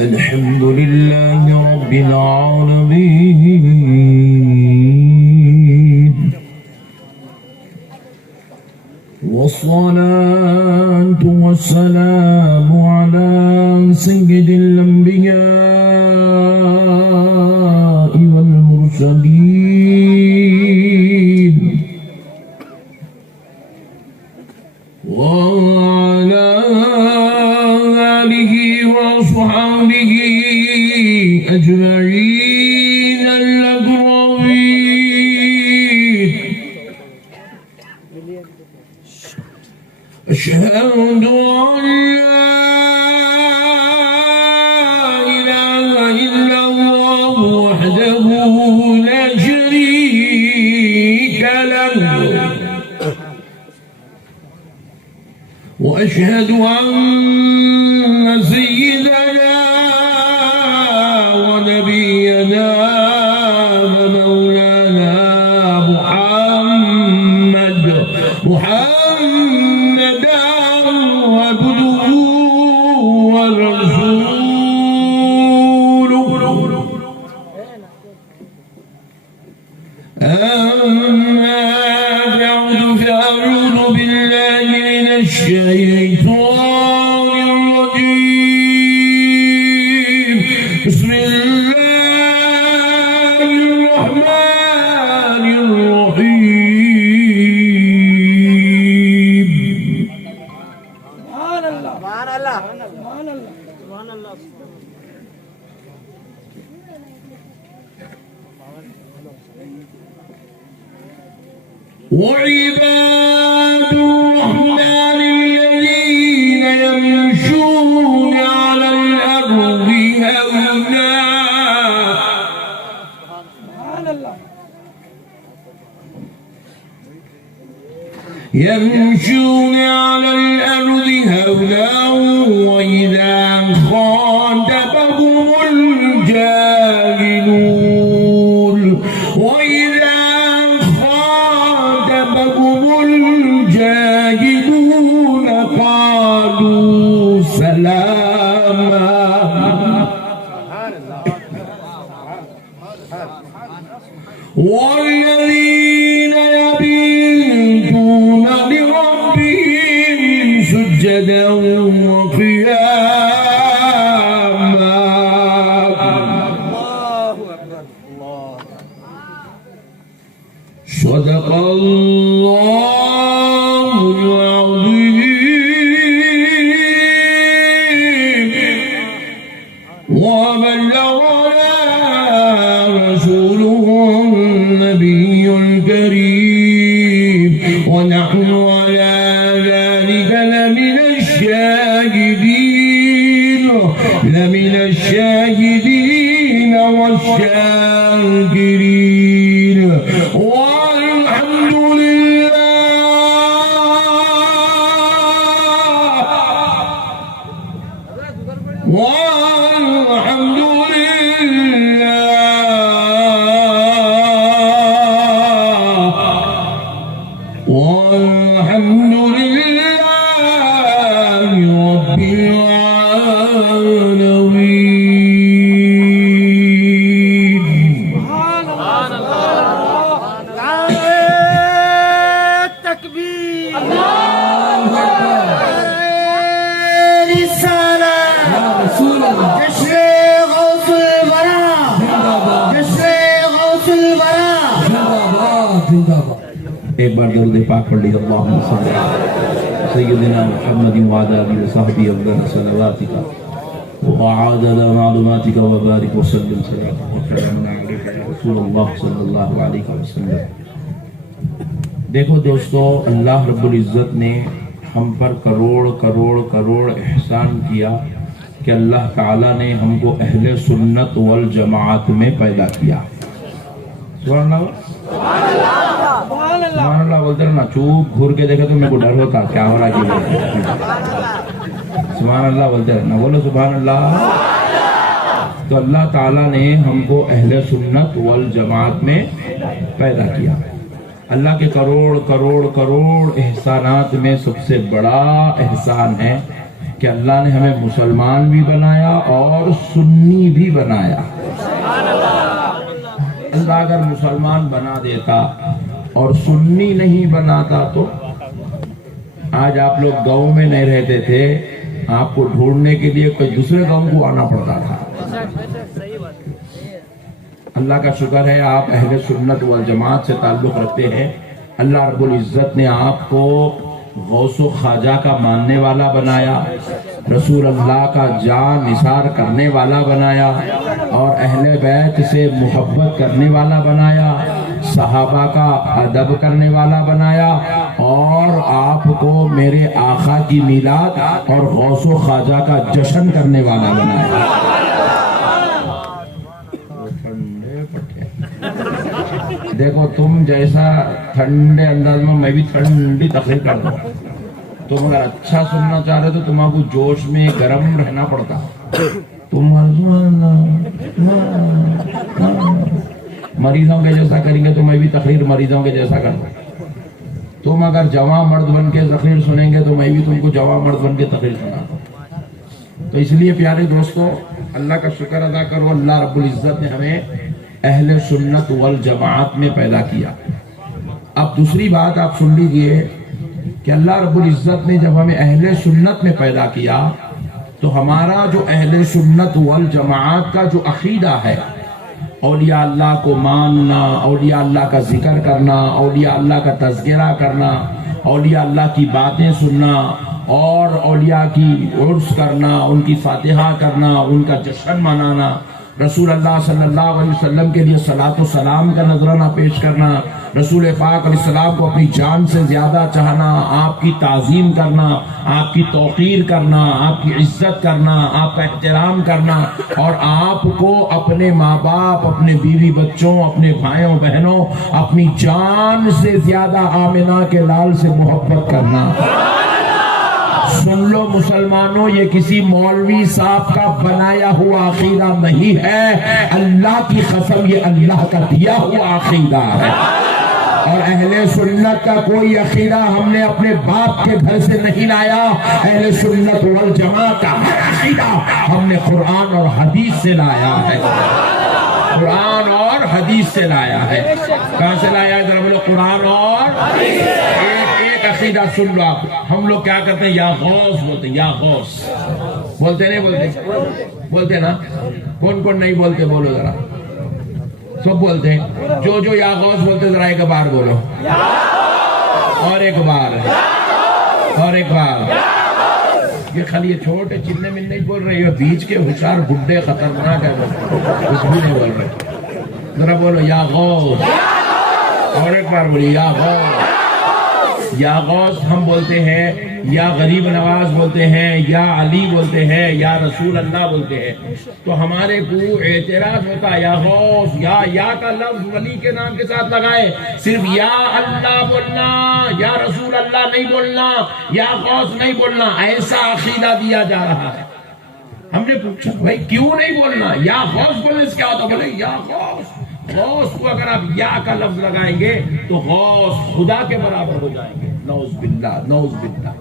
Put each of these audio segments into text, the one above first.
الحمد لله رب العالمين والصلاة والسلام على سيد الأنبياء والمرسلين وعلى آله وصحبه أجمعين الأكرمين أشهد أن لا إله إلا الله وحده لا شريك له وأشهد أن سيدنا ونبينا ومولانا محمدا عبده ورسوله أما بعد فأعوذ بالله من الشيطان الرجيم بسم الله الرحمن الرحيم سبحان الله سبحان الله سبحان الله سبحان الله وعباد الرحمن الذين يمشون على الأرض هونا سبحان الله يمشون على الأرض هونا وإذا خاطبهم الجاهلون وإذا خاطبهم الجاهلون قالوا سلاما والذين يبيتون لربهم سجدا وقياما الله أكبر الله صدق الله العظيم وبلغنا رسوله النبي الكريم ونحن على ذلك لمن الشاهدين والشاكرين والحمد لله والحمد لله والحمد لله رب العالمين سبحان الله نعرة التكبير رسالة جشن غوث البراء جشن غوث البراء ایک بار درود پاک پڑھ لیجیے اللہم صلی علی سیدنا محمد وعلی آلہ وصحبہ افضل صلواتک وعدد معلوماتک وبارک وسلم صلاۃ وسلام علیک یا رسول اللہ صلی اللہ علیہ وسلم. دیکھو دوستو، اللہ رب العزت نے ہم پر کروڑ کروڑ کروڑ احسان کیا کہ اللہ تعالیٰ نے ہم کو اہل سنت والجماعت میں پیدا کیا. سبحان اللہ سبحان اللہ سبحان اللہ بولتے رہنا. چوپ گھور کے دیکھے تو میرے کو ڈر ہوتا کیا ہو رہا ہے. سبحان اللہ بولتے رہنا. بولو سبحان اللہ. تو اللہ تعالیٰ نے ہم کو اہل سنت والجماعت میں پیدا کیا. اللہ کے کروڑ کروڑ کروڑ احسانات میں سب سے بڑا احسان ہے کہ اللہ نے ہمیں مسلمان بھی بنایا اور سنی بھی بنایا۔ اللہ اگر مسلمان بنا دیتا اور سنی نہیں بناتا تو آج آپ لوگ گاؤں میں نہیں رہتے تھے، آپ کو ڈھونڈنے کے لیے کوئی دوسرے گاؤں کو آنا پڑتا تھا۔ اللہ کا شکر ہے آپ اہل سنت والجماعت سے تعلق رکھتے ہیں، اللہ رب العزت نے آپ کو غوث و خواجہ کا ماننے والا بنایا، رسول اللہ کا جان نثار کرنے والا بنایا، اور اہل بیت سے محبت کرنے والا بنایا، صحابہ کا ادب کرنے والا بنایا، اور آپ کو میرے آقا کی میلاد اور غوث و خواجہ کا جشن کرنے والا بنایا۔ دیکھو تم جیسا ٹھنڈے انداز میں بھی ٹھنڈی تقریر کر دوں، تم اگر اچھا سننا چاہ رہے تو تم کو جوش میں گرم رہنا پڑتا، تم مریضوں کے جیسا کریں گے تو میں بھی تقریر مریضوں کے جیسا کرتا۔ تم اگر جواں مرد بن کے تقریر سنیں گے تو میں بھی تم کو جواں مرد بن کے تقریر سناتا۔ تو اس لیے پیارے دوستو، اللہ کا شکر ادا کرو، اللہ رب العزت نے ہمیں اہل سنت والجماعت میں پیدا کیا۔ اب دوسری بات آپ سن لیجئے کہ اللہ رب العزت نے جب ہمیں اہل سنت میں پیدا کیا تو ہمارا جو اہل سنت والجماعت کا جو عقیدہ ہے، اولیاء اللہ کو ماننا، اولیاء اللہ کا ذکر کرنا، اولیاء اللہ کا تذکرہ کرنا، اولیاء اللہ کی باتیں سننا، اور اولیاء کی عرس کرنا، ان کی فاتحہ کرنا، ان کا جشن منانا، رسول اللہ صلی اللہ علیہ وسلم کے لیے صلاۃ و سلام کا نذرانہ پیش کرنا، رسول پاک علیہ السلام کو اپنی جان سے زیادہ چاہنا، آپ کی تعظیم کرنا، آپ کی توقیر کرنا، آپ کی عزت کرنا، آپ کا احترام کرنا، اور آپ کو اپنے ماں باپ، اپنے بیوی بچوں، اپنے بھائیوں بہنوں، اپنی جان سے زیادہ آمنہ کے لال سے محبت کرنا۔ سن لو مسلمانوں، یہ کسی مولوی صاحب کا بنایا ہوا عقیدہ نہیں ہے، اللہ کی قسم یہ اللہ کا دیا ہوا عقیدہ ہے۔ اور اہل سنت کا کوئی عقیدہ ہم نے اپنے باپ کے گھر سے نہیں لایا، اہل سنت والجماعت کا ہر عقیدہ ہم نے قرآن اور حدیث سے لایا ہے، قرآن اور حدیث سے لایا ہے۔ کہاں سے لایا ہے؟ ذرا بولو، قرآن اور حدیث سے۔ ایک عقیدہ سن لو آپ، ہم لوگ کیا کرتے ہیں؟ یا غوث بولتے ہیں، یا غوث بولتے نہیں بولتے؟ بولتے نا؟ کون کون نہیں بولتے؟ بولو ذرا، سب بولتے ہیں۔ جو یا غوث بولتے ذرا ایک بار بولو، اور ایک بار، اور ایک بار۔ یہ خالی یہ چھوٹے چلنے میں نہیں بول رہے، یہ بیچ کے ہوشیار بڈھے خطرناک ہے، کچھ بھی نہیں بول رہے۔ ذرا بولو یا غوث، اور ایک بار بولیے یا غوث۔ یا غوث ہم بولتے ہیں، یا غریب نواز بولتے ہیں، یا علی بولتے ہیں، یا رسول اللہ بولتے ہیں۔ تو ہمارے کو اعتراض ہوتا ہے، یا غوث، یا کا لفظ ولی کے نام کے ساتھ لگائے، صرف یا اللہ بولنا، یا رسول اللہ نہیں بولنا، یا غوث نہیں بولنا، ایسا عقیدہ دیا جا رہا ہے۔ ہم نے پوچھا بھائی کیوں نہیں بولنا؟ یا غوث بولنے سے کیا ہوتا؟ بولے یا غوث، غوث کو اگر آپ یا کا لفظ لگائیں گے تو غوث خدا کے برابر ہو جائیں گے۔ نعوذ باللہ، نعوذ باللہ۔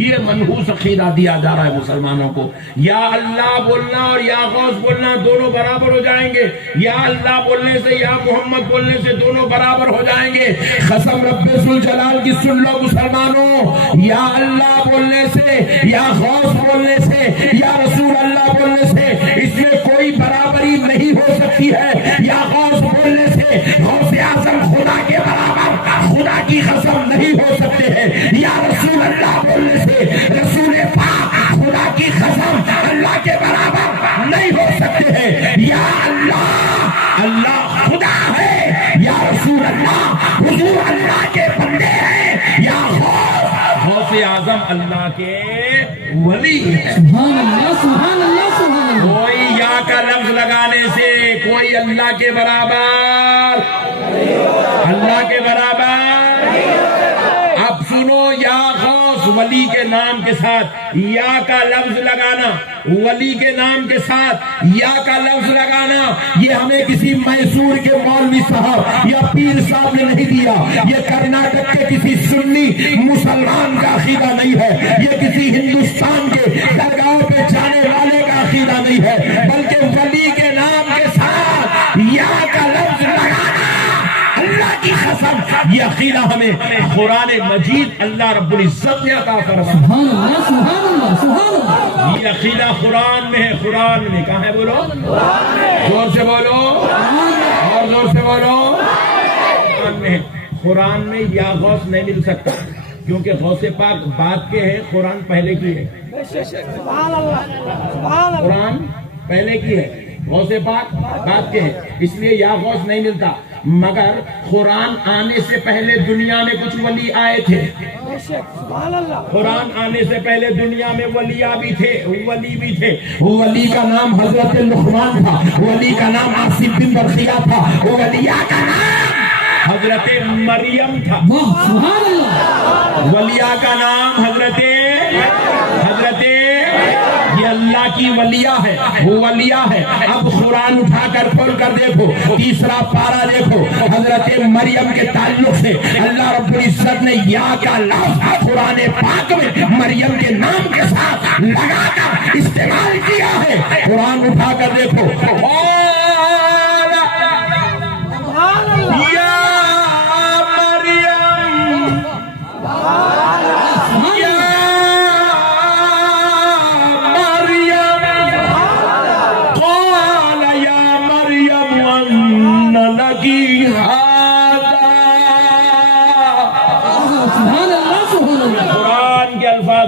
یہ منحوس عقیدہ دیا جا رہا ہے مسلمانوں کو۔ یا اللہ بولنا اور یا غوث بولنا دونوں برابر ہو جائیں گے، یا اللہ بولنے سے یا محمد بولنے سے دونوں برابر ہو جائیں گے۔ قسم رب ذوالجلال کی سن لو مسلمانوں، یا اللہ بولنے سے، یا غوث بولنے سے، یا رسول اللہ بولنے سے اس میں کوئی برابری نہیں ہو سکتی ہے۔ یا غوث بولنے سے غوث اعظم خدا کے برابر، خدا کی قسم نہیں ہو سکتے ہیں۔ یا رسول اللہ بولنے سے رسول پاک خدا کی قسم اللہ کے برابر نہیں ہو سکتے ہیں۔ یا اللہ، اللہ خدا ہے، یا رسول اللہ حضور اللہ کے بندے ہیں، یا غوث اعظم اللہ کے ولی ہے۔ سبحان اللہ، سبحان اللہ، سبحان اللہ۔ کوئی یا کا لفظ لگانے سے کوئی اللہ کے برابر، اللہ کے برابر۔ اب سنو، یا غوث ولی کے نام کے ساتھ یا کا لفظ لگانا، ولی کے نام کے ساتھ یا کا لفظ لگانا، یہ ہمیں کسی میسور کے مولوی صاحب یا پیر صاحب نے نہیں دیا، یہ کرناٹک کے کسی سنی مسلمان کا عقیدہ نہیں ہے، یہ کسی ہندوستان کے عقیدہ ہمیں قرآن مجید اللہ رب العزت نے عطا فرمایا. سبحان اللہ سبحان اللہ سبحان اللہ. یہ عقیدہ قرآن میں ہے. قرآن میں کہاں ہے؟ بولو زور سے بولو اور زور سے بولو. قرآن میں ہے. قرآن میں یا غوث نہیں مل سکتا کیونکہ غوث پاک بعد کے ہیں، قرآن پہلے کی ہے. قرآن پہلے کی ہے، غوث پاک بعد کے ہیں، اس لیے یا غوث نہیں ملتا. مگر قرآن آنے سے پہلے دنیا میں کچھ ولی آئے تھے. قرآن آنے سے پہلے دنیا میں ولیاں بھی تھے، ولی بھی تھے. ولی کا نام حضرت لقمان تھا، ولی کا نام عاصم بن برقیہ تھا، ولیہ کا نام حضرت مریم تھا. سبحان اللہ. ولیہ کا نام حضرت یہ اللہ کی ولیہ ہے، وہ ولیہ ہے. اب قرآن اٹھا کر کھول کر دیکھو، تیسرا پارہ دیکھو. حضرت مریم کے تعلق سے اللہ رب العزت نے یا کا لفظ قرآن پاک میں مریم کے نام کے ساتھ لگا کر استعمال کیا ہے. قرآن اٹھا کر دیکھو.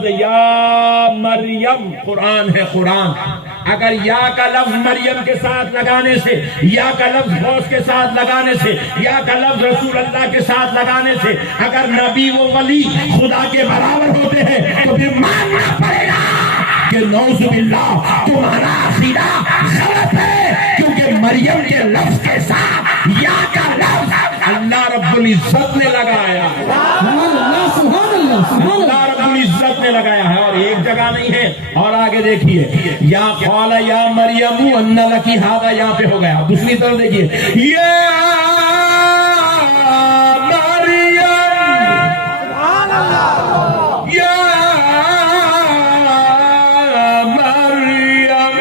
یا مریم، قرآن ہے قرآن. اگر یا کا لفظ مریم کے ساتھ لگانے سے، یا کا لفظ غوث کے ساتھ لگانے سے، یا کا لفظ رسول اللہ کے ساتھ لگانے سے اگر نبی و ولی خدا کے برابر ہوتے ہیں تو پھر ماننا پڑے گا کہ نعوذ باللہ تمہارا عقیدہ غلط ہے. کیونکہ مریم کے لفظ کے ساتھ یا کا لفظ اللہ رب العزت نے لگایا. اللہ رب العزت نے لگایا ہے اور ایک جگہ نہیں ہے. اور آگے دیکھیے، یا قال یا مریم ان لکی ھذا یہاں پہ ہو گیا. دوسری طرف دیکھیے، یا مریم، یا مریم.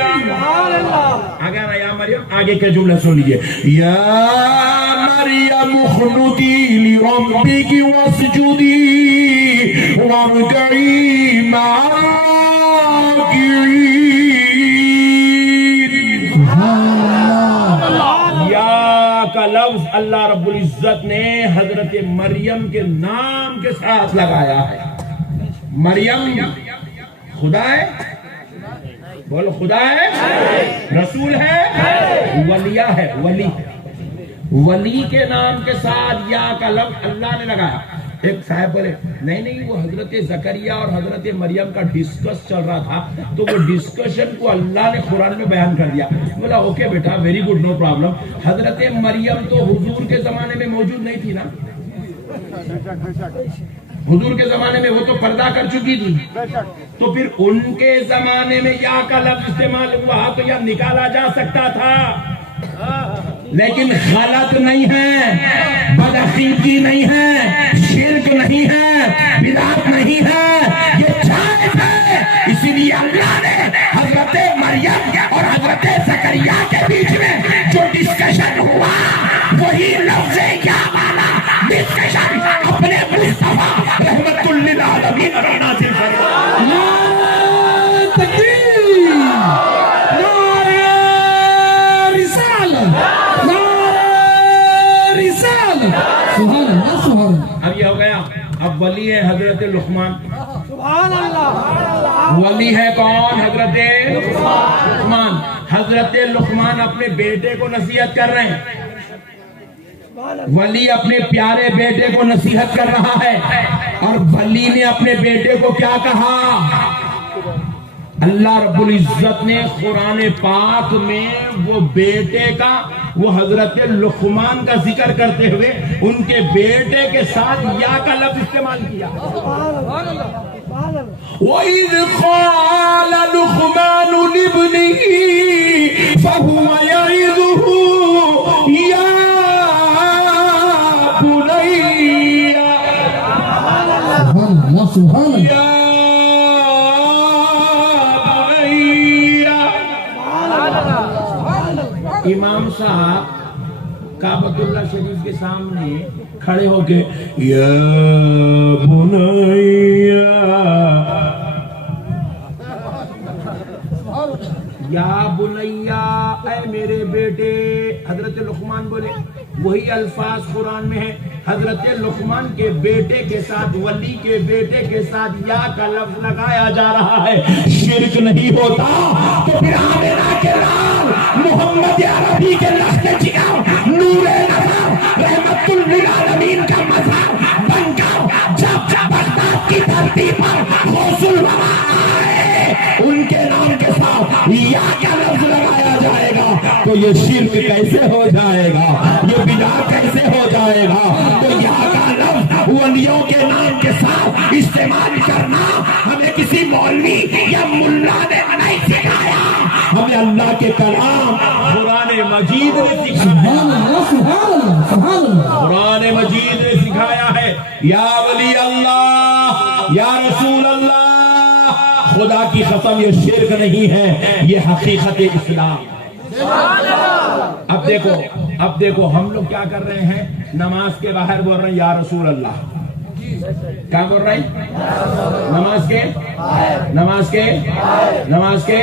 اگر یا مریم آگے کے جملے سن لیجیے. یا مریم اخنتی لربک واسجدی وارکعی مع الراکعین. یا کا لفظ اللہ رب العزت نے حضرت مریم کے نام کے ساتھ لگایا ہے. مریم خدا ہے، بولو خدا ہے، رسول ہے، ولیہ ہے، ولی. ولی کے نام کے ساتھ یا کا لفظ اللہ نے لگایا. ایک صاحب بولے نہیں وہ حضرت زکریہ اور حضرت مریم کا ڈسکس چل رہا تھا تو وہ ڈسکشن کو اللہ نے قرآن میں بیان کر دیا. بولا اوکے بیٹا، ویری گڈ، نو پرابلم. حضرت مریم تو حضور کے زمانے میں موجود نہیں تھی نا. حضور کے زمانے میں وہ تو پردہ کر چکی تھی، تو پھر ان کے زمانے میں یا کا لفظ استعمال ہوا تو یا نکالا جا سکتا تھا. لیکن غلط نہیں ہے، بدعقیدگی نہیں ہے، شرک نہیں ہے، بدعت نہیں ہے، یہ جائز ہے. اسی لیے اللہ نے حضرت مریم اور حضرت زکریا کے بیچ میں جو ڈسکشن ہوا وہی لفظ یا والا ڈسکشن اپنے مصطفیٰ رحمت للعالمین پر نازل فرمایا. اب یہ ہو گیا. اب ولی ہے حضرت لقمان. سبحان اللہ. ولی ہے کون؟ حضرت لقمان. حضرت لقمان اپنے بیٹے کو نصیحت کر رہے ہیں. ولی اپنے پیارے بیٹے کو نصیحت کر رہا ہے. اور ولی نے اپنے بیٹے کو کیا کہا؟ اللہ رب العزت نے قرآن پاک میں وہ بیٹے کا، وہ حضرت لقمان کا ذکر کرتے ہوئے ان کے بیٹے کے ساتھ یا کا لفظ استعمال کیا. وَإِذْ قَالَ لُقْمَانُ لِابْنِهِ فَهُوَ يَعِظُهُ يَا بُنَيَّ. سبحان اللہ. امام صاحب کعبۃ اللہ شریف کے سامنے کھڑے ہو کے یا بنیا یا بنیا اے میرے بیٹے، حضرت لقمان بولے، وہی الفاظ قرآن میں ہے۔ حضرت لقمان کے بیٹے کے ساتھ، ولی کے بیٹے کے ساتھ یا کا لفظ لگایا جا رہا ہے۔ شرک نہیں ہوتا تو پھر آمنہ کے نام، محمد عربی کے لفظ جگہ، نور نظر، رحمت للعالمین کا مظہر بن کر جب بغداد کی دھرتی پر غوث الورا آئے، ان کے نام کے ساتھ یا کا لفظ لگایا جائے گا تو یہ شرک کیسے ہو جائے گا، یہ بدعت کیسے ہو جائے گا؟ تو یا کا لفظ ولیوں کے نام کے ساتھ استعمال کرنا ہمیں کسی مولوی یا ملا نے نہیں سکھایا، ہمیں اللہ کے کلام قرآن مجید نے سکھایا۔ سبحان اللہ، سبحان اللہ، سبحان اللہ۔ قرآن مجید نے سکھایا ہے یا ولی اللہ، یا رسول اللہ۔ خدا کی قسم یہ شرک نہیں ہے، یہ حقیقت اسلام۔ اب دیکھو ہم لوگ کیا کر رہے ہیں، نماز کے باہر بول رہے ہیں یا رسول اللہ۔ کیا بول رہے ہیں؟ نماز کے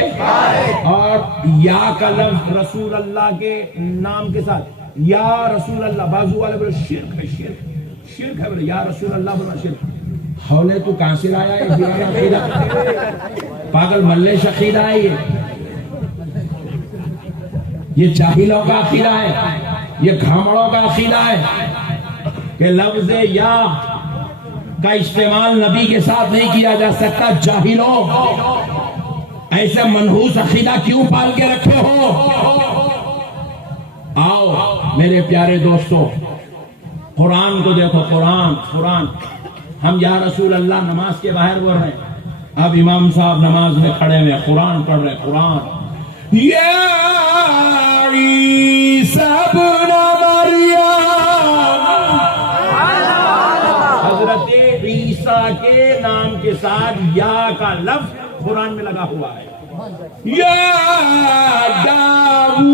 اور یا کا لفظ رسول اللہ کے نام کے ساتھ، یا رسول اللہ۔ بازو والے بولے شرک ہے، شرک ہے، بولے یا رسول اللہ بولنا شرک۔ حولے تو کہاں سے لایا ہے؟ پاگل ملے عقیدہ ہے یہ جاہلوں کا عقیدہ ہے، یہ گھامڑوں کا عقیدہ ہے کہ لفظ یا کا استعمال نبی کے ساتھ نہیں کیا جا سکتا۔ جاہلوں، ایسے منحوس عقیدہ کیوں پال کے رکھے ہو؟ آؤ میرے پیارے دوستو، قرآن کو دیکھو، قرآن ہم یا رسول اللہ نماز کے باہر بول رہے ہیں، اب امام صاحب نماز میں کھڑے ہوئے قرآن پڑھ رہے ہیں۔ قرآن یا عیسیٰ ابن مریم، حضرت عیسیٰ کے نام کے ساتھ یا کا لفظ قرآن میں لگا ہوا ہے۔ یا داؤد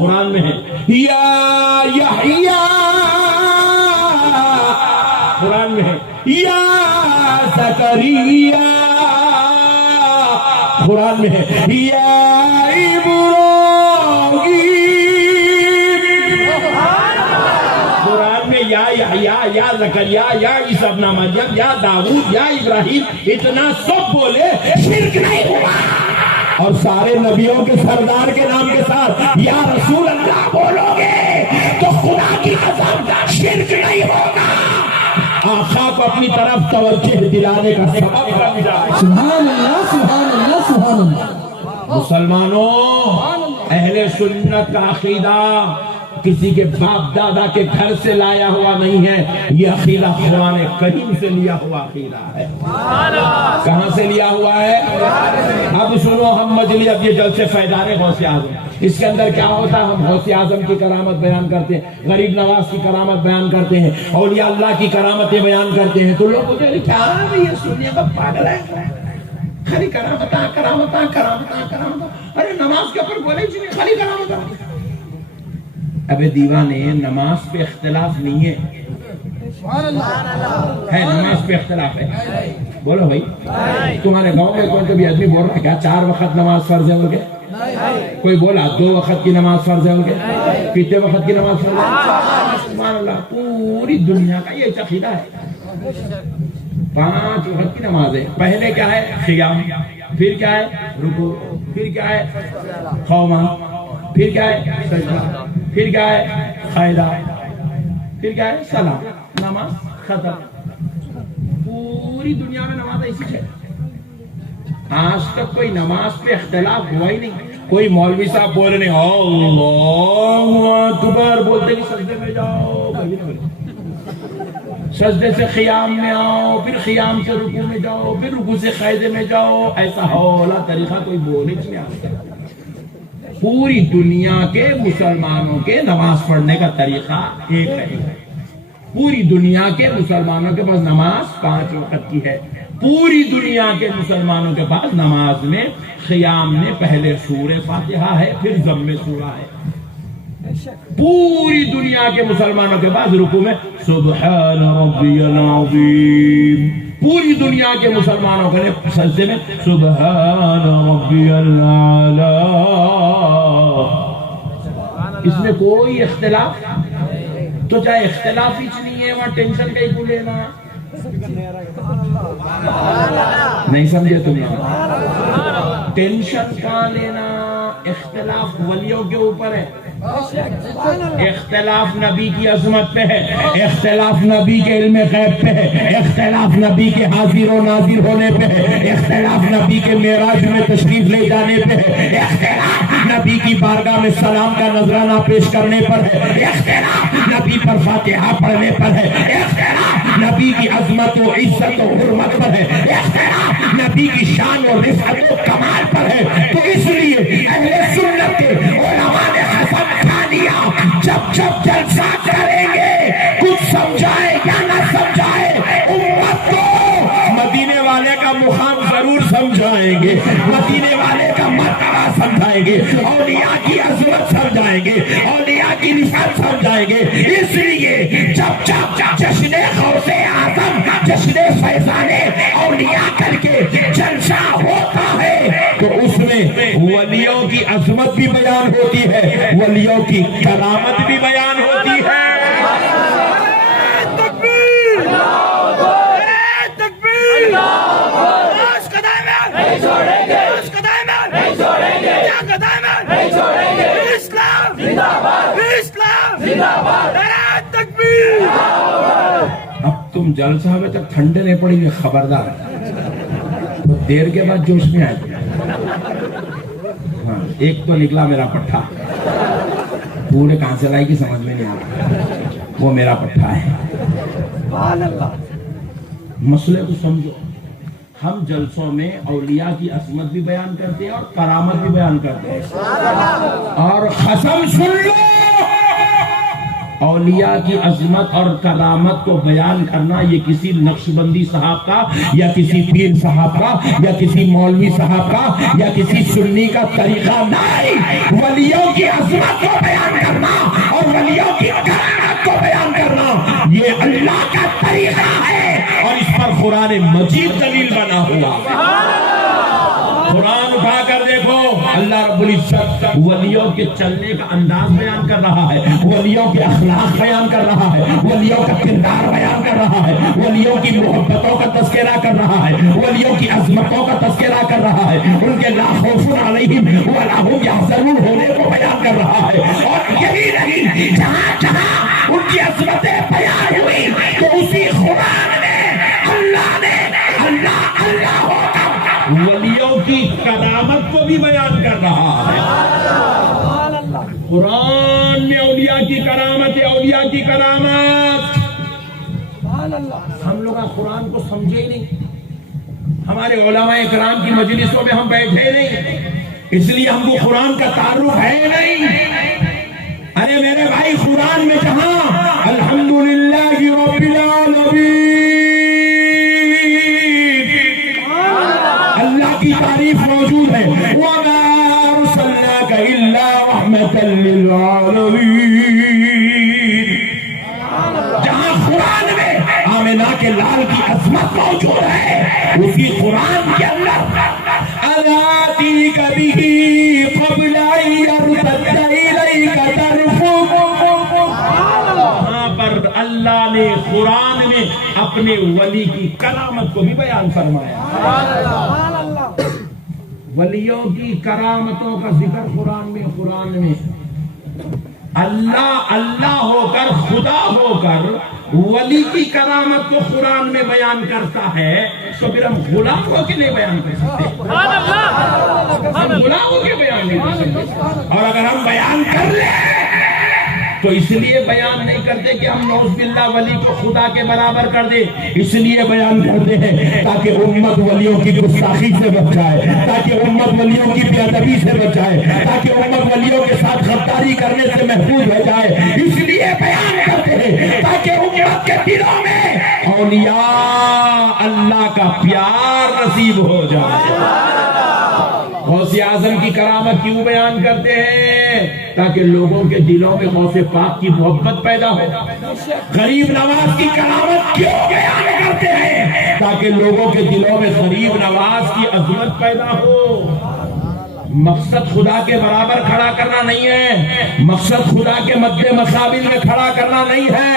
قرآن میں ہے، یا یحییٰ قرآن میں ہے، یا زکریا قرآن میں ہے، یا ابراہیم قرآن میں، یا یحییٰ، یا زکریا، یا عیسیٰ ابن مریم، یا داؤد، یا ابراہیم، اتنا سب بولے، شرک نہیں ہوا۔ اور سارے نبیوں کے سردار کے نام کے ساتھ یا رسول اللہ بولو گے تو خدا کی قسم شرک نہیں ہوگا۔ آقا کو اپنی طرف توجہ دلانے کا سبب بن جائے۔ سبحان اللہ، سبحان اللہ، سبحان اللہ۔ مسلمانوں، اہل سنت کا عقیدہ کسی کے باپ دادا کے گھر سے لایا ہوا نہیں ہے، یہ عقیدہ قرآن کریم سے لیا ہوا عقیدہ ہے۔ کہاں سے لیا ہوا ہے؟ اب سنو، ہم مجلس اب یہ جلسے فیضان غوث اعظم، اس کے اندر کیا ہوتا ہے؟ ہم غوث اعظم کی کرامت بیان کرتے ہیں، غریب نواز کی کرامت بیان کرتے ہیں، اولیاء اللہ کی کرامتیں بیان کرتے ہیں، تو لوگ کہتے ہیں کیا یہ سننے کا پاگل ہے، خالی کرامتاں کرامتاں کرامتاں کرامتاں، ارے نماز کے اوپر بولے جی خالی کرامتاں۔ ابے دیوانے، نماز پہ اختلاف نہیں ہے، نماز پہ اختلاف ہے۔ بولو بھائی، تمہارے گاؤں میں کوئی کبھی آدمی بول رہا ہے کیا 4 وقت نماز فرض ہے بول کے؟ کوئی بولا 2 وقت کی نماز فرض ہے بول کے؟ کتنے وقت کی نماز فرض ہے؟ سبحان اللہ، پوری دنیا کا یہ عقیدہ ہے۔ 5 وقت کی نماز ہے، پہلے کیا ہے؟ قیام، پھر کیا ہے؟ رکوع، پھر کیا ہے؟ قوما، پھر کیا ہے؟ سجدہ، پھر کیا ہے؟ قاعدہ، پھر کیا ہے؟ سلام، نماز ختم۔ پوری دنیا میں نماز ایسی ہے، آج تک کوئی نماز پہ اختلاف ہوا ہی نہیں۔ کوئی مولوی صاحب بول رہے ہیں اللہ اکبر، بولتے کہ سجدے میں جاؤ، سجدے سے قیام میں آؤ، پھر قیام سے رکوع میں جاؤ، پھر رکوع سے قاعدے میں جاؤ، ایسا ہولا طریقہ کوئی بولے نہیں آتا۔ پوری دنیا کے مسلمانوں کے نماز پڑھنے کا طریقہ ایک ہے، پوری دنیا کے مسلمانوں کے پاس نماز 5 وقت کی ہے۔ پوری دنیا کے مسلمانوں کے پاس نماز میں قیام میں پہلے سورہ فاتحہ ہے، پھر ضم سورہ ہے، پوری دنیا کے مسلمانوں کے بعد رکوع میں سبحان ربی العظیم، پوری دنیا کے مسلمانوں کے لیے سجدے میں سبحان ربی الاعلی۔ اس میں کوئی اختلاف تو چاہے اختلاف ہی نہیں ہے، وہاں ٹینشن کہیں کو لینا نہیں سمجھے تم نے؟ ٹینشن کہاں لینا؟ اختلاف ولیوں کے اوپر ہے، اختلاف نبی کی عظمت پہ ہے، اختلاف نبی کے علم غیب پہ ہے، اختلاف نبی کے حاضر و ناظر ہونے پہ ہے، اختلاف نبی کے معراج میں تشریف لے جانے پہ ہے، اختلاف نبی کی بارگاہ میں سلام کا نذرانہ پیش کرنے پر ہے، اختلاف نبی پر فاتحہ پڑھنے پر ہے، اختلاف نبی کی عظمت و عزت و حرمت پر ہے، اختلاف نبی کی شان و رفعت و کمال پر ہے۔ تو اس لیے اہل سنت کے علماء نے حسن کھا لیا، جب جب جلسہ کریں گے کچھ سمجھائے یا نہ سمجھائے امت کو مدینے والے کا مقام ضرور سمجھائیں گے، مدینے والے کا مرتبہ سمجھائیں گے، اولیاء کی عظمت سمجھائیں گے، اولیاء کی رفعت سمجھائیں گے۔ اس لیے جب جب جشن غوث اعظم، جشن فیضان اولیاء کر کے جلسہ ہوتا ہے تو اس میں ولیوں کی عظمت بھی بیان ہوتی ہے، ولیوں کی کرامت بھی بیان ہوتی ہے۔ اب تم جلسہ میں تک ٹھنڈے نہیں پڑیں گے، خبردار تو دیر کے بعد جوش میں آئے۔ ہاں ایک تو نکلا میرا پٹھا، پورے کہاں سے لائے گی سمجھ میں نہیں آ رہا، وہ میرا پٹھا ہے۔ مسئلے کو سمجھو، ہم جلسوں میں اولیاء کی عظمت بھی بیان کرتے ہیں اور کرامت بھی بیان کرتے ہیں، اور قسم سن لو اولیاء کی عظمت اور کرامت کو بیان کرنا یہ کسی نقشبندی صاحب کا یا کسی پیر صاحب کا یا کسی مولوی صاحب کا یا کسی سنی کا طریقہ نہیں۔ ولیوں کی عظمت کو بیان کرنا اور ولیوں کی کرامت کو بیان کرنا یہ اللہ کا طریقہ ہے، اور اس پر قرآن مجید دلیل بنا ہوا۔ قرآن اٹھا کر دیکھو، اللہ رب العزت ولیوں کے چلنے کا انداز بیان کر رہا ہے، ولیوں کے اخلاق بیان کر رہا ہے، ولیوں کا کردار بیان کر رہا ہے، ولیوں کی محبتوں کا تذکرہ کر رہا ہے، ولیوں کی عظمتوں کا تذکرہ کر رہا ہے، ان کے لا خوف علیہم ولا هم یحزنون ہونے کو بیان کر رہا ہے۔ اور یہی نہیں، جہاں جہاں ان کی عظمتیں بیان ہوئی تو اسی قرآن میں اللہ نے اللہ اللہ ہو کر ولیوں کی کرامت کو بھی بیان کر رہا ہے۔ قرآن میں اولیاء کی کرامت ہے، اولیاء کی کرامت۔ ہم لوگ قرآن کو سمجھے نہیں، ہمارے علماء اکرام کی مجلسوں میں ہم بیٹھے نہیں، اس لیے ہم کو قرآن کا تعارف ہے نہیں۔ ارے میرے بھائی، قرآن میں جہاں الحمدللہ رب العالمین اللہ کی تعریف موجود ہے، وَمَا أَرْسَلْنَاكَ إِلَّا رَحْمَةً لِّلْعَالَمِينَ، جہاں قرآن میں آمنہ کے لال کی عظمت موجود ہے، اسی قرآن کے اندر آتِيكَ بِهِ قَبْلَ أَن يَرْتَدَّ إِلَيْكَ طَرْفُكَ، وہاں پر اللہ نے قرآن میں اپنے ولی کی کرامت کو بھی بیان فرمایا۔ ولیوں کی کرامتوں کا ذکر قرآن میں اللہ اللہ ہو کر، خدا ہو کر ولی کی کرامت کو قرآن میں بیان کرتا ہے، تو پھر ہم غلام ہو کے نہیں بیان کر سکتے، ہم غلام ہو کے بیان نہیں کر سکتے۔ اور اگر ہم بیان کر لیں تو اس لیے بیان نہیں کرتے کہ ہم نعوذ باللہ ولی کو خدا کے برابر کر دیں، اس لیے بیان کرتے ہیں تاکہ امت ولیوں کی گستاخی سے بچ جائے، تاکہ امت ولیوں کی بے ادبی سے بچ جائے، تاکہ امت ولیوں کے ساتھ غداری کرنے سے محفوظ ہو جائے، اس لیے بیان کرتے ہیں تاکہ امت کے دلوں میں اولیاء اللہ کا پیار نصیب ہو جائے۔ غوث اعظم کی کرامت کیوں بیان کرتے ہیں؟ تاکہ لوگوں کے دلوں میں غوث پاک کی محبت پیدا ہو۔ غریب نواز کی کرامت کیوں بیان کرتے ہیں؟ تاکہ لوگوں کے دلوں میں غریب نواز کی عظمت پیدا ہو۔ مقصد خدا کے برابر کھڑا کرنا نہیں ہے، مقصد خدا کے مد مقابل میں کھڑا کرنا نہیں ہے۔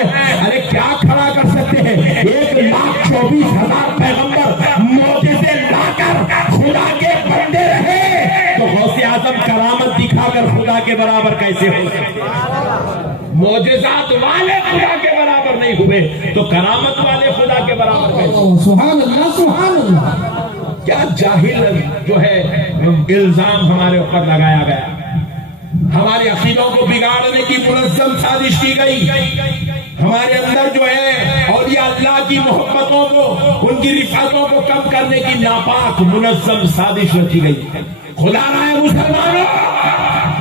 ارے کیا کھڑا کر سکتے ہیں؟ 1,24,000 پیغمبر معجزے لا کر خدا کے بندے رہے تو غوث اعظم کرامت دکھا کر خدا کے برابر کیسے ہو سکتے؟ معجزات والے خدا کے برابر نہیں ہوئے تو کرامت والے خدا کے برابر کیسے؟ سبحان اللہ سبحان اللہ۔ کیا جاہل جو ہے الزام ہمارے اوپر لگایا گیا، ہمارے عقیدوں کو بگاڑنے کی منظم سازش کی گئی، ہمارے اندر جو ہے اولیاء اللہ کی محبتوں کو، ان کی رفعتوں کو کم کرنے کی ناپاک منظم سازش رچی گئی۔ خدا رائے مسلمانوں،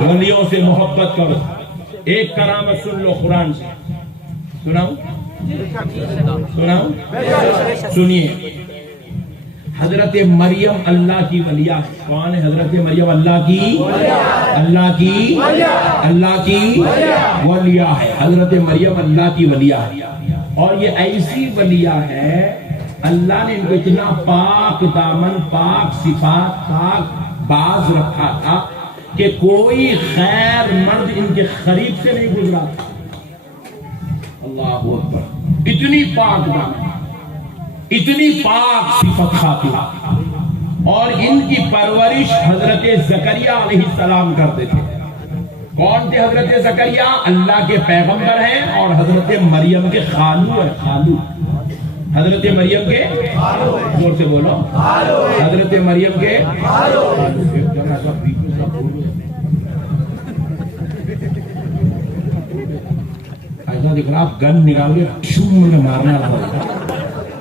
ولیوں سے محبت کرو۔ ایک کرامت سن لو قرآن سے، سناؤں سنیے۔ حضرت مریم اللہ کی ولیہ ہے۔ کون ہے حضرت مریم؟ اللہ کی ولیہ ہے۔ حضرت مریم اللہ کی ولیہ ہے، اور یہ ایسی ولیہ ہے اللہ نے ان کو اتنا پاک دامن، پاک صفات، پاک باز رکھا تھا کہ کوئی خیر مرد ان کے قریب سے نہیں گزرا تھا۔ اللہ اکبر، اتنی پاک دامن، اتنی پاک صفت خاتمہ، اور ان کی پرورش حضرت زکریا علیہ السلام کرتے تھے۔ کون تھے حضرت زکریا؟ اللہ کے پیغمبر ہیں اور حضرت مریم کے خالو ہیں۔ خالو حضرت مریم کے، زور سے بولو، حضرت مریم کے ایسا دیکھ رہا، آپ گن نکال کے شوم میں مارنا رہا،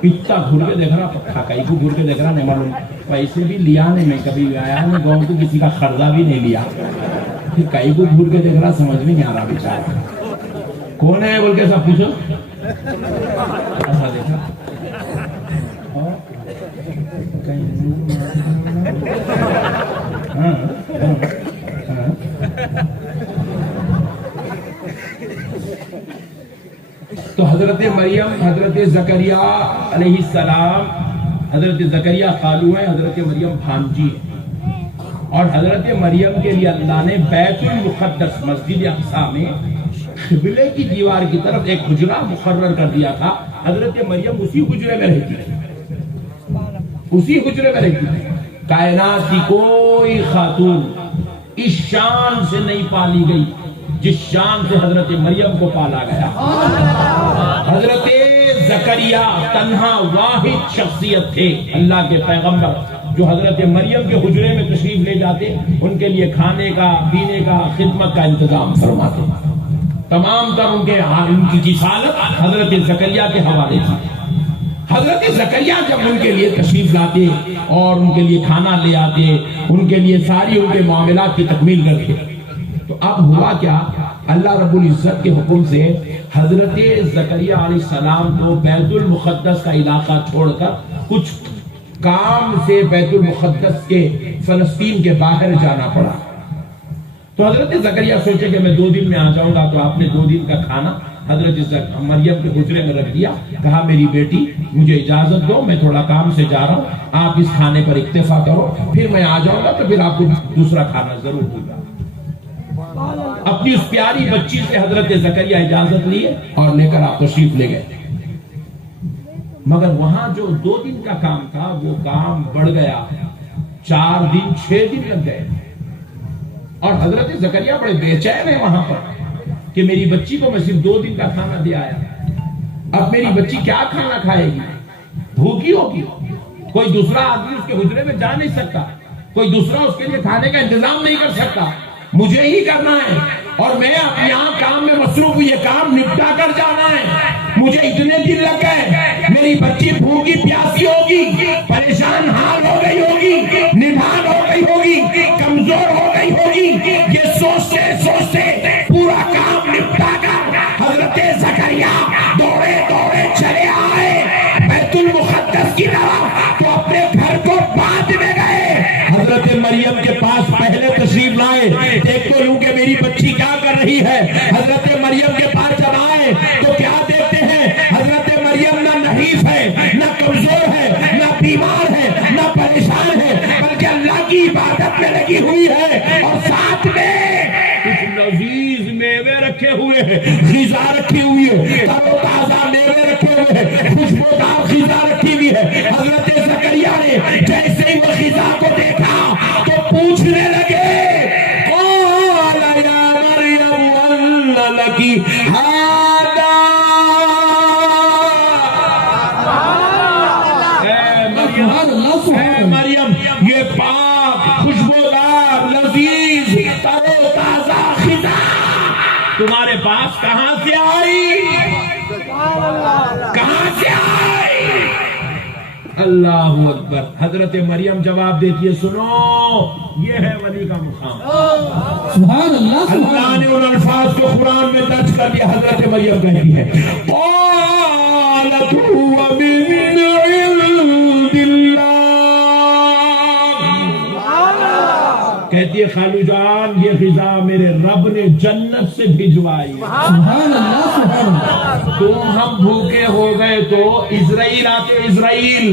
اتنا گھر کے دیکھ رہا، پکا کئی کو گھر کے دیکھ رہا، نہیں معلوم پیسے بھی لیا نہیں، میں کبھی آیا نہیں گاؤں کو، کسی کا قرضہ بھی نہیں لیا، پھر کئی کو گھر کے دیکھ رہا، سمجھ بھی نہیں آ رہا بیچارہ کون ہے بول کے سب پوچھو۔ ایسا دیکھا تو حضرت مریم، حضرت زکریا علیہ السلام، حضرت زکریا خالو ہیں، حضرت مریم بھانجی ہیں، اور حضرت مریم کے لیے اللہ نے بیت المقدس مسجد اقصی میں قبلے کی دیوار کی طرف ایک حجرہ مقرر کر دیا تھا۔ حضرت مریم اسی حجرے میں رہتی تھی، اسی حجرے میں رہتی تھی۔ کائنات کی کوئی خاتون اس شان سے نہیں پالی گئی جس شان سے حضرت مریم کو پالا گیا۔ حضرت زکریا تنہا واحد شخصیت تھے اللہ کے پیغمبر جو حضرت مریم کے حجرے میں تشریف لے جاتے، ان کے لیے کھانے کا، پینے کا، خدمت کا انتظام فرماتے۔ تمام تر ان کی کفالت حضرت زکریا کے حوالے تھی۔ حضرت زکریا جب ان کے لیے تشریف لاتے اور ان کے لیے کھانا لے آتے، ان کے لیے ساری ان کے معاملات کی تکمیل کرتے، تو اب ہوا کیا؟ اللہ رب العزت کے حکم سے حضرت زکریا علیہ السلام کو بیت المقدس کا علاقہ چھوڑ کر کچھ کام سے بیت المقدس کے فلسطین کے باہر جانا پڑا۔ تو حضرت زکریا سوچے کہ میں 2 دن میں آ جاؤں گا، تو آپ نے 2 دن کا کھانا حضرت مریم کے حجرے میں رکھ دیا، کہا میری بیٹی مجھے اجازت دو، میں تھوڑا کام سے جا رہا ہوں، آپ اس کھانے پر اکتفا کرو، پھر میں آ جاؤں گا تو پھر آپ کو دوسرا کھانا ضرور ہوگا۔ اپنی اس پیاری بچی سے حضرت زکریا اجازت لیے اور لے کر آپ تشریف لے گئے، مگر وہاں جو 2 دن کا کام تھا وہ کام بڑھ گیا، 4 دن 6 دن لگ گئے، اور حضرت زکریا بڑے بے چین ہیں وہاں پر کہ میری بچی کو میں صرف 2 دن کا کھانا دے آیا، اب میری بچی کیا کھانا کھائے گی؟ بھوکی ہوگی، کوئی دوسرا آدمی اس کے حجرے میں جا نہیں سکتا، کوئی دوسرا اس کے لیے کھانے کا انتظام نہیں کر سکتا، مجھے ہی کرنا ہے، اور میں یہاں کام میں مصروف ہوں، یہ کام نپٹا کر جانا ہے، مجھے اتنے دن لگ گئے، میری بچی بھوکی پیاسی ہوگی، پریشان حال ہو گئی ہوگی، نڈھال ہو گئی ہوگی، کمزور ہو گئی ہوگی، یہ سوچتے سوچتے پورا کام نپٹا کر حضرت زکریا دوڑے دوڑے چلے آئے بیت المقدس کی طرف، تو اپنے گھر کو بعد میں گئے۔ حضرت حضرت مریم کے پاس پہلے تشریف لائے، دیکھ تو لوں کہ میری بچی کیا کر رہی ہے۔ حضرت مریم کے پاس جب آئے تو کیا دیکھتے ہیں؟ حضرت مریم نہ نحیف ہے، نہ کمزور ہے، نہ بیمار ہے، نہ پریشان ہے، بلکہ اللہ کی عبادت میں لگی ہوئی ہے، اور ساتھ میں کچھ لذیذ میوے رکھے ہوئے ہیں، غذا رکھی ہوئی ہے، تر و تازہ میوے رکھے ہوئے ہیں، خوشبودار غذا رکھی ہوئی ہے۔ حضرت زکریا نے جیسے ہی وہ غذا کو دیکھا تو پوچھنے لگے، قال یا مریم ان لکی ھذا، اے مریم یہ پاک خوشبودار لذیذ تر و تازہ غذا تمہارے پاس کہاں سے آئی؟ کہاں سے آئی؟ اللہ اکبر۔ حضرت مریم جواب دیتی ہے، سنو یہ ہے ولی کا مقام۔ سبحان اللہ، اللہ نے ان الفاظ کو قرآن میں درج کر دیا۔ حضرت مریم کہتی ہے، قالت هو من عند اللہ، کہتی ہے خالو جان یہ غذا میرے رب نے جنت سے بھجوائی۔ سبحان اللہ، سبحان اللہ۔ تم ہم بھوکے ہو گئے تو اسرائیل آتے، اسرائیل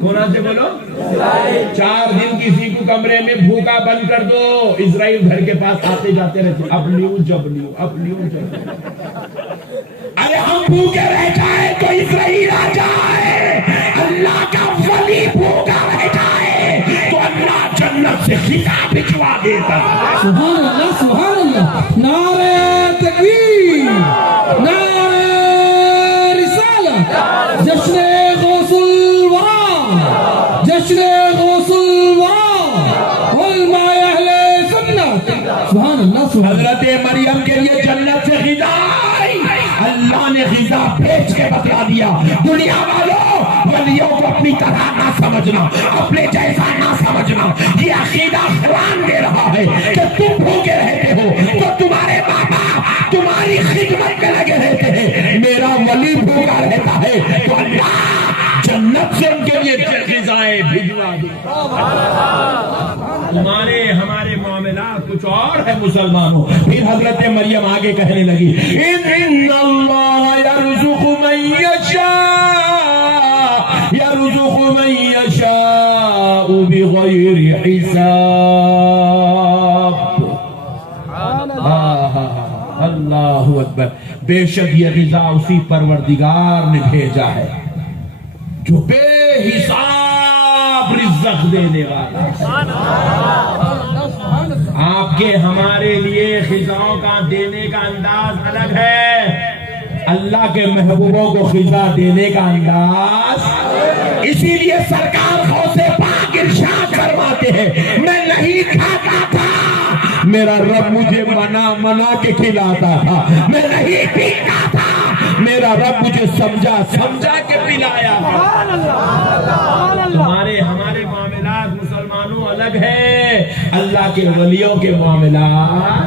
کون آتے بولو؟ 4 دن کسی کو کمرے میں بھوکا بند کر دو، اسرائیل گھر کے پاس آتے جاتے رہتے، اب لیو جب لیو، اب لیو جب لیو۔ ارے ہم بھوکے رہ جائے تو اسرائیل آ جائے، اللہ کا ولی بھوکا رہ جائے تو اللہ جنت سے غذا بھجوا دیتا۔ سبحان اللہ، سبحان اللہ۔ نعرہ تکبیر، نعرہ رسالت، جشن غوث الورا، جشن غوث الورا، علماء اہل سنت۔ سبحان اللہ، سبحان اللہ۔ حضرت مریم کے لیے جنت سے غذا آئی، اللہ نے غذا بھیج کے بتلا دیا۔ دنیا والوں، ولیوں کو اپنی طرح نہ سمجھنا، اپنے جیسا نہ سمجھنا۔ یہ عقیدہ قرآن دے رہا ہے کہ تم بھوکے رہتے ہو تو تمہارے بابا تمہاری خدمت میں لگے رہتے ہیں، میرا ولی بھوکا رہتا ہے تو اللہ جنت سے ان کے لیے غذائیں بھجوا دے۔ تمہارے ہمارے معاملات کچھ اور ہے مسلمانوں۔ پھر حضرت مریم آگے کہنے لگی، ان اللہ یرزق من یشاء، یرزق من یشاء بغیر حساب۔ اللہ اکبر۔ بے شک یہ غذا اسی پروردگار نے بھیجا ہے جو بے حساب رزق دینے والا ہے۔ آپ کے ہمارے لیے غذاؤں کا دینے کا انداز الگ ہے، اللہ کے محبوبوں کو غذا دینے کا انداز۔ اسی لیے سرکار غوث پاک ارشاد فرماتے ہیں، میں نہیں کھاتا تھا، میرا رب مجھے منا کے کھلاتا تھا، میں نہیں پیتا تھا، میرا رب مجھے سمجھا کے پلایا۔ تمہارے ہمارے معاملات مسلمانوں الگ ہے، اللہ کے ولیوں کے معاملات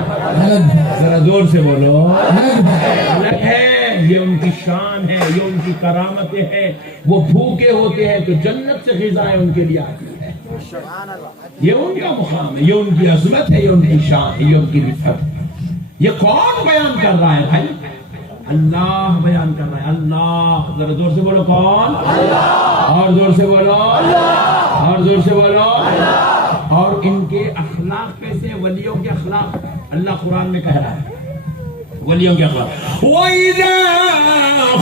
ذرا زور سے بولو الگ ہے۔ یہ ان کی شان ہے، یہ ان کی کرامتیں ہیں۔ وہ بھوکے ہوتے ہیں تو جنت سے غذائیں ان کے لیے آتی ہے، یہ ان کا مقام ہے، یہ ان کی عظمت ہے، یہ ان کی شان ہے، یہ ان کی رفعت ہے۔ یہ کون بیان کر رہا ہے بھائی؟ اللہ بیان کر رہا ہے، اللہ۔ ذرا زور سے بولو کون؟ اللہ۔ اور زور سے بولو اللہ۔ اور زور سے بولو اللہ۔ اور ان کے اخلاق کیسے؟ ولیوں کے اخلاق اللہ قرآن میں کہہ رہا ہے، ولیوں کے اخلاق، وَإِذَا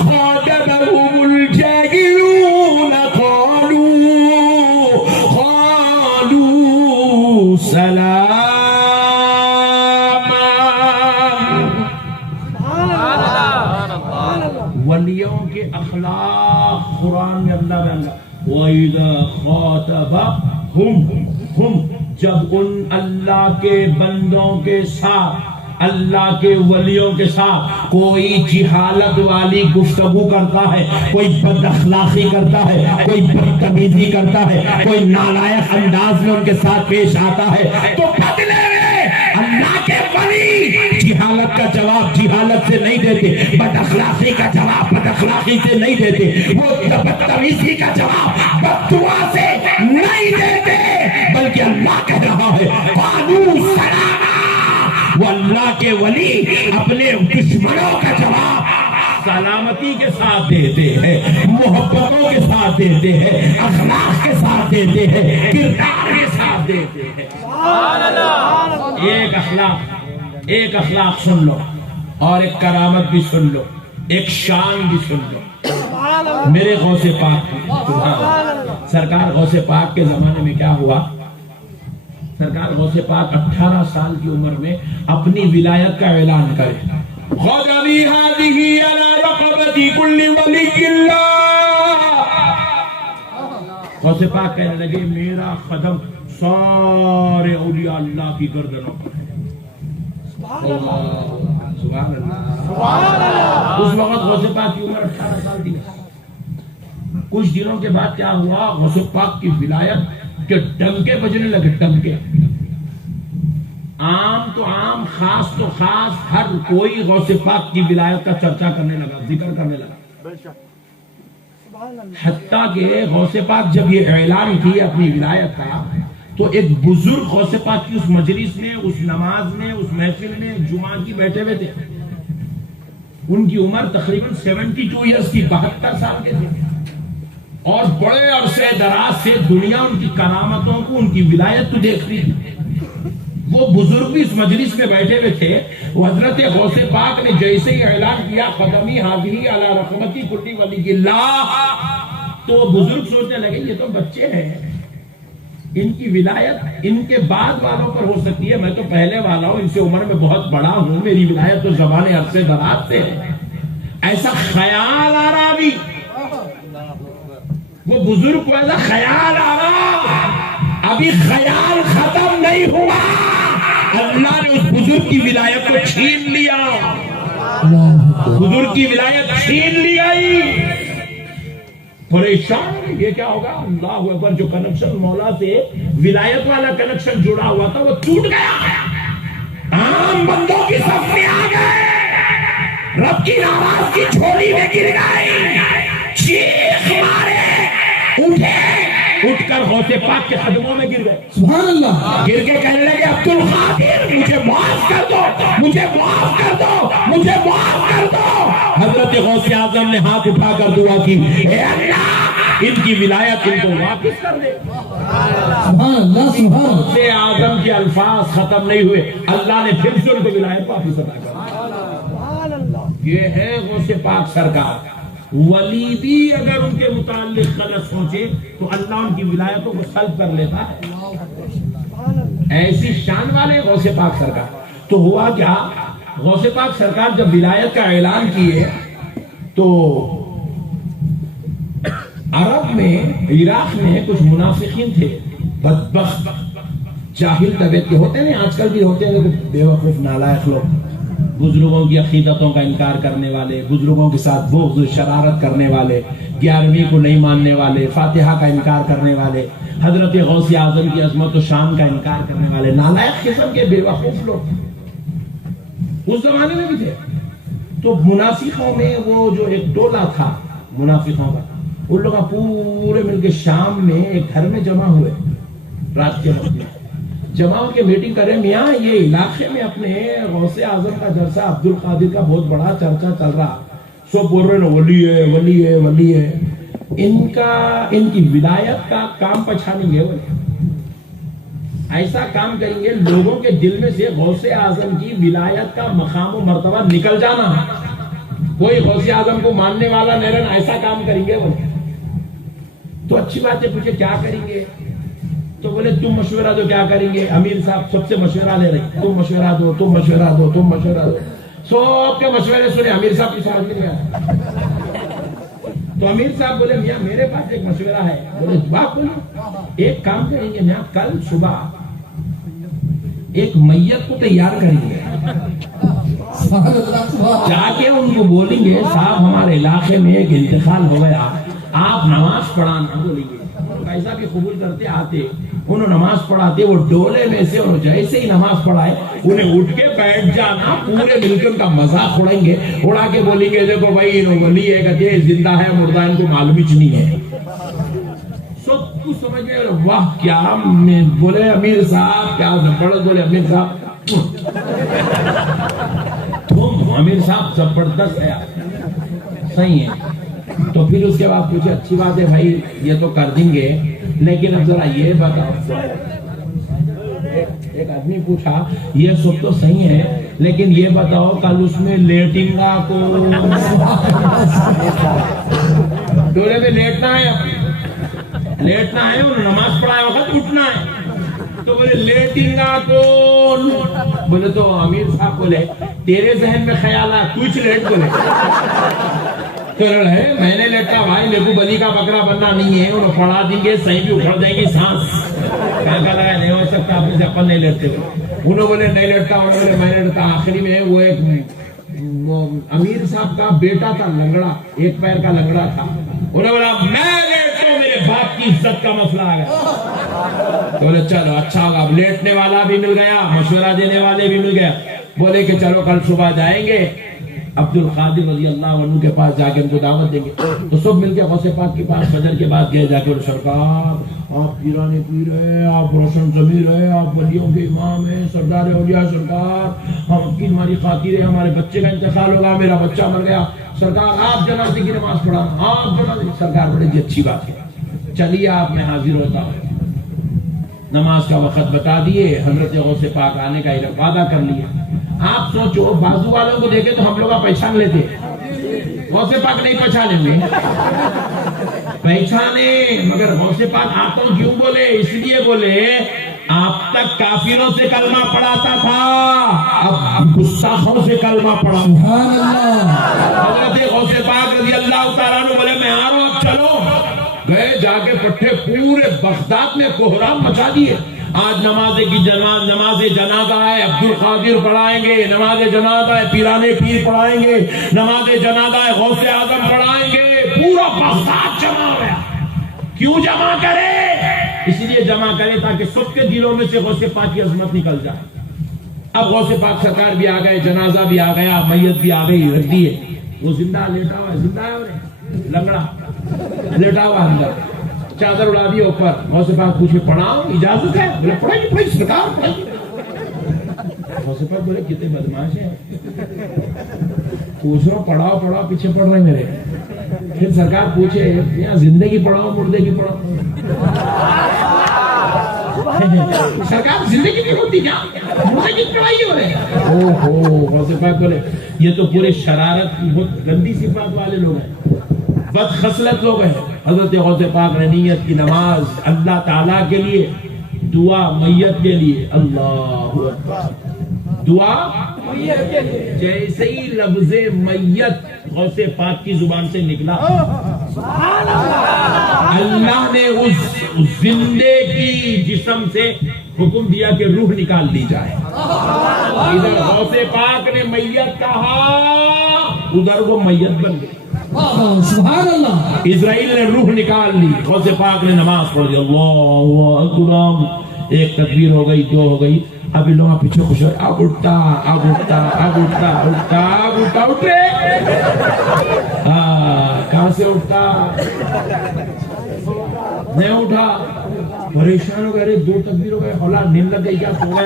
خَاطَبَهُمُ الْجَاهِلُونَ قَالُوا سَلَامًا۔ ولیوں کے اخلاق قرآن میں اللہ بیان کر، وَإِذَا خَاطَبَهُمْ، جب ان اللہ کے بندوں کے ساتھ، اللہ کے ولیوں کے ساتھ کوئی جہالت والی گفتگو کرتا ہے، کوئی بد اخلاقی کرتا ہے، کوئی بدتمیزی کرتا ہے، کوئی نالائق انداز میں ان کے ساتھ پیش آتا ہے، تو بدلے میں اللہ کے ولی جہالت کا جواب جہالت سے نہیں دیتے، بد اخلاقی کا جواب بد اخلاقی سے نہیں دیتے، وہ بدتمیزی کا جواب بد دعا سے نہیں دیتے، کے ولی اپنے دشمنوں کا جواب سلامتی کے ساتھ دیتے ہیں، محبتوں کے ساتھ دیتے ہیں، اخلاق کے ساتھ دیتے ہیں، کردار کے ساتھ دیتے ہیں۔ ایک اخلاق سن لو اور ایک کرامت بھی سن لو، ایک شان بھی سن لو۔ میرے غوث پاک سرکار غوث پاک کے زمانے میں کیا ہوا؟ سرکار غوث پاک 18 سال کی عمر میں اپنی ولایت کا اعلان کرے، غضبی هذه على رقبة كل ولی اللہ۔ غوث پاک کہنے لگے میرا قدم سارے اولیاء اللہ کی گردنوں پر ہے۔ سبحان اللہ۔ اس وقت غوث پاک کی عمر 18 سال تھی۔ کچھ دنوں کے بعد کیا ہوا؟ غوث پاک کی ولایت کے ڈنکے بجنے لگے، ڈنکے۔ عام تو عام، خاص تو خاص، ہر کوئی غوث پاک کی ولایت کا چرچا کرنے لگا، ذکر کرنے لگا۔ حتیٰ کہ غوث پاک جب یہ اعلان کی اپنی ولایت کا تو ایک بزرگ غوث پاک کی اس مجلس میں، اس نماز میں، اس محفل میں جمعہ کی بیٹھے ہوئے تھے۔ ان کی عمر تقریباً 72 ایئرس کی، 72 سال کے تھے، اور بڑے عرصے دراز سے دنیا ان کی کرامتوں کو، ان کی ولایت کو دیکھ رہی تھی۔ وہ بزرگ بھی اس مجلس میں بیٹھے ہوئے تھے۔ وہ حضرت غوث پاک نے جیسے ہی اعلان کیا قدمی حاضری علی رقبتی کلی ولی اللہ، تو بزرگ سوچنے لگے یہ تو بچے ہیں، ان کی ولایت ان کے بعد والوں پر ہو سکتی ہے، میں تو پہلے والا ہوں، ان سے عمر میں بہت بڑا ہوں، میری ولایت تو زبان عرصے دراز سے ہے۔ ایسا خیال آ رہا، بھی وہ بزرگ کو ایسا خیال آ رہا، ابھی خیال ختم نہیں ہوا، اللہ نے اس بزرگ کی ولایت کو چھین لیا، بزرگ کی ولایت چھین لیا ہی۔ پریشان یہ کیا ہوگا؟ اللہ اکبر، جو کنیکشن مولا سے ولایت والا کنیکشن جڑا ہوا تھا وہ ٹوٹ گیا، عام بندوں کی صف میں آ گئے، رب کی نواز کی جھولی میں گر گئے، چیخ مارے، اٹھے، اٹھ کر غوث پاک کے قدموں میں گر گئے، سبحان اللہ، گر کے کہنے لگے عبد القادر مجھے معاف کر دو، مجھے معاف کر دو، مجھے معاف کر دو۔ حضرت غوث اعظم نے ہاتھ اٹھا کر دعا کی، اے اللہ ان کی ولایت ان کو واپس کر دے۔ سبحان اللہ، سبحان اللہ۔ غوث اعظم کے الفاظ ختم نہیں ہوئے، اللہ نے پھر سے ان کو ولایت واپس عطا کر۔ یہ ہے غوث پاک سرکار۔ ولی بھی اگر ان کے متعلق غلط سوچے تو اللہ ان کی ولایتوں کو سلب کر لیتا ہے، ایسی شان والے غوث پاک سرکار۔ تو ہوا کیا؟ غوث پاک سرکار جب ولایت کا اعلان کیے تو عرب میں، عراق میں کچھ منافقین تھے، بدبخت جاہل طبیعت کے، ہوتے ہیں آج کل بھی ہوتے ہیں بے وقوف نالائق لوگ، بزرگوں کی عقیدتوں کا انکار کرنے والے، بزرگوں کے ساتھ بغض شرارت کرنے والے، 11ویں کو نہیں ماننے والے، فاتحہ کا انکار کرنے والے، حضرت غوث اعظم کی عظمت و شان کا انکار کرنے والے، نالائق قسم کے بے وقوف لوگ اس زمانے میں بھی تھے۔ تو منافقوں میں وہ جو ایک ٹولہ تھا منافقوں کا، ان لوگ پورے مل کے شام میں ایک گھر میں جمع ہوئے، رات کے وقت میں جمع ہو کے میٹنگ کریں، میاں یہ علاقے میں اپنے غوث اعظم کا جلسہ عبد القادر کا بہت بڑا چرچا چل رہا، سب بول رہے نا ولی ہے ولی ہے ولی ہے، ان کی ولایت کا کام پچھانیں گے، ایسا کام کریں گے لوگوں کے دل میں سے غوث اعظم کی ولایت کا مقام و مرتبہ نکل جانا، کوئی غوث اعظم کو ماننے والا نہیں رہنا، ایسا کام کریں گے وہ۔ تو اچھی بات ہے، پوچھے کیا کریں گے؟ تو بولے تم مشورہ دو، کیا کریں گے؟ امیر صاحب سب سے مشورہ لے رہے، تم مشورہ دو، تم مشورہ دو، تم مشورہ دو، سب کے مشورے سنے، امیر صاحب کی سمجھ میں نہیں آیا۔ تو امیر صاحب بولے میاں میرے پاس ایک مشورہ ہے۔ بولے بات بولو۔ ایک کام کریں گے میاں، کل صبح ایک میت کو تیار کریں گے، جا کے ان کو بولیں گے صاحب ہمارے علاقے میں ایک انتقال ہو گیا، آپ نماز پڑھانا، بولیں گے ایسا بھی قبول کرتے آتے، انہوں نماز پڑھاتے، وہ ڈولے میں سے جیسے ہی نماز پڑھائے انہیں اٹھ کے بیٹھ جانا، پورے مل کے ان کا مذاق اڑائیں گے، اڑا کے بولیں گے دیکھو بھائی ولی ہے، کہتے ہیں زندہ ہے مردہ ان کو معلوم ہی نہیں ہے۔ سب کچھ سمجھ گئے، واہ کیا، بولے امیر صاحب کیا پڑھ، بولے امیر صاحب تم امیر صاحب زبردست ہے صحیح ہے. تو پھر اس کے بعد پوچھے اچھی بات ہے بھائی یہ تو کر دیں گے لیکن اب ذرا یہ بتاؤ. ایک آدمی پوچھا یہ سب تو صحیح ہے لیکن یہ بتاؤ کل اس میں لیٹنگ گا کو ڈولے میں لیٹنا ہے لیٹنا ہے اور نماز پڑھائے وقت اٹھنا ہے تو بولے لیٹنگ گا کون. بولے تو امیر صاحب بولے تیرے ذہن میں خیال آ کچھ لیٹ بولے ہے میں نے لیٹا بھائی میرے کو بلی کا بکرا بننا نہیں ہے انہوں پڑھا دیں گے صحیح بھی اکھڑ جائے گی سانس نہیں ہو سکتا اپنے سے اپن نہیں لیٹتے ہوئے. انہوں بولے نہیں لیٹتا انہوں بولے میں لیٹتا. آخری میں وہ ایک امیر صاحب کا بیٹا تھا لنگڑا ایک پیر کا لنگڑا تھا انہوں بولا میں لیٹتا ہوں میرے باپ کی عزت کا مسئلہ آ گیا. بولے چلو اچھا ہوگا اب لیٹنے والا بھی مل گیا مشورہ دینے والے بھی مل گیا. بولے کہ چلو کل صبح جائیں گے عبد القادر رضی اللہ عنہ کے پاس جا کے ان کو دعوت دیں گے. تو سب مل کے غوث پاک کے پاس فجر کے بعد گئے جا کے سرکار آپ پیرانے پیر ہیں آپ روشن ضمیر ہیں آپ ولیوں کے امام ہیں سردار اولیاء سرکار ہم کی ہماری خاطر ہے ہمارے بچے کا انتقال ہوگا میرا بچہ مر گیا سرکار آپ جنازے کی نماز پڑھانا آپ جنازے. سرکار بڑے جی اچھی بات ہے چلیے آپ میں حاضر ہوتا ہوں. نماز کا وقت بتا دیے حضرت غوث پاک آنے کا وعدہ کر لیا. آپ سوچو بازو والوں کو دیکھے تو ہم لوگ پہچان لیتے غوث پاک نہیں پہچانے ہوئے پہچانے مگر غوث پاک آپ تو کیوں بولے اس لیے بولے آپ تک کافروں سے کلمہ پڑھاتا تھا اب گستاخوں سے کلمہ پڑھا. حضرت غوث پاک رضی اللہ تعالیٰ عنہ بولے میں آ رہا ہوں چلو. گئے جا کے پٹھے پورے بغداد میں کوہرام مچا دیے. آج نماز جنازہ ہے عبد القادر پڑھائیں گے نماز جنازہ ہے پیرانے پیر پڑھائیں گے نماز جنازہ ہے غوث اعظم پڑھائیں گے. پورا بغداد جمع ہوا. کیوں جمع کرے اس لیے جمع کرے تاکہ سب کے دلوں میں سے غوث پاک کی عظمت نکل جائے. اب غوث پاک سرکار بھی آ گئے جنازہ بھی آ گیا میت بھی آ گئی رکھ دیے. وہ زندہ لیٹا ہوا ہے زندہ ہے لنگڑا لیٹا ہوا اندر چادر اڑا دی اوپر. غوث پاک پوچھے پڑھاؤ اجازت ہے بولے پڑھائیے سرکار پڑھائیے. غوث پاک بولے کتنے بدماش ہیں پوچھ رہا ہوں پڑھاؤ پیچھے پڑھ رہے میرے. پھر سرکار پوچھے یہاں زندگی پڑھاؤ مردے کی پڑھاؤ. سرکار زندگی نہیں ہوتی کیا مردے کی پڑھائی ہو رہے. غوث پاک بولے یہ تو پورے شرارت بہت گندی صفات والے لوگ ہیں بد خصلت لوگ ہیں. حضرت غوث پاک نے نیت کی نماز اللہ تعالیٰ کے لیے دعا میت کے لیے. اللہ اکبر. دعا جیسے ہی لفظ میت غوث پاک کی زبان سے نکلا اللہ نے اس زندے کی جسم سے حکم دیا کہ روح نکال لی جائے. ادھر غوث پاک نے میت کہا ادھر وہ میت بن گئی. سبحان اللہ. اسرائیل نے روح نکال لی. غوث پاک نے نماز پڑھی اللہ اکبر. ایک تکبیر ہو گئی دو ہو گئی. ابھی لوگ پیچھے خوش ہو اب اٹھتا اٹھ رہے. کہاں سے اٹھتا نہیں اٹھا پریشان ہو گئے. دو تکبیر ہو گئے ہولا نیند لگ گئی کیا سو گیا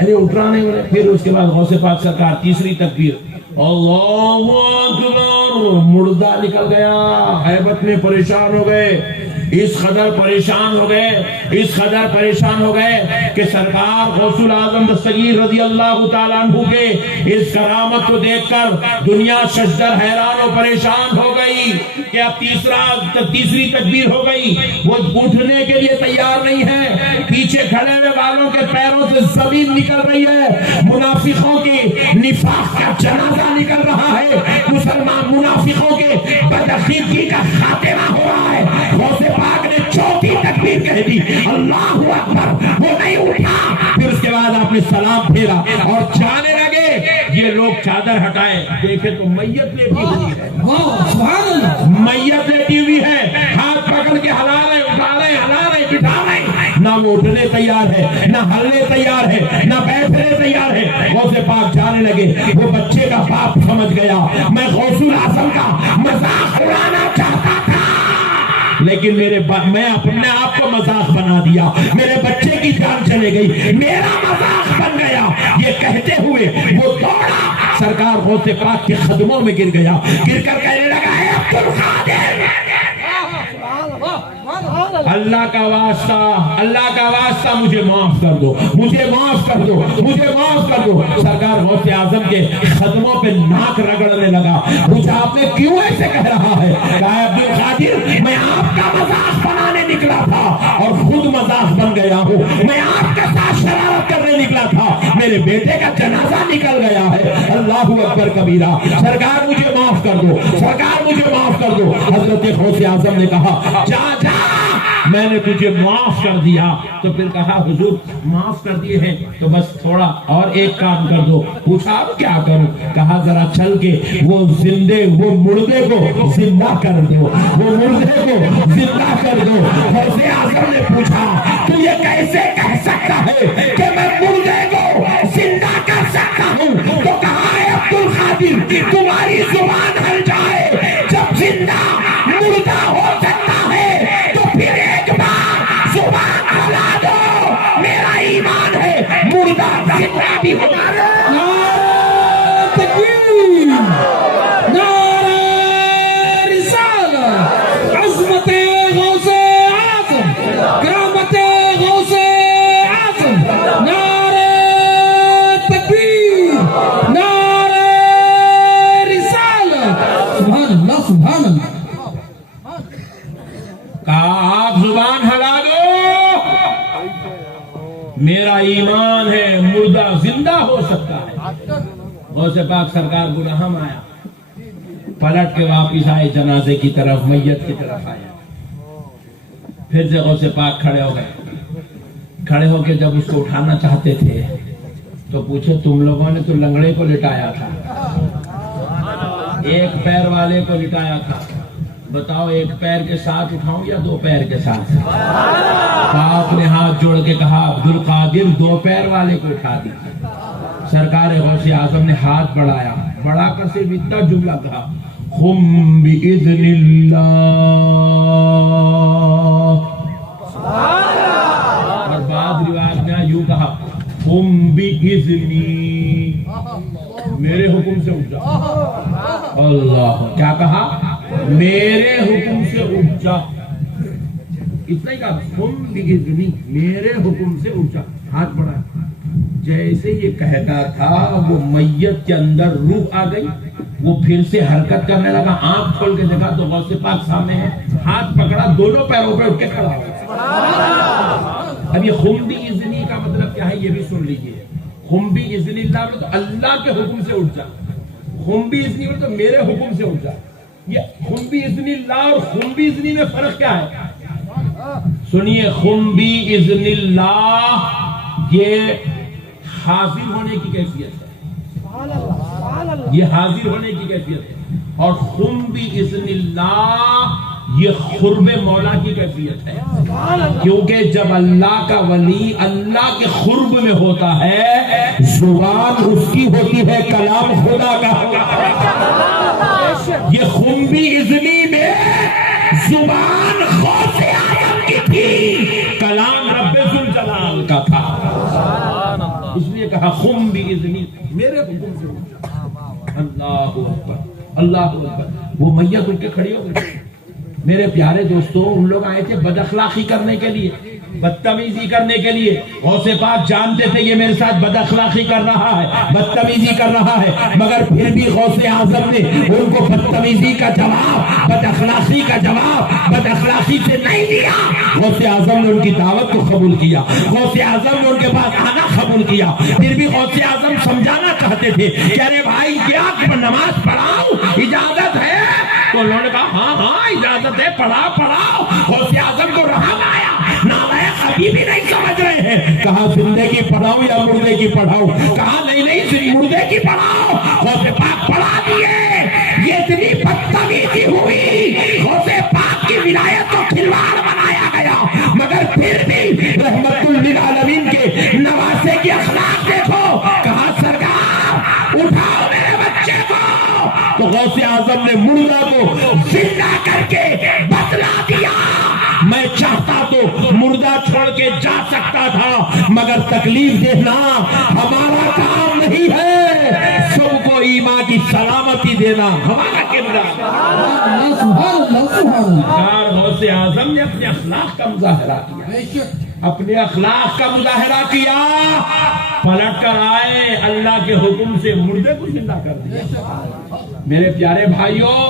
ارے اٹھ رہا نہیں. پھر اس کے بعد غوث پاک سرکار تیسری تکبیر اللہ اکبر. مردہ نکل گیا. ہیبت میں پریشان ہو گئے. اس قدر پریشان ہو گئے کہ سرکار غوث الاعظم دستگیر رضی اللہ تعالیٰ عنہ کے اس کرامت کو دیکھ کر دنیا ششدر حیران و پریشان ہو گئی کہ اب تیسری تکبیر ہو گئی. وہ اٹھنے کے لیے تیار نہیں ہے. پیچھے کھڑے ہوئے والوں کے پیروں سے زمین نکل رہی ہے. منافقوں کے نفاق کا جنازہ نکل رہا ہے. مسلمان منافقوں کے بدعقیدگی کا خاتمہ ہو رہا ہے. غوث پاک نے چوتھی تکبیر کہہ دی اللہ اکبر. وہ نہیں اٹھا. پھر اس کے بعد آپ نے سلام پھیرا اور جانے لگے. یہ لوگ چادر ہٹائے دیکھے تو میت لیٹی ہوئی ہے. میت لیٹی ہوئی ہے. ہاتھ پکڑ کے ہلا رہے اٹھا رہے ہلا رہے بٹھا رہے. نہ وہ اٹھنے تیار ہے نہ ہلنے تیار ہے نہ بیٹھنے تیار ہے. غوث پاک جانے لگے. وہ بچے کا باپ سمجھ گیا میں غوث الاعظم کا مذاق اڑانا چاہتا تھا لیکن میں اپنے آپ کو مذاق بنا دیا، میرے بچے کی جان چلے گئی، میرا مذاق بن گیا۔ یہ کہتے ہوئے وہ دوڑا، سرکار غوث پاک کے قدموں میں گر گیا، گر کر کہنے لگا ہے عبد القادر، اللہ کا واسطہ مجھے معاف کر دو، مجھے معاف کر دو، مجھے معاف کر دو۔ سرکار غوث اعظم کے قدموں پہ ناک رگڑنے لگا، پوچھا آپ نے کیوں ایسے کہہ رہا ہے؟ کہا عبد القادر میں آپ کا مذاق بنانے نکلا تھا اور خود مذاق بن گیا ہوں، میں آپ کے ساتھ شرارت کرنے نکلا تھا، میرے بیٹے کا جنازہ نکل گیا ہے۔ اللہ اکبر کبیرہ، سرکار مجھے معاف کر دو، سرکار مجھے معاف کر دو۔ حضرت غوث اعظم نے کہا جا میں نے تجھے معاف کر دیا۔ تو پھر کہا حضور معاف کر دیے ہیں تو بس تھوڑا اور ایک کام کر دو۔ پوچھا اب کیا کروں؟ کہا ذرا چل کے وہ مردے کو زندہ کر دو، وہ مردے کو زندہ کر دو۔ غوث اعظم نے پوچھا تو یہ کیسے کہہ سکتا ہے کہ میں مردے کو زندہ کر سکتا ہوں؟ تو کہا ہے عبد القادر تمہاری زبان ہل جائے، جب زندہ مردہ ہو سکتا ہے تو پھر ایک بار زبان کھلا دو، میرا ایمان ہے مردہ زندہ بھی ہوگا۔ نعرہ تکبیر، نعرہ رسالت، عظمت غوث اعظم، کرامت غوث اعظم، نعرہ تکبیر، نعرہ رسالت، سبحان اللہ سبحان اللہ۔ کہا آپ زبان ہلا دو، میرا ایمان ہے مردہ زندہ ہو سکتا ہے۔ غوث پاک سرکار گناہم آیا، پلٹ کے واپس آئے جنازے کی طرف، میت کی طرف آیا۔ پھر سے غوث پاک کھڑے ہو گئے، کھڑے ہو کے جب اس کو اٹھانا چاہتے تھے تو پوچھے تم لوگوں نے تو لنگڑے کو لٹایا تھا، ایک پیر والے کو لٹایا تھا، بتاؤ ایک پیر کے ساتھ اٹھاؤں یا دو پیر کے ساتھ؟ آپ نے ہاتھ جوڑ کے کہا عبد القادر دو پیر والے کو اٹھا دی۔ سرکار غوث اعظم نے ہاتھ بڑھایا، بڑھا کر صرف اتنا جملہ کہا قم بإذن اللہ، اور بعض روایت میں یوں کہا قم بإذنی، میرے حکم سے اٹھ جا۔ اللہ، کیا کہا؟ میرے حکم سے اٹھ جا، اتنا ہی کہا قم بإذنی، میرے حکم سے اٹھ جا۔ ہاتھ بڑھا، جیسے یہ کہتا تھا وہ میت کے اندر روح آ گئی، وہ پھر سے حرکت کرنے لگا، آنکھ کھول کے دیکھا تو غوث پاک سامنے ہے، ہاتھ پکڑا، دونوں پیروں پہ اٹھ کے کھڑا ہو گیا۔ اب یہ قم بإذنی کا مطلب کیا ہے یہ بھی سن لیجیے۔ قم بإذن اللہ میں تو اللہ کے حکم سے اٹھ جا، قم بإذنی میں تو میرے حکم سے اٹھ جا۔ یہ قم بإذن اللہ اور قم بإذنی میں فرق کیا ہے؟ سنیے، قم بإذن اللہ یہ حاضر ہونے کی کیفیت ہے، یہ حاضر ہونے کی کیفیت ہے، اور قم بإذن اللہ یہ قرب مولا کی کیفیت ہے، کیونکہ جب اللہ کا ولی اللہ کے قرب میں ہوتا ہے زبان اس کی ہوتی ہے کلام خدا کا۔ یہ قم بإذنی میں زبان غوث اعظم کی تھی، کلام رب ذوالجلال کا تھا، اس لیے کہا قم بإذنی، میرے حکم سے اٹھ جا۔ اللہ اکبر، اللہ اکبر۔ وہ میت اٹھ کے کھڑی ہو گئی۔ میرے پیارے دوستوں، ان لوگ آئے تھے بد اخلاقی کرنے کے لیے، بدتمیزی کرنے کے لیے۔ غوث پاک جانتے تھے یہ میرے ساتھ بد اخلاقی کر رہا ہے، بدتمیزی کر رہا ہے، مگر پھر بھی غوث اعظم نے ان کو بدتمیزی کا جواب، بد اخلاقی کا جواب بد اخلاقی سے نہیں دیا۔ غوث اعظم نے ان کی دعوت کو قبول کیا، غوث اعظم نے ان کے پاس آنا قبول کیا۔ پھر بھی غوث اعظم سمجھانا چاہتے تھے کہ ارے بھائی کیا نماز پڑھاؤں، اجازت ہے؟ تو انہوں نے کہا ہاں ہاں اجازت ہے، پڑھاؤ۔ غوث اعظم کو رحم آیا، نالائق ابھی بھی نہیں سمجھ رہے ہیں، کہا زندے کی پڑھاؤ یا مردے کی پڑھاؤ؟ کہا نہیں مردے کی پڑھاؤ۔ غوث پاک پڑھا دیے۔ یہ اتنی بدتمیزی ہوئی، غوث پاک کی ولایت کو کھلواڑ بنایا گیا، مگر پھر بھی رحمت للعالمین کے نواسے کی اخلاق دیکھو۔ کہا سرکار اٹھاؤ میرے بچے کو، تو غوث اعظم نے مردہ کو زندہ کر کے بتلا دیا کے جا سکتا تھا، مگر تکلیف دینا ہمارا کام نہیں ہے، سب کو ایمان کی سلامتی دینا ہمارا کردار ہے۔ سبحان اللہ سبحان اللہ۔ غوث اعظم نے اپنے اخلاق کا مظاہرہ کیا، اپنے اخلاق کا مظاہرہ کیا، پلٹ کر آئے، اللہ کے حکم سے مردے کو زندہ کر دیا۔ میرے پیارے بھائیوں،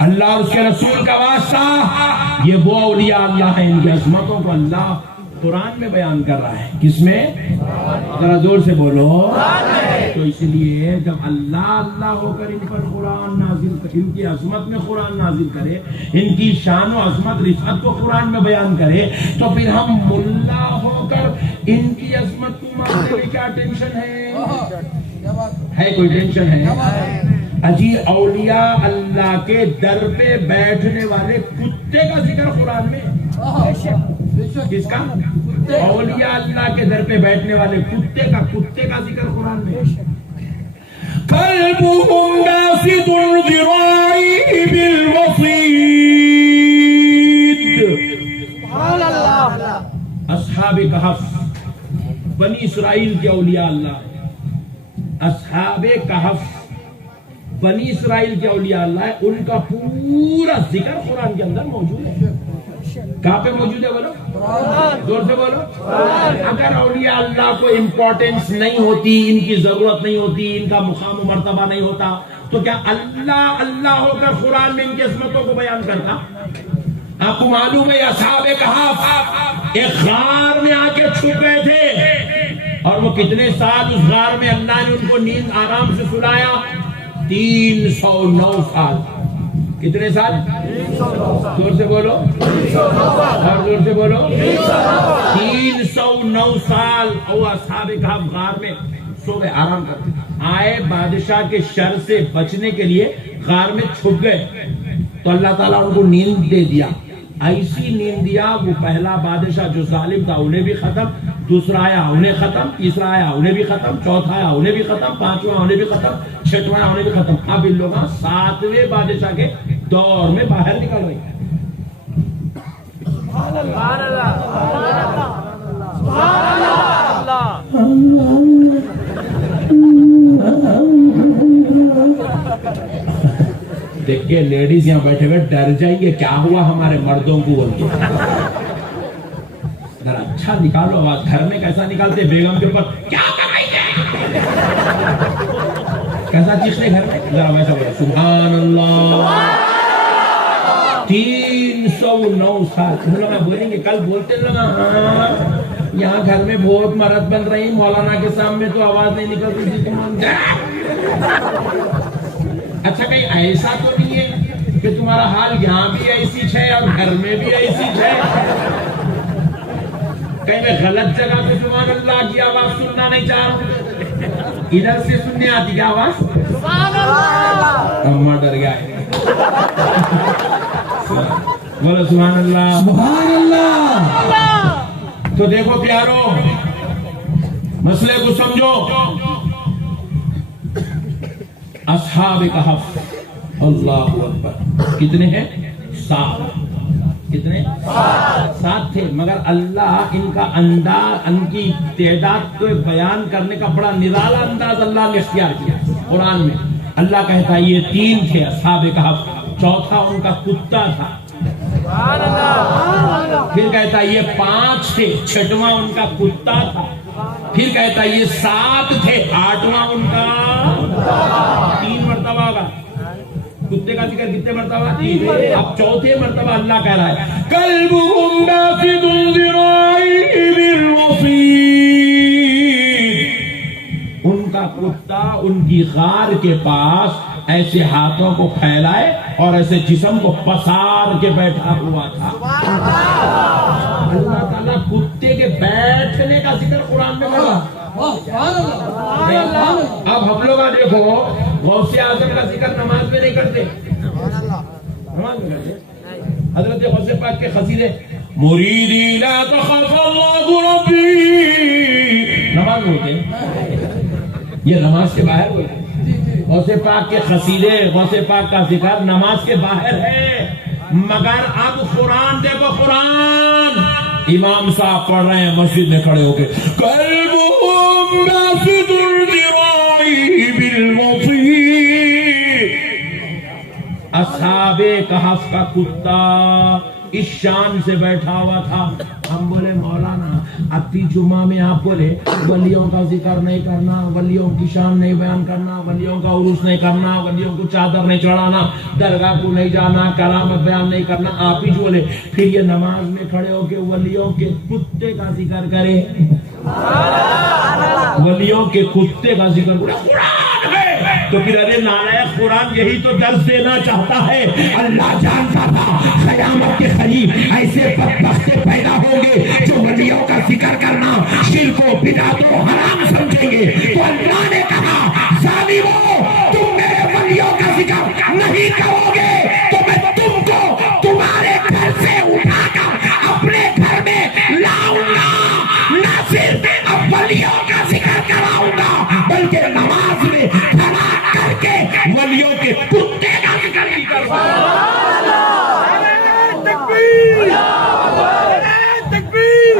اللہ اور اس کے رسول کا واسطہ، یہ وہ اولیاء اللہ ہیں، ان کی عظمتوں کو اللہ قرآن میں بیان کر رہا ہے۔ کس میں؟ ذرا زور سے بولو۔ تو اس لیے جب اللہ اللہ ہو کر ان پر قرآن نازل کرے، ان کی عظمت میں قرآن نازل کرے، ان کی شان و عظمت رفعت کو قرآن میں بیان کرے، تو پھر ہم ملا ہو کر ان کی عظمت کو ماننے میں کیا ٹینشن ہے؟ کوئی ٹینشن ہے؟ اجی اولیاء اللہ کے در پہ بیٹھنے والے کتے کا ذکر قرآن میں، کس کا؟ اولیاء اللہ کے در پہ بیٹھنے والے کتے کا ذکر قرآن میں۔ قلبهم باسط ذراعيه بالوصيد۔ سبحان اللہ۔ اصحاب کہف بنی اسرائیل کے اولیاء اللہ، اصحاب کہف بنی اسرائیل کے اولیاء اللہ ہے، ان کا پورا ذکر قرآن کے اندر موجود ہے۔ کہاں پہ موجود ہے بولو؟ زور سے بولو۔ اگر اولیاء اللہ کو امپورٹنس نہیں ہوتی، ان کی ضرورت نہیں ہوتی، ان کا مقام و مرتبہ نہیں ہوتا، تو کیا اللہ اللہ ہو کر قرآن میں ان کی عظمتوں کو بیان کرتا؟ آپ کو معلوم ہے اصحاب کہف ایک غار میں آ کے چھپ گئے تھے، اور وہ کتنے سال اس غار میں اللہ نے ان کو نیند آرام سے سلایا؟ 309 سال۔ کتنے سال؟ زور سے بولو، اور زور سے بولو۔ 309 سال اور اصحاب کہف غار میں سو گئے، آرام کرتے۔ آئے بادشاہ کے شر سے بچنے کے لیے غار میں چھپ گئے، تو اللہ تعالیٰ ان کو نیند دے دیا، ایسی نیند دیا، وہ پہلا بادشاہ جو ظالم تھا انہیں بھی ختم، دوسرا آیا انہیں ختم، تیسرا آیا انہیں بھی ختم، چوتھا آیا انہیں بھی ختم، پانچواں انہیں بھی ختم، چھٹواں انہیں بھی ختم۔ اب ان لوگ 7ویں بادشاہ کے دور میں باہر نکل رہے ہیں۔ دیکھیے لیڈیز یہاں بیٹھے ہوئے ڈر جائیے، کیا ہوا ہمارے مردوں کو بول کے۔ ذرا اچھا نکالو آواز، گھر میں کیسا نکالتے بیگم کے اوپر کیا کر رہی ہے، کیسا چیختے گھر میں، ذرا ویسا بولو سبحان اللہ۔ 309 سال لوگ بولیں گے، کل بولتے لگا ہاں یہاں گھر میں بہت مرد بن رہی، مولانا کے سامنے تو آواز نہیں نکل رہی تھی۔ اچھا کہیں ایسا تو نہیں ہے کہ تمہارا حال یہاں بھی ایسی ہے اور گھر میں بھی ایسی ہے؟ کہیں میں غلط جگہ پہ سبحان اللہ کی آواز سننا نہیں چاہ رہا، ادھر سے سننے آتی کیا آواز؟ اماں ڈر گیا ہے۔ بولو سبحان اللہ، سبحان اللہ۔ تو دیکھو پیارو، مسئلے کو سمجھو۔ اصحاب کہف اللہ اکبر کتنے ہیں؟ 7۔ کتنے؟ 7 تھے، مگر اللہ ان کا انداز، ان کی تعداد کو بیان کرنے کا بڑا نرالا انداز اللہ نے اختیار کیا قرآن میں۔ اللہ کہتا ہے یہ 3 تھے اصحاب کہف، چوتھا ان کا کتا تھا، پھر کہتا ہے یہ 5 تھے، چھٹواں ان کا کتا تھا، پھر کہتا ہے یہ 7 تھے، 8واں ان کا 3 مرتبہ ہوگا۔ کتے کا ذکر کتنے مرتبہ؟ 3۔ اب چوتھے مرتبہ اللہ کہہ رہا ہے قلبهم باسط ذراعيه بالوصيد۔ ان کا کتا ان کی غار کے پاس ایسے ہاتھوں کو پھیلائے اور ایسے جسم کو پسار کے بیٹھا ہوا تھا۔ اللہ تعالیٰ کتے کے بیٹھنے کا ذکر قرآن میں کرا۔ اب ہم لوگ دیکھو غوث اعظم کا ذکر نماز میں نہیں کرتے، نماز میں کرتے۔ حضرت غوث پاک کے قصیدے مریدی لا تخف اللہ ربی، نماز میں ہوتے ہیں، یہ نماز کے باہر ہوتے ہیں۔ غوث پاک کے قصیدے، غوث پاک کا ذکر نماز کے باہر ہے، مگر اب قرآن دیکھو، قرآن امام صاحب پڑھ رہے ہیں مسجد میں کھڑے ہو کے قلبهم باسط الذراع بالوصی، اصحاب کہف کا کتا اس شان سے بیٹھا ہوا تھا. ہم بولے مولانا اپنی جمعہ میں آپ بولے ولیوں کا ذکر نہیں کرنا، ولیوں کی شان نہیں بیان کرنا، ولیوں کا عروس نہیں کرنا، ولیوں کو چادر نہیں چڑھانا، درگاہ کو نہیں جانا، کرامت بیان نہیں کرنا. آپ ہی بولے پھر یہ نماز میں کھڑے ہو کے ولیوں کے کتے کا ذکر کرے، ولیوں کے کتے کا ذکر کرے. تو پھر ارے نالائق قرآن یہی تو درس دینا چاہتا ہے. اللہ جانتا تھا قیامت کے قریب ایسے بدبخت پیدا ہوں گے جو ولیوں کا ذکر کرنا شرک و بدعت و حرام سمجھیں گے. تو اللہ نے کہا ظالمو تم میرے ولیوں کا ذکر نہیں کرو گے تو میں تم کو تمہارے گھر سے اٹھا کر اپنے گھر میں لاؤں گا. نہ صرف ولیوں کا ذکر کراؤں گا بلکہ نماز میں کھڑا کر کے ولیوں کے کتے کا ذکر بھی کرواؤں گا. تکبیر تکبیر،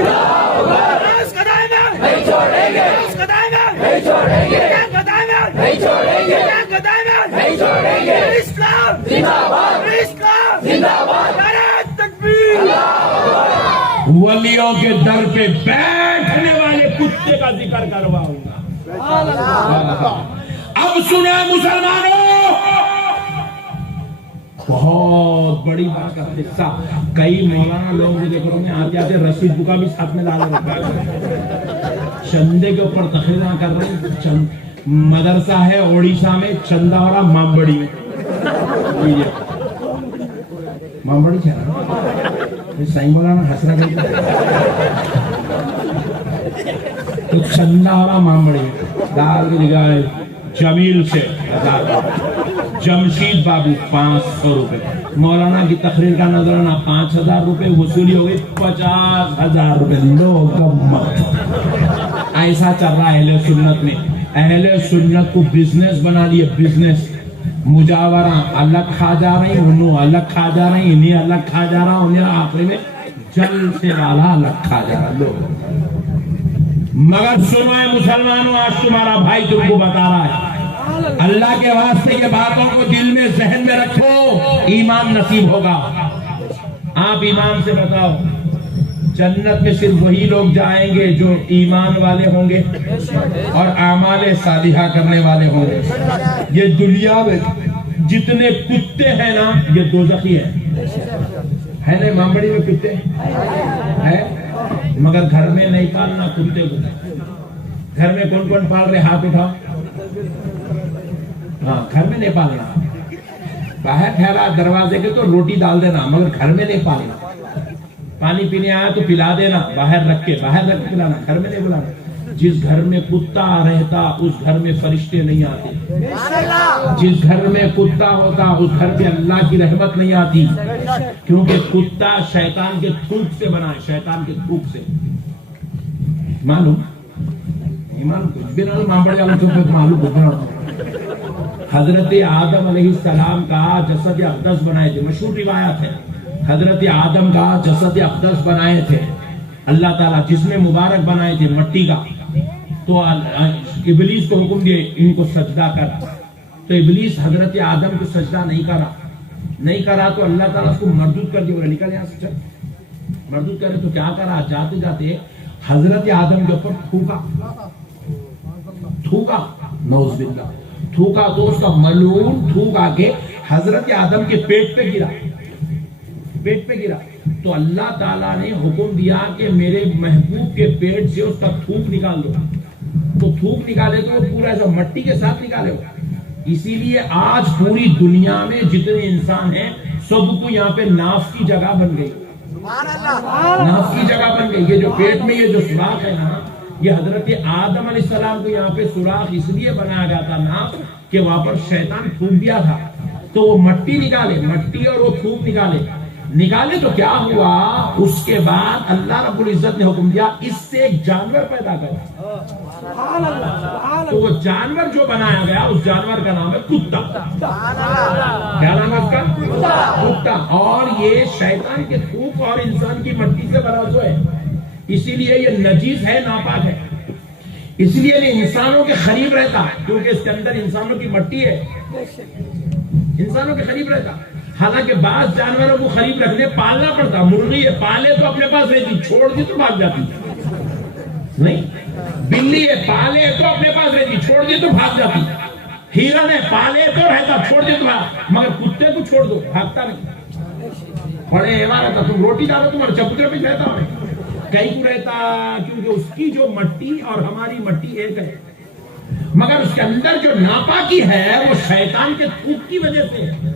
اس کا دائنا نہیں چھوڑیں گے، اس کا دائنا نہیں چھوڑیں گے، اس کا دائنا نہیں چھوڑیں گے، اس کا دائنا نہیں چھوڑیں گے. اسلام زندہ باد، اسلام زندہ باد، نعرہ تکبیر. ولیوں کے در پہ بیٹھنے والے کتے کا ذکر کرواؤں گا. اب سنیں مسلمانوں، بہت بڑی بات کا قصہ. کئی مولانا لوگ مجھے گھروں میں آتے آتے رسید بکا بھی ساتھ میں لا رہے ہیں، چندے کے اوپر تقریریں کر رہے ہیں. مدرسہ ہے اڑیسہ میں، چندہ ہو رہا مامبڑی میں. مامبڑی کیا صحیح مولانا ہنس رہا تو چندہ ہو رہا مامبڑی دال کی جگہ جمیل سے جمشید بابو 500 روپے. مولانا کی تقریر کا نظرانہ 5000 روپے، وصولی ہو گئی 50,000 روپے. لوگ ایسا چل رہا ہے اہل سنت میں. اہل سنت کو بزنس بنا لیے، بزنس. مجاورہ الگ کھا جا رہی، انہوں الگ کھا جا رہی، انہیں الگ کھا جا رہا، انہیں آخری میں جل سے والا الگ کھا جا رہا. لوگ مگر سنو اے مسلمانوں، آج تمہارا بھائی تم کو بتا رہا ہے، اللہ کے واسطے یہ باتوں کو دل میں ذہن میں رکھو، ایمان نصیب ہوگا. آپ ایمان سے بتاؤ، جنت میں صرف وہی لوگ جائیں گے جو ایمان والے ہوں گے اور اعمال صالحہ کرنے والے ہوں گے. یہ دنیا میں جتنے کتے ہیں نا یہ دوزخی ہے نا. مامبڑی میں کتے ہے مگر گھر میں نہیں پالنا کتے کو. گھر میں کون کون پال رہے ہاتھ اٹھاؤ. ہاں گھر میں نہیں پالنا. باہر ٹھہرا دروازے کے تو روٹی ڈال دینا مگر گھر میں نہیں پالنا. پانی پینے آیا تو پلا دینا، باہر رکھ کے پلانا، گھر میں نہیں بلانا. جس گھر میں کتا رہتا اس گھر میں فرشتے نہیں آتے. جس گھر میں کتا ہوتا اس گھر میں اللہ کی رحمت نہیں آتی، کیونکہ کتا شیطان کے تھوک سے بنا ہے. شیطان کے تھوک سے معلوم حضرت آدم علیہ السلام کا جسد اقدس بنائے تھے. مشہور روایت ہے، حضرت آدم کا جسد اقدس بنائے تھے اللہ تعالیٰ، جس میں مبارک بنائے تھے مٹی کا. تو ابلیس کو حکم دیے ان کو سجدہ کر. تو ابلیس حضرت آدم کو سجدہ نہیں کرا تو اللہ تعالیٰ اس کو مردود کر دیا. نکل یہاں سے، مردود کرے تو کیا کرا، جاتے جاتے حضرت آدم کے اوپر تھوکا نعوذ باللہ، تھوکا تو اس کا ملعون تھوک آ کے حضرت آدم کے پیٹ پہ گرا. تو اللہ تعالیٰ نے حکم دیا کہ میرے محبوب کے پیٹ سے اس کا تھوک نکال دو. تو تھوک نکالے تو وہ پورا ایسا مٹی کے ساتھ نکالے ہو. اسی لیے آج پوری دنیا میں جتنے انسان ہیں سب کو یہاں پہ ناف کی جگہ بن گئی. ناف کی جگہ بن گئی. یہ جو پیٹ میں یہ جو سوراخ ہے نا، یہ حضرت آدم علیہ السلام کو یہاں پہ سوراخ اس لیے بنایا گیا تھا ناف کہ وہاں پر شیطان تھوک دیا تھا. تو وہ مٹی نکالے، مٹی اور وہ تھوک نکالے تو کیا ہوا، اس کے بعد اللہ رب العزت نے حکم دیا اس سے ایک جانور پیدا کرا. تو وہ جانور جو بنایا گیا اس جانور کا نام ہے کتا. کیا نام ہے اس کا؟ کتا. اور یہ شیطان کے تھوک اور انسان کی مٹی سے بنا جو ہے اسی لیے یہ نجیس ہے، ناپاک ہے، اس لیے یہ انسانوں کے قریب رہتا ہے، کیونکہ اس کے اندر انسانوں کی مٹی ہے، انسانوں کے قریب رہتا. حالانکہ بعض جانوروں کو قریب رکھنے پالنا پڑتا. مرغی ہے، پالے تو اپنے پاس رہتی، چھوڑ دی تو بھاگ جاتی. نہیں، بلی ہے، پالے تو اپنے پاس رہتی، چھوڑ دی تو بھاگ جاتی. ہرن ہے، پالے تو رہتا، چھوڑ دی تو بھاگ. مگر کتے کو چھوڑ دو، بھاگتا نہیں. بڑے ایوان رہتا، تم روٹی ڈالو تمہارے چبوترے پہ رہتا ہے. کہیں کو رہتا، کیونکہ اس کی جو مٹی اور ہماری مٹی ایک ہے. مگر اس کے اندر جو ناپاکی ہے وہ شیطان کے تھوک کی وجہ سے ہے.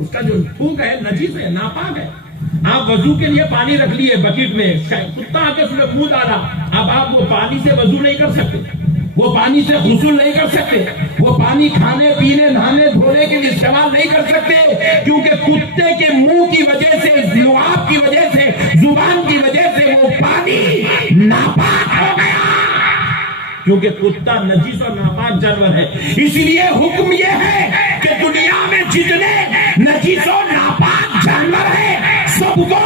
اس کا جو تھوک ہے نجیس ہے، ناپاک ہے. آپ وضو کے لیے پانی رکھ لیے بکیٹ میں، کتا آ کے اس میں منہ ڈالا، اب آپ وہ پانی سے وضو نہیں کر سکتے، وہ پانی سے غسل نہیں کر سکتے، وہ پانی کھانے پینے نہانے دھونے کے لیے استعمال نہیں کر سکتے، کیونکہ کتے کے منہ کی وجہ سے، لعاب کی وجہ سے، زبان کی وجہ سے وہ پانی ناپاک ہو گیا. کیونکہ کتا نجیس اور ناپاک جانور ہے. اسی لیے حکم یہ ہے کہ دنیا میں جتنے نجیس اور ناپاک جانور ہیں سب کو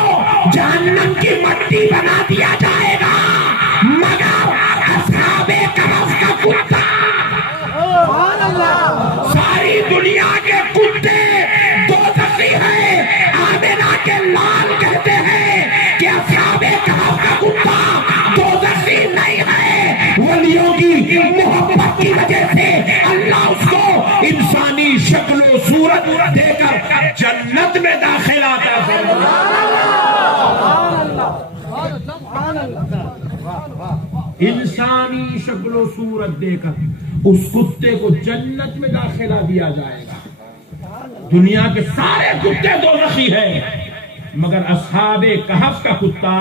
جہنم کی مٹی بنا دیا جائے گا، مگر اصحاب کہف کا کتا. ساری دنیا کے کتے دوزخی ہیں. آمنہ کے لال کہتے ہیں کہ اصحاب کہف کا کتا دوزخی نہیں ہے. ولیوں کی محبت کی وجہ سے اللہ اس کو انسانی شکل و صورت دے کر جنت میں داخل آتا ہے. انسانی شکل و صورت دے کر اس کتے کو جنت میں داخلہ دیا جائے گا. دنیا کے سارے کتے دوزخی ہیں، مگر اصحاب کہف کا کتا،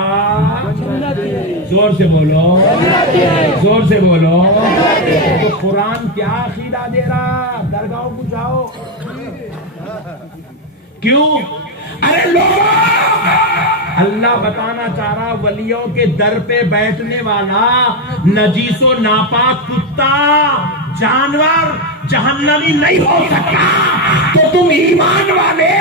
زور سے بولو، زور سے بولو. تو قرآن کیا عقیدہ دے رہا؟ درگاہوں کو جاؤ. کیوں؟ ارے لوگوں، اللہ بتانا چاہ رہا ولیوں کے در پہ بیٹھنے والا نجیس و ناپاک کتا جانور جہنمی نہیں ہو سکتا. تو تم ایمان والے،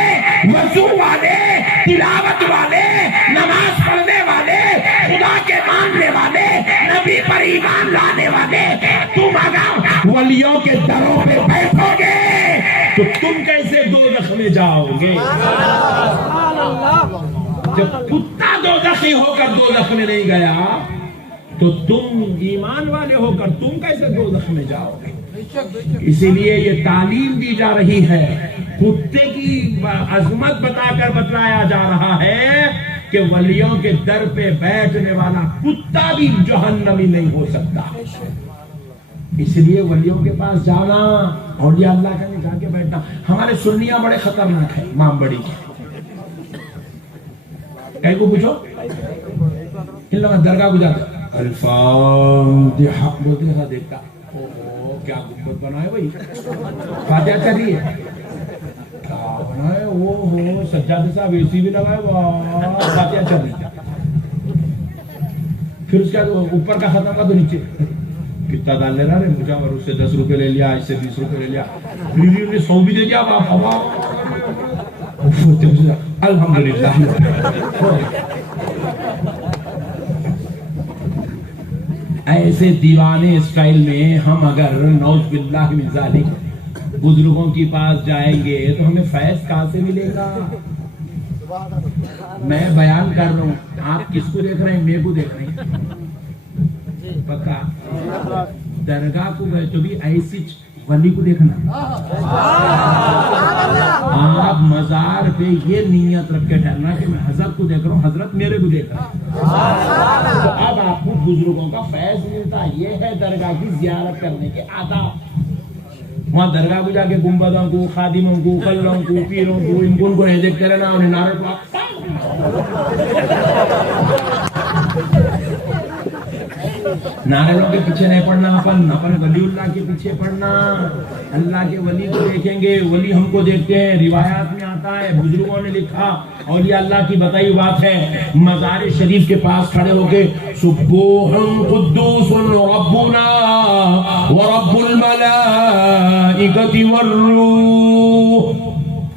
وضو والے، تلاوت والے، نماز پڑھنے والے، خدا کے ماننے والے، نبی پر ایمان لانے والے، تم اگر ولیوں کے دروں پہ بیٹھو گے تو تم کیسے دوزخ میں جاؤ گے؟ جب کتا دوزخی ہو کر دوزخ میں نہیں گیا تو تم ایمان والے ہو کر تم کیسے دوزخ میں جاؤ گے؟ اسی لیے یہ تعلیم دی جا رہی ہے، کتے کی عظمت بتا کر بتلایا جا رہا ہے کہ ولیوں کے در پہ بیٹھنے والا کتا بھی جہنمی نہیں ہو سکتا. اس لیے ولیوں کے پاس جانا، اولیاء اللہ کا جا کے بیٹھنا. ہمارے سنیاں بڑے خطرناک ہیں. امام بڑی کہیں کو پوچھو، ان لوگ درگاہ کو جاتے الفاتحہ بولتے ہیں، دیکھتا کیا گنبد بنا ہے بھائی، فاتحہ چل رہی ہے، کیا بنا ہے وہ ہو سجادے صاحب اے سی بھی لگائے، واہ فاتحہ چل رہی ہے. پھر اس کے بعد اوپر کا ختم کا تو نیچے کتنا ڈال لے رہا ہے مجھے، اور اس سے 10 روپے لے لیا، اس سے 20 روپے لے لیا، نے 100 بھی دے دیا. الحمدللہ. ایسے دیوانے اسٹائل میں ہم اگر نعوذ باللہ من ذالک بزرگوں کے پاس جائیں گے تو ہمیں فیض کہاں سے ملے گا؟ میں بیان کر رہا ہوں، آپ کس کو دیکھ رہے ہیں؟ میرے کو دیکھ رہے ہیں. پکا درگاہ کو گئے تو بھی ایسی ولی کو دیکھنا. آپ مزار پہ یہ نیت رکھ کے ٹھہرنا کہ میں حضرت کو دیکھ رہا ہوں، حضرت میرے کو دیکھ رہا ہے. تو اب آپ کو بزرگوں کا فیض ملتا. یہ ہے درگاہ کی زیارت کرنے کے آداب. وہاں درگاہ کو جا کے گنبدوں کو، خادموں کو، کلوں کو، پیروں کو، ان کو نہیں دیکھتے رہنا، انہیں نعرے کو نعروں کے پیچھے نہیں پڑھنا، اپن ولی اللہ کے پیچھے پڑھنا. اللہ کے ولی کو دیکھیں گے، ولی ہم کو دیکھتے ہیں. روایات میں آتا ہے، بزرگوں نے لکھا، اولیاء اللہ کی بتائی بات ہے، مزار شریف کے پاس کھڑے ہو کے سبوح قدوس ربنا ورب الملائکۃ والروح،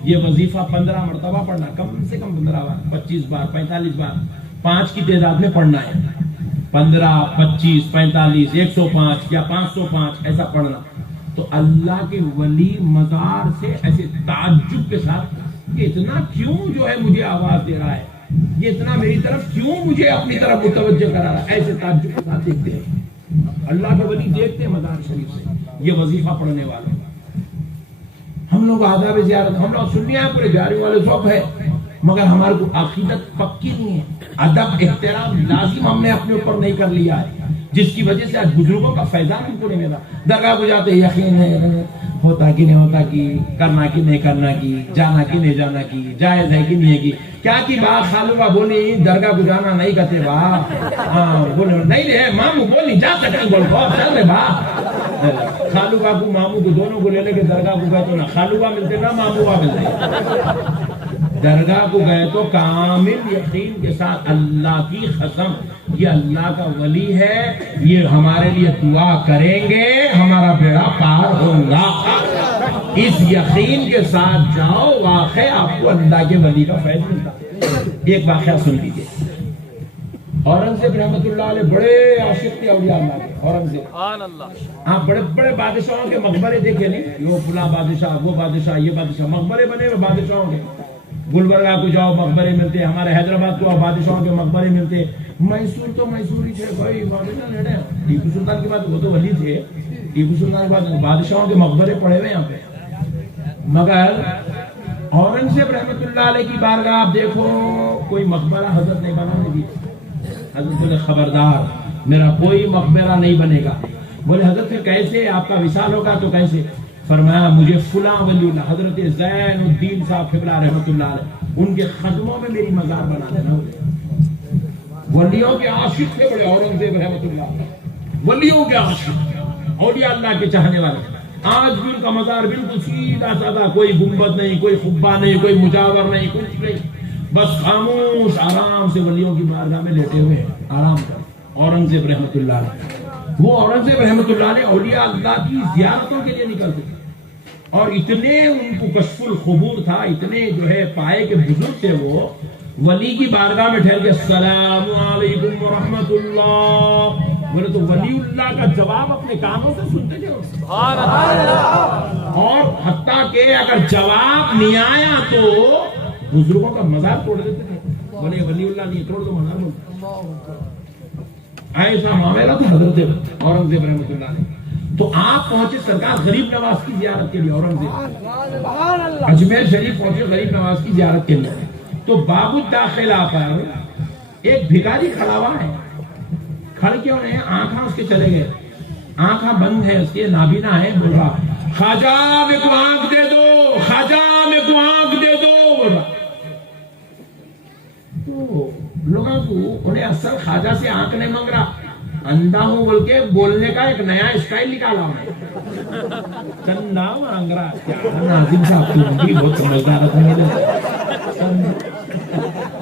یہ وظیفہ 15 مرتبہ پڑھنا، کم سے کم 15 بار، 25 بار، 45 بار، 5 کی تعداد میں پڑھنا ہے. 15, 25, 45, 105 یا 505 ایسا پڑھنا. تو اللہ کے ولی مزار سے ایسے تعجب کے ساتھ کہ اتنا کیوں جو ہے مجھے آواز دے رہا ہے, یہ اتنا میری طرف کیوں مجھے اپنی طرف متوجہ کرا رہا ہے, ایسے تعجب کے ساتھ دیکھتے ہیں. اللہ کے ولی دیکھتے ہیں مزار شریف سے یہ وظیفہ پڑھنے والے. ہم لوگ آداب زیارت ہم لوگ سننے ہیں, پورے جاری والے سب ہے, مگر ہمارے کو عقیدت پکی نہیں ہے. ادب احترام لازم ہم نے اپنے اوپر نہیں کر لیا ہے, جس کی وجہ سے آج بزرگوں کا فیضان ہم کو نہیں ملا. درگاہ کو جاتے یقین ہے ہوتا کہ نہیں ہوتا کی, کرنا کہ نہیں کرنا کی, جانا کہ نہیں جانا کی, جائز ہے کہ نہیں ہے کی, کیا کی بات خالوبا بولی درگاہ کو جانا نہیں کرتے با, ہاں بولے نہیں رہے مامو بولی جا سکتے بول چل رہے با. خالوبا کو مامو کو دونوں کو لے لے کے درگاہ کو گئے تو نہ خالوبا ملتے نہ مامو ملتے. درگاہ کو گئے تو کامل یقین کے ساتھ اللہ کی قسم یہ اللہ کا ولی ہے, یہ ہمارے لیے دعا کریں گے, ہمارا بیڑا پار ہوگا. اس یقین کے ساتھ جاؤ, واقعی آپ کو اللہ کے ولی کا فیض ملتا. ایک واقعہ سن لیجیے. اورنگزیب رحمت اللہ علیہ بڑے عاشق تھے اولیاء اللہ کے. اورنگزیب ہاں بڑے بڑے بادشاہوں کے مقبرے دیکھے نہیں, وہ فلاں بادشاہ وہ بادشاہ یہ بادشاہ, مقبرے بنے ہوئے بادشاہوں کے. گلبرگہ کو جاؤ مقبرے ملتے, ہمارے حیدرآباد کو بادشاہوں کے مقبرے ملتے. میسور تو میسور ہی تھے بھائی, ٹیپو سلطان کے بعد وہ تو ولی تھے, ٹیپو سلطان کے بعد بادشاہوں کے مقبرے پڑے ہوئے یہاں پہ. مگر اورنگزیب رحمت اللہ علیہ کی بارگاہ آپ دیکھو کوئی مقبرہ حضرت نہیں بنانے دی. حضرت بولے خبردار میرا کوئی مقبرہ نہیں بنے گا. بولے حضرت پھر کیسے آپ کا وصال ہوگا تو کیسے؟ فرمایا مجھے فلاں ولی اللہ حضرت زین الدین صاحب قبلہ رحمت اللہ علیہ ان کے قدموں میں میری مزار بنا دینا. ولیوں کے عاشق تھے بڑے اورنگزیب رحمت اللہ, ولیوں کے عاشق, اولیاء اللہ کے چاہنے والے. آج بھی ان کا مزار بالکل سیدھا سادہ, کوئی گنبد نہیں, کوئی قبہ نہیں, کوئی مجاور نہیں, کچھ نہیں, بس خاموش آرام سے ولیوں کی بارگاہ میں لیٹے ہوئے آرام کر. اورنگزیب رحمت اللہ علیہ, وہ اورنگزیب رحمت اللہ علیہ اولیاء اللہ کی زیارتوں کے لیے نکلتے تھے, اور اتنے ان کو کشف القبور تھا, اتنے جو ہے پائے کے بزرگ تھے. وہ ولی کی بارگاہ میں ٹھہر کے السلام علیکم ورحمت اللہ بولے تو ولی اللہ کا جواب اپنے کانوں سے سنتے تھے. اور حتیٰ کہ اگر جواب نہیں آیا تو بزرگوں کا مزار توڑ دیتے تھے. بولے ولی اللہ نہیں توڑ دو مزار. ایسا معاملہ تھا حضرت اورنگزیب رحمت اللہ علیہ. تو آپ پہنچے سرکار غریب نواز کی زیارت کے لیے. اورنگزیب اجمیر شریف پہنچے غریب نواز کی زیارت کے لیے. تو باب الداخلہ پر ایک بھکاری کھڑا ہوا ہے. کھڑ کیوں نہیں, آنکھاں اس کے چلے گئے, آنکھاں بند ہے اس کے, نابینا ہے. بول رہا خواجہ میرے کو آنکھ دے دو, خواجہ میرے کو آنکھ دے دو. بول رہا تو لوگوں کو انہیں اصل خواجہ سے آنکھ نہیں مانگ رہا, اندھا ہوں بول کے بولنے کا ایک نیا اسٹائل نکالا ہوں. چندہ مانگ رہا, کیا ناظم صاحب تم بھی بہت سمجھدار تھے,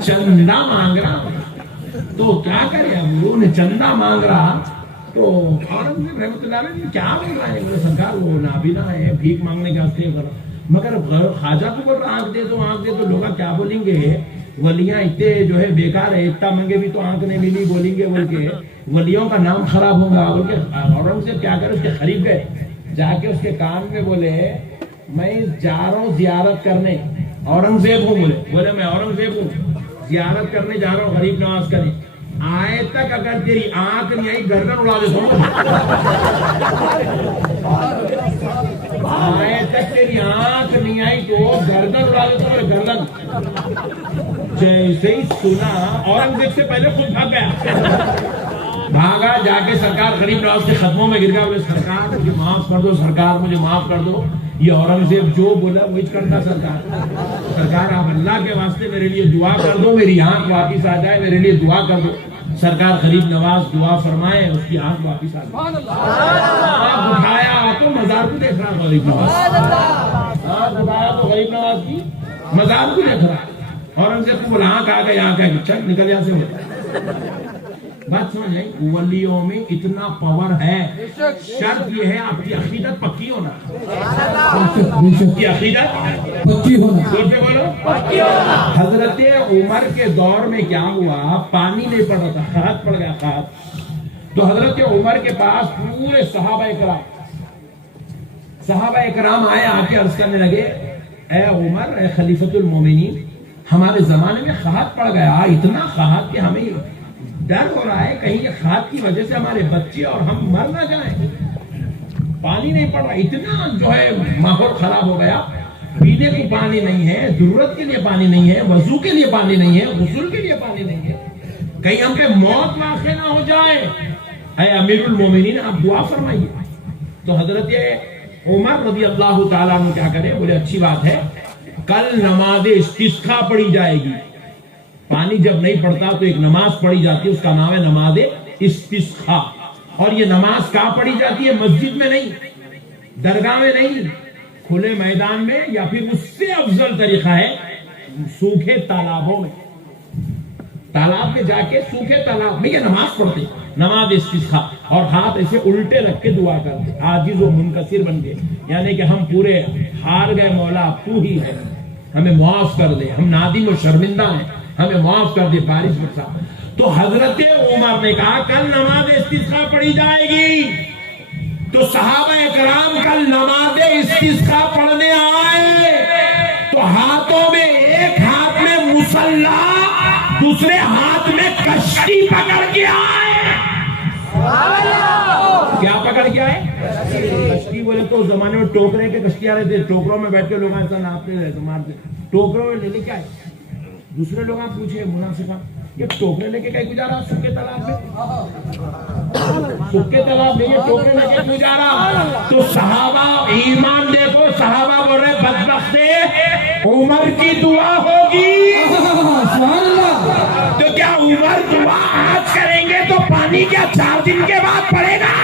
چندہ مانگ رہا. تو کیا کرے اب, انہوں نے چندہ مانگ رہا تو اورنگزیب رحمت اللہ علیہ کیا بول رہا ہے, بولے سرکار وہ نابینا ہے, بھیک مانگنے کے واسطے کرو. مگر خواجہ کو بول رہا آنکھ دے دو آنکھ دے دو. لوگ کیا بولیں گے, ولیاں اتنے جو ہے بیکار ہے, اتنا منگے بھی تو آنکھ نہیں ملی بولیں گے, بول کے ولیوں کا نام خراب ہوگا. بول کے اورنگزیب کیا کرے, اس کے قریب گئے, جا کے اس کے کان میں بولے میں جا رہا ہوں زیارت کرنے, اورنگزیب ہوں. بولے میں اورنگزیب ہوں, زیارت کرنے جا رہا ہوں غریب نواز کرنے. آئے تک اگر تیری آنکھ نہیں آئی گردن اڑا دیتا ہوں. آئے تک تیری آنکھ نہیں آئی تو گردن اڑا دیتا ہوں. گردن جیسے ہی سنا اورنگزیب سے پہلے خود بھاگ گیا, بھاگا جا کے سرکار غریب نواز کے قدموں میں گر گیا. بولے سرکار مجھے معاف کر دو, سرکار مجھے معاف کر دو. یہ اورنگزیب جو بولا وہی کرتا. سرکار آپ اللہ کے واسطے میرے لیے دعا کر دو, میری آنکھ واپس آ جائے, میرے لیے دعا کر دو. سرکار غریب نواز دعا فرمائے, اس کی آنکھ واپس آ گئی. آنکھ اٹھایا تو مزار کو دیکھ رہا غریب نواز, آنکھ اٹھایا تو غریب نواز کی مزار کو دیکھ رہا. اورنگزیب کو بولا آنکھ آ گئی, آنکھ آ گئی, چل نکل یہاں سے. بات سمجھیں, ولیوں میں اتنا پاور ہے. شرط یہ ہے آپ کی عقیدت پکی ہونا, کی عقیدت پکی ہونا. بولو حضرت عمر کے دور میں کیا ہوا, پانی نہیں پڑ رہا تھا, قحط پڑ گیا. قحط تو حضرت عمر کے پاس پورے صحابہ کرام آئے، آ کے عرض کرنے لگے اے عمر، اے خلیفۃ المومنین، ہمارے زمانے میں قحط پڑ گیا، اتنا قحط کہ ہمیں ڈر ہو رہا ہے کہیں یہ قحط کی وجہ سے ہمارے بچے اور ہم مر نہ جائیں، پانی نہیں پڑ رہا، اتنا جو ہے ماحول خراب ہو گیا، پینے کو پانی نہیں ہے، ضرورت کے لیے پانی نہیں ہے، وضو کے لیے پانی نہیں ہے، غسل کے لیے پانی نہیں ہے، کہیں ہم پہ موت واقع نہ ہو جائے، اے امیر المومنین آپ دعا فرمائیے۔ تو حضرت عمر رضی اللہ تعالیٰ عنہ کیا کرے، بولے اچھی بات ہے، کل نماز استسقا پڑھی جائے گی، پانی جب نہیں پڑتا تو ایک نماز پڑھی جاتی ہے، اس کا نام ہے نماز استسقا، اور یہ نماز کہاں پڑھی جاتی ہے؟ مسجد میں نہیں، درگاہ میں نہیں، کھلے میدان میں، یا پھر اس سے افضل طریقہ ہے سوکھے تالابوں میں، تالاب میں جا کے سوکھے تالاب میں یہ نماز پڑھتے، نماز استسقا، اور ہاتھ ایسے الٹے رکھ کے دعا کرتے، عاجز و منکسر بن کے، یعنی کہ ہم پورے ہار گئے، مولا تو ہی ہے، ہمیں معاف کر دے، ہم نادم و شرمندہ ہیں، ہمیں معاف کر دے، بارش برسا۔ تو حضرت عمر نے کہا کل نماز استسقا پڑھی جائے گی، تو صحابہ کرام کل نماز استسقا پڑھنے آئے، تو ہاتھوں میں، ایک ہاتھ میں مصلی، دوسرے ہاتھ میں کشتی پکڑ کے آئے۔ کیا پکڑ کے آئے؟ کشتی بولے تو زمانے میں ٹوکرے کے کشتی آ رہے تھے، ٹوکروں میں بیٹھ کے لوگ ایسا ناپتے رہتے، مارتے، ٹوکروں میں لے لے کے آئے۔ دوسرے لوگ آپ پوچھے منافقہ، یہ ٹوکرے لے کے کہیں گزارا سکے تالاب میں، سکے تالاب میں یہ ٹوکرے لے کے گزارا؟ تو صحابہ ایمان دیکھو، صحابہ بول رہے بدبختے عمر کی دعا ہوگی، تو کیا عمر دعا آج کریں گے تو پانی کیا 4 دن کے بعد پڑے گا؟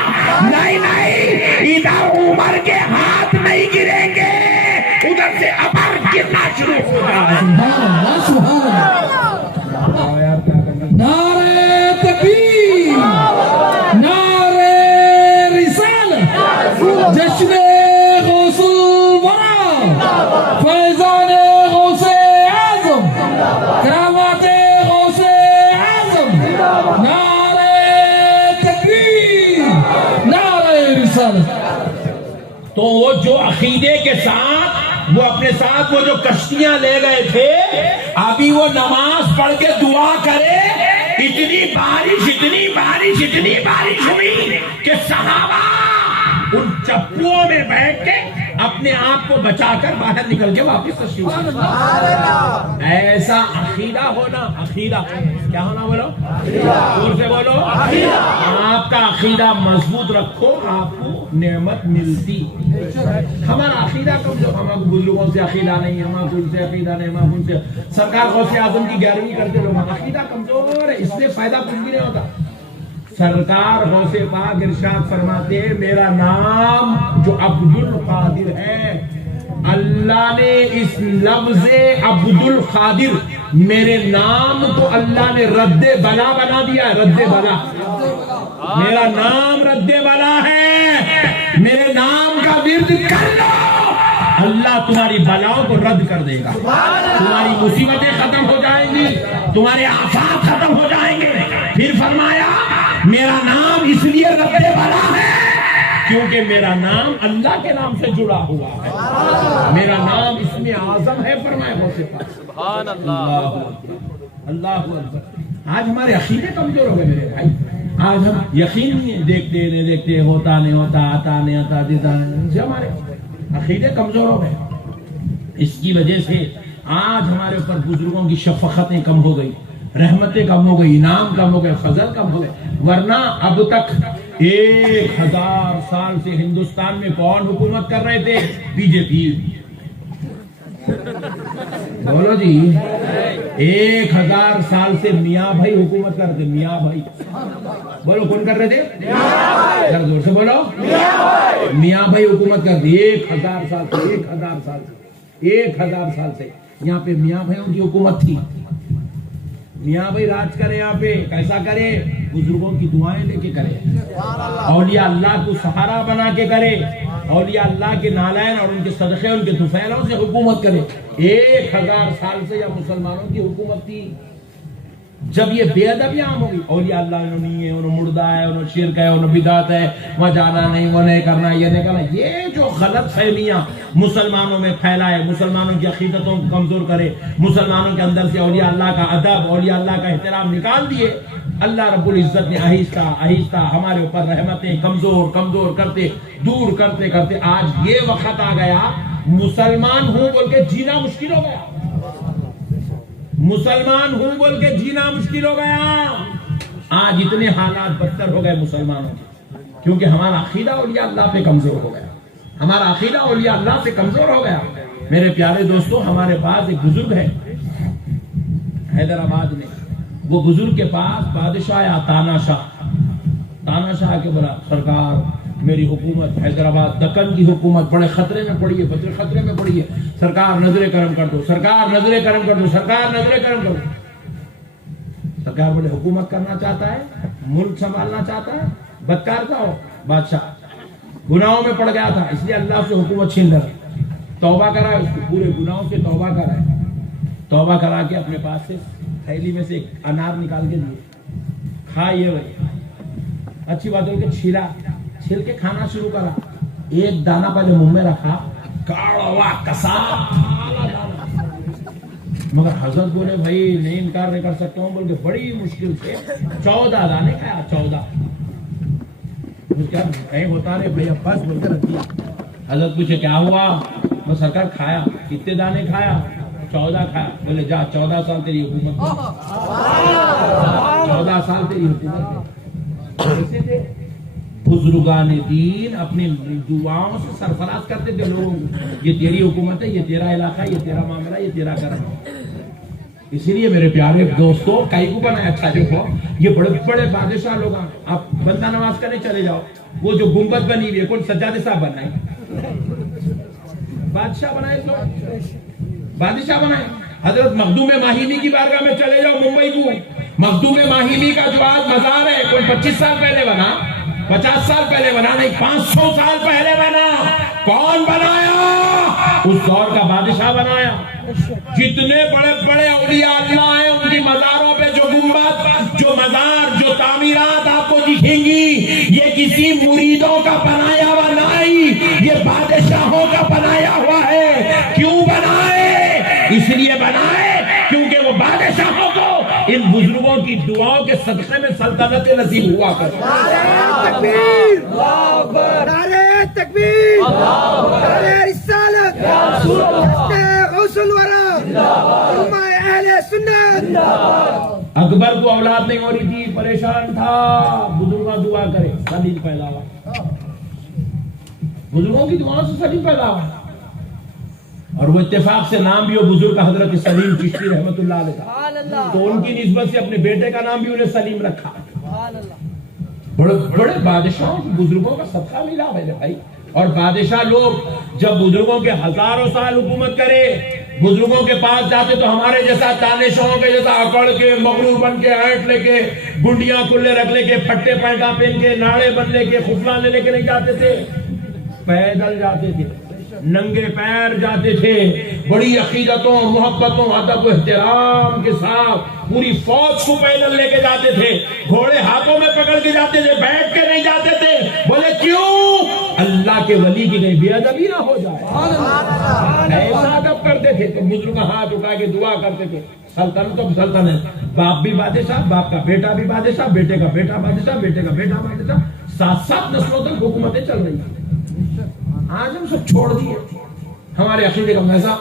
نہیں نہیں، ادھر عمر کے ہاتھ نہیں گریں گے، ادھر سے ابر گرنا شروع ہوگا۔ نعرہ تکبیر، نعرہ رسالت، جشن غوث الورا، فیضان غوث اعظم، کرامات غوث اعظم، نعرہ تکبیر، نعرہ رسالت۔ تو وہ جو عقیدے کے ساتھ، وہ اپنے ساتھ وہ جو کشتیاں لے گئے تھے، ابھی وہ نماز پڑھ کے دعا کرے، اتنی بارش ہوئی کہ صحابہ ان چپوؤں میں بیٹھ کے اپنے آپ کو بچا کر باہر نکل کے واپس تشریف لائے۔ ایسا عقیدہ ہونا، عقیدہ کیا ہونا؟ بولو دور سے بولو، آپ کا عقیدہ مضبوط رکھو، آپ کو نعمت ملتی۔ ہمارا عقیدہ کمزور، ہمارے بزرگوں سے عقیدہ نہیں، ہمارے ان سے عقیدہ نہیں، ہمارے ان سے سرکار غوث اعظم کی گیروی کرتے لوگ، عقیدہ کمزور ہے، اس لیے فائدہ کچھ بھی نہیں ہوتا۔ سرکار غوث پاک ارشاد فرماتے ہیں میرا نام جو عبد القادر ہے، اللہ نے اس لفظ عبد القادر، میرے نام کو اللہ نے رد بلا بنا دیا ہے، رد بلا، میرا نام رد بلا ہے، میرے نام کا ورد کر لو، اللہ تمہاری بلاؤں کو رد کر دے گا، تمہاری مصیبتیں ختم ہو جائیں گی، تمہارے آفات ختم ہو جائیں گے۔ پھر فرمایا میرا نام اس لیے رد بلا ہے کیونکہ میرا نام اللہ کے نام سے جڑا ہوا ہے، میرا نام اس میں اعظم ہے، فرمائے غوث پاک سبحان اللہ، اللہ اکبر۔ آج ہمارے عقیدے کمزور ہو گئے میرے بھائی، آج ہم یقین نہیں ہے، دیکھتے نہیں دیکھتے، ہوتا نہیں ہوتا، آتا نہیں آتا، دیتا نہیں، ہمارے عقیدے کمزور ہو گئے۔ اس کی وجہ سے آج ہمارے اوپر بزرگوں کی شفقتیں کم ہو گئی، رحمتیں کم ہو گئی، انعام کم ہو گئے، فضل کم ہو گئے، ورنہ اب تک 1000 سال سے ہندوستان میں کون حکومت کر رہے تھے؟ بی جے پی۔ بولو جی، 1000 سال سے میاں بھائی حکومت کر رہے تھے، میاں بھائی، بولو کون کر رہے تھے؟ ذرا زور سے بولو، میاں بھائی حکومت کر دی 1000 سال سے، 1000 سال سے، 1000 سال سے یہاں پہ میاں بھائیوں کی حکومت تھی۔ میاں بھائی راج کرے یہاں پہ، کیسا کرے؟ بزرگوں کی دعائیں لے کے کرے، اولیاء اللہ کو سہارا بنا کے کرے، اولیاء اللہ کے نالائن اور ان کے صدقے، ان کے طفیلوں سے حکومت کرے۔ 1000 سال سے یہ مسلمانوں کی حکومت تھی۔ جب یہ بے ادبی عام ہوگی، اولیاء اللہ انہوں نہیں ہے، انہوں مردہ ہے، انہوں شرک ہے، انہوں بدعت ہے، وہاں جانا نہیں، وہ نہیں کرنا، یہ نہیں کرنا، یہ جو غلط فہمیاں مسلمانوں میں پھیلائے، مسلمانوں کی عقیدتوں کو کمزور کرے، مسلمانوں کے اندر سے اولیاء اللہ کا ادب، اولیاء اللہ کا احترام نکال دیے، اللہ رب العزت نے آہستہ آہستہ ہمارے اوپر رحمتیں کمزور کرتے، دور کرتے کرتے آج یہ وقت آ گیا مسلمان ہوں بول کے جینا مشکل ہو گیا، مسلمان ہوں بول کے جینا مشکل ہو گیا۔ آج اتنے حالات بدتر ہو گئے مسلمانوں کے، کیونکہ ہمارا عقیدہ اولیاء اللہ پہ کمزور ہو گیا، ہمارا عقیدہ اولیاء اللہ سے کمزور ہو گیا۔ میرے پیارے دوستو، ہمارے پاس ایک بزرگ ہے حیدرآباد میں، وہ بزرگ کے پاس بادشاہ یا تانا شاہ کے بڑا سرکار میری حکومت حیدرآباد دکن کی حکومت بڑے خطرے میں پڑی ہے، سرکار نظر کرم کر دو، سرکار نظر کرم کر دو، سرکار نظر کرم کر دو۔ سرکار بڑے حکومت کرنا چاہتا ہے، ملک سنبھالنا چاہتا ہے، بدکار کا ہو بادشاہ گناہوں میں پڑ گیا تھا، اس لیے اللہ سے حکومت چھین کر توبہ کرا، اس کو پورے گناہوں سے توبہ کرا کے اپنے پاس سے تھیلی میں سے ایک انار نکال کے دیے، کھائیے بھائی، اچھی بات ہے کہ چھیل کے کھانا شروع کرا، ایک دانہ پہلے منہ میں رکھا، کاڑوا کسا، مگر حضرت بولے بھائی نہیں انکار نہیں کر سکتا ہوں بول کے بڑی مشکل سے 14 دانے کھایا، 14 کہیں ہوتا رہے بھائی بس بول کے رکھ دیا۔ حضرت پوچھے کیا ہوا؟ میں سرکار کھایا، کتنے دانے کھایا؟ 14 کھایا۔ بولے جا 14 سال تیری حکومت، 14 سال تیری حکومت۔ بزرگان دین اپنی دعاؤں سے سرفراز کرتے تھے لوگوں کو، یہ تیری حکومت ہے، یہ تیرا علاقہ ہے، یہ تیرا معاملہ ہے، یہ تیرا کرم ہے۔ اسی لیے میرے پیارے دوستو، کئی کو بنایا اچھا دیکھو، یہ بڑے بڑے بادشاہ لوگ ہیں، آپ بندہ نواز کرنے چلے جاؤ، وہ جو گنبد بنی ہوئی ہے کون سجادہ صاحب بنائے، بادشاہ بنائے، بادشاہ بنائے۔ حضرت مخدوم ماہیمی کی بارگاہ میں چلے جاؤ ممبئی کو، مخدوم ماہیمی کا جو آج مزار ہے کوئی 25 سال پہلے بنا، 50 سال پہلے بنا نہیں، 500 سال پہلے بنا۔ کون بنایا؟ اس دور کا بادشاہ بنایا۔ جتنے بڑے بڑے اولیاء اللہ ہیں ان کی مزاروں پہ جو گنبد، جو مزار، جو تعمیرات آپ کو دکھیں گی، یہ کسی مریدوں کا بنایا ہوا نہیں، یہ بادشاہوں کا بنایا ہوا ہے۔ کیوں بنائے؟ اس لیے بنائے کیونکہ وہ بادشاہوں کو ان بزرگوں کی دعاؤں کے صدقے میں سلطنت نصیب ہوا کرتی۔ نعرہ تکبیر، نعرہ رسالت، غوث الورا، علماء اہل سنت۔ اکبر کو اولاد نہیں ہو رہی تھی، پریشان تھا، بزرگوں دعا کرے، سلیم پیدا ہوا، بزرگوں کی دعاؤں سے سلیم پیدا ہوا۔ اور وہ اتفاق سے نام بھی وہ بزرگ حضرت سلیم چشتی رحمت اللہ علیہ کا، تو ان کی نسبت سے اپنے بیٹے کا نام بھی انہیں سلیم رکھا۔ بڑے بڑے بادشاہوں بزرگوں کا صدقہ ملا میرے بھائی۔ اور بادشاہ لوگ جب بزرگوں کے ہزاروں سال حکومت کرے، بزرگوں کے پاس جاتے تو ہمارے جیسا تانشوں کے جیسا اکڑ کے، مغرور بن کے، اینٹ لے کے، گنڈیاں کلے رکھ لے کے، پھٹے پینٹا پہن کے، ناڑے بن لے کے، خفلان لے کے نہیں جاتے تھے، پیدل جاتے تھے، ننگے پیر جاتے تھے، بڑی عقیدتوں، محبتوں، ادب و احترام کے ساتھ پوری فوج کو پیدل لے کے جاتے تھے، گھوڑے ہاتھوں میں پکڑ کے جاتے تھے، بیٹھ کے نہیں جاتے تھے۔ بولے کیوں؟ اللہ کے ولی کی کہیں بے ادبی نہ ہو جائے، ایسا ادب کرتے تھے۔ تو بزرگ ہاتھ اٹھا کے دعا کرتے تھے۔ سلطنت تو سلطنت، باپ بھی بادشاہ، باپ کا بیٹا بھی بادشاہ، بیٹے کا بیٹا بادشاہ، بیٹے کا بیٹا بادشاہ، 7 نسلوں تک حکومتیں چل رہی ہیں۔ آج ہم سب چھوڑ دیے، ہمارے عقیدے کا ایسا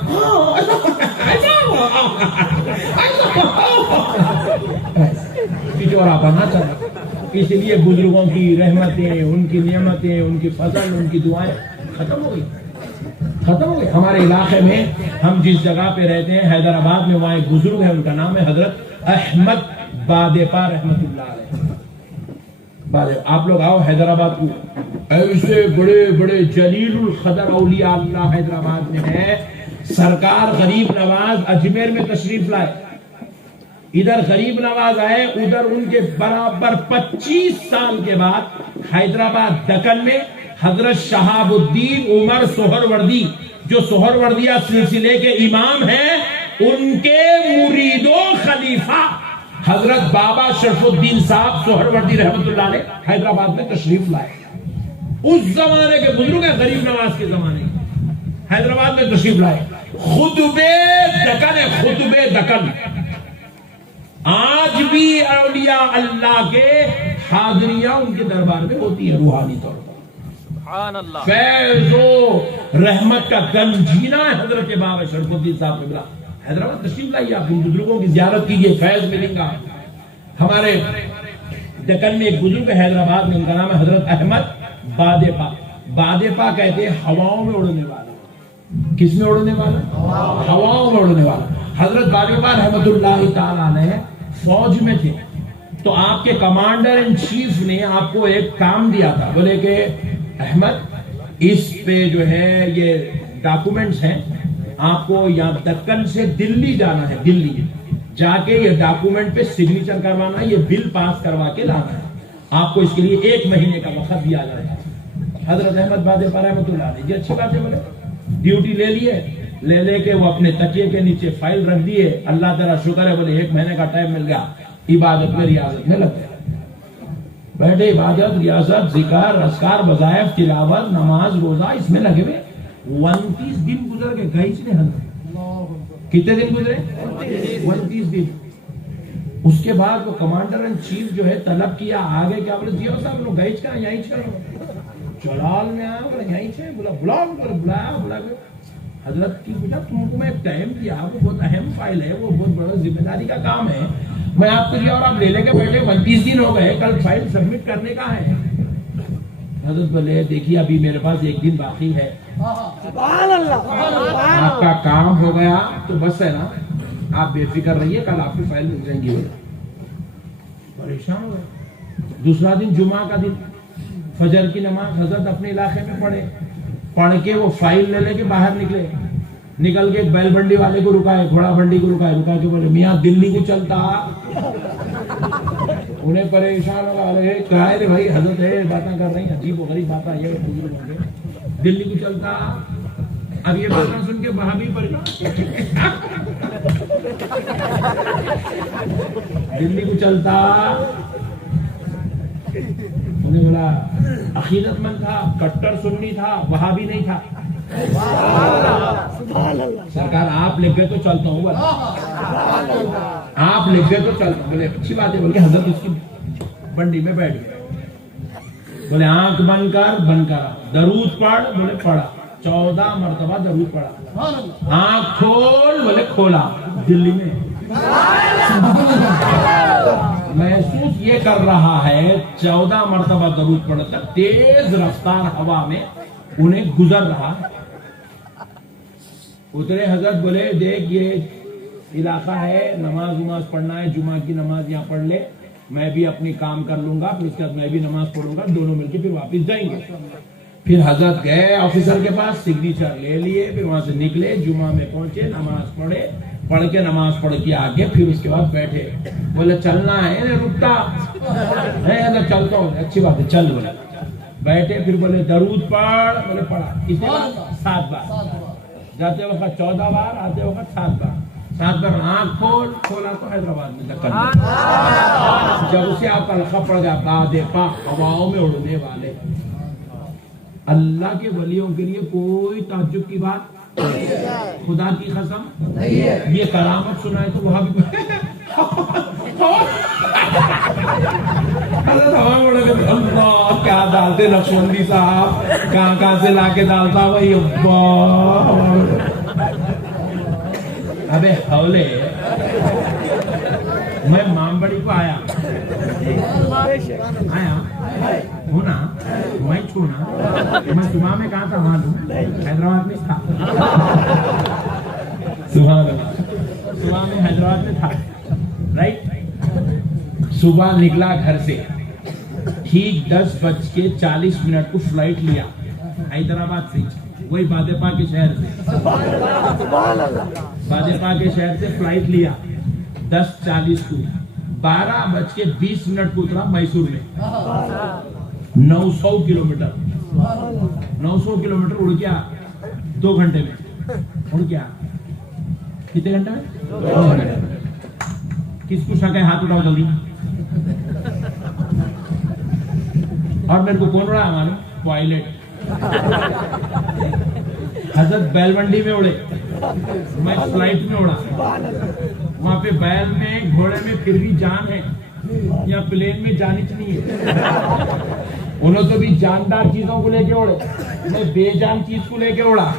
چورا بنا چاہتا۔ اس لیے بزرگوں کی رحمتیں، ان کی نعمتیں، ان کی فضل، ان کی دعائیں ختم ہو گئی۔ ہمارے علاقے میں ہم جس جگہ پہ رہتے ہیں حیدرآباد میں، وہاں ایک بزرگ ہے، ان کا نام ہے حضرت احمد بادپا رحمت اللہ علیہ۔ آپ لوگ آؤ حیدرآباد کو، ایسے بڑے بڑے جلیل القدر اولیاء اللہ حیدرآباد میں ہے۔ سرکار غریب نواز اجمیر میں تشریف لائے، ادھر غریب نواز آئے، ادھر ان کے برابر 25 سال کے بعد حیدرآباد دکن میں حضرت شہاب الدین عمر سہروردی، جو سہروردیہ سلسلے کے امام ہیں، ان کے مرید و خلیفہ حضرت بابا شرف الدین صاحب سہروردی رحمت اللہ علیہ حیدرآباد میں تشریف لائے. اس زمانے کے بزرگ ہیں، غریب نواز کے زمانے کے، حیدرآباد میں تشریف لائے. خطبے دکن ہے، خطبے دکن. آج بھی اولیاء اللہ کے حاضریاں ان کے دربار میں ہوتی ہیں روحانی طور پر. فیض و رحمت کا گنجینہ ہے حضرت بابا شرف الدین صاحب قبلہ. حیدرآباد تشریف لائیے، آپ ان بزرگوں کی زیارت کیجیے، فیض ملیں گا. ہمارے دکن میں ایک بزرگ حیدرآباد میں، ان کا نام ہے حضرت احمد بادپا. بادپا کہتے ہیں ہواؤں میں اڑنے والا. کس میں اڑنے والا؟ ہواؤں میں اڑنے والا. حضرت بادپا رحمت اللہ تعالی علیہ فوج میں تھے، تو آپ کے کمانڈر ان چیف نے آپ کو ایک کام دیا تھا. بولے کہ احمد، اس پہ جو ہے یہ ڈاکومنٹس ہیں، آپ کو یہاں دکن سے دلی جانا ہے، دلی جا کے یہ ڈاکومنٹ پہ سگنیچر کروانا ہے، یہ بل پاس کروا کے لانا ہے. آپ کو اس کے لیے 1 مہینے کا وقت دیا جائے گا. حضرت احمد بادپا رحمۃ اللہ علیہ جی اچھی بات ہے، بولے ڈیوٹی لے کے وہ اپنے تکیے کے نیچے فائل رکھ دیے. اللہ تعالیٰ شکر ہے، بولے 1 مہینے کا ٹائم مل گیا، عبادت میں ریاضت میں لگ گئے. بیٹھے عبادت، ریاضت، ذکر، اذکار، وظائف، تلاوت، نماز، روزہ، اس میں لگے ہوئے. 29 دن گزر گئے گئیچ نے. حضرت کتنے دن گزرے؟ 29 دن. اس کے بعد وہ کمانڈر ان چیف جو ہے طلب کیا آگے، کیا بولے جیو صاحب لوگ گئیچ کا یہیں چلال میں آیا، بولے یہیں سے بلایا. حضرت کی پوچھا تم کو میں ایک ٹائم دیا، وہ بہت اہم فائل ہے، وہ بہت بڑا ذمہ داری کا کام ہے، میں آپ کو دیا اور آپ لے لے کے بیٹھے. 29 دن ہو گئے، کل فائل سبمٹ کرنے کا ہے. حضرت بولے دیکھیے ابھی میرے پاس 1 دن باقی ہے، آپ کا کام ہو گیا تو بس ہے نا، آپ بے فکر رہیے، کل آپ کی فائل مل جائیں گی. پریشان ہو گئے. دوسرا دن جمعہ کا دن، فجر کی نماز حضرت اپنے علاقے میں پڑھ کے وہ فائل لے کے باہر نکل کے ایک بیل بنڈی والے کو رکائے، گھوڑا بنڈی کو رکا کے بولے میاں دلی کو چلتا. انہیں پریشان ہوگا، ارے کہا ہے بھائی حضرت ہے باتیں کر رہی ہیں، عجیب و غریب باتیں یہ دلی کو چلتا. اب یہ باتیں سن کے وہابی دلی کو چلتا. انہیں بولا عقیدت مند تھا، کٹر سنی تھا، وہابی نہیں تھا. سرکار آپ لکھ گئے تو چلتا ہوں، آپ لکھ گئے تو چلتا ہوں. بولے اچھی بات ہے، بول کے حضرت اس کی بنڈی میں بیٹھ گئے. بولے آنکھ بند کر درود پڑھ. بولے پڑھا، 14 مرتبہ درود پڑھا. آنکھ کھول، بولے کھولا. دلی میں محسوس یہ کر رہا ہے 14 مرتبہ درود پڑھتا، تیز رفتار ہوا میں انہیں گزر رہا. اترے حضرت، بولے دیکھ یہ علاقہ ہے، نماز پڑھنا ہے، جمعہ کی نماز یہاں پڑھ لے، میں بھی اپنی کام کر لوں گا، پھر اس کے بعد میں بھی نماز پڑھوں گا، دونوں مل کے پھر واپس جائیں گے. پھر حضرت گئے آفیسر کے پاس، سگنیچر لے لیے، پھر وہاں سے نکلے، جمعہ میں پہنچے، نماز پڑھے، پڑھ کے نماز پڑھ کے آگے پھر اس کے بعد بیٹھے. بولے چلنا ہے رکتا ہے؟ چلتا ہوں. اچھی بات ہے چل. بولے بیٹھے، پھر بولے درود پڑھ. بولے پڑھا. اس کے بعد 7 بار، جاتے وقت 14 بار، آتے وقت 7 بار. 7 بار آنکھ کھولا تو حیدرآباد میں دکن. جب اسے آپ کا لقب پڑ گیا بادپا، ہواؤں میں اڑنے والے. اللہ کے ولیوں کے لیے کوئی تعجب کی بات، خدا کی قسم یہ کرامت سنائے تو وہاں بھی اللہ کیا ڈالتے نقشبندی صاحب، کہاں سے لا کے ڈالتا بھائی. ابے حولے میں مامبڑی کو آیا ہونا، میں چھونا، میں صبح میں کہاں تھا معلوم، حیدرآباد میں تھا. صبح میں حیدرآباد میں تھا، رائٹ. صبح نکلا گھر سے، ٹھیک 10:40 کو فلائٹ لیا حیدرآباد سے، وہی بادپا کے شہر سے. بادپا کے شہر سے فلائٹ لیا 10:40 کو، 12:20 کو اترا میسور میں. 900 کلومیٹر 900 کلومیٹر اڑ گیا 2 گھنٹے میں. اڑ گیا کتنے گھنٹے میں؟ 2 گھنٹے. کس کو شک ہے ہاتھ اٹھاؤ جلدی. اور میرے کو کون اڑا معلوم؟ پائلٹ. حضرت بیل منڈی میں اڑے, میں فلائٹ میں اڑا. وہاں پہ بیل میں گھوڑے میں پھر بھی جان ہے, یا پلین میں جان ہی نہیں ہے. انہوں تو بھی جاندار چیزوں کو لے کے اڑے, میں بے جان چیز کو لے کے اڑا.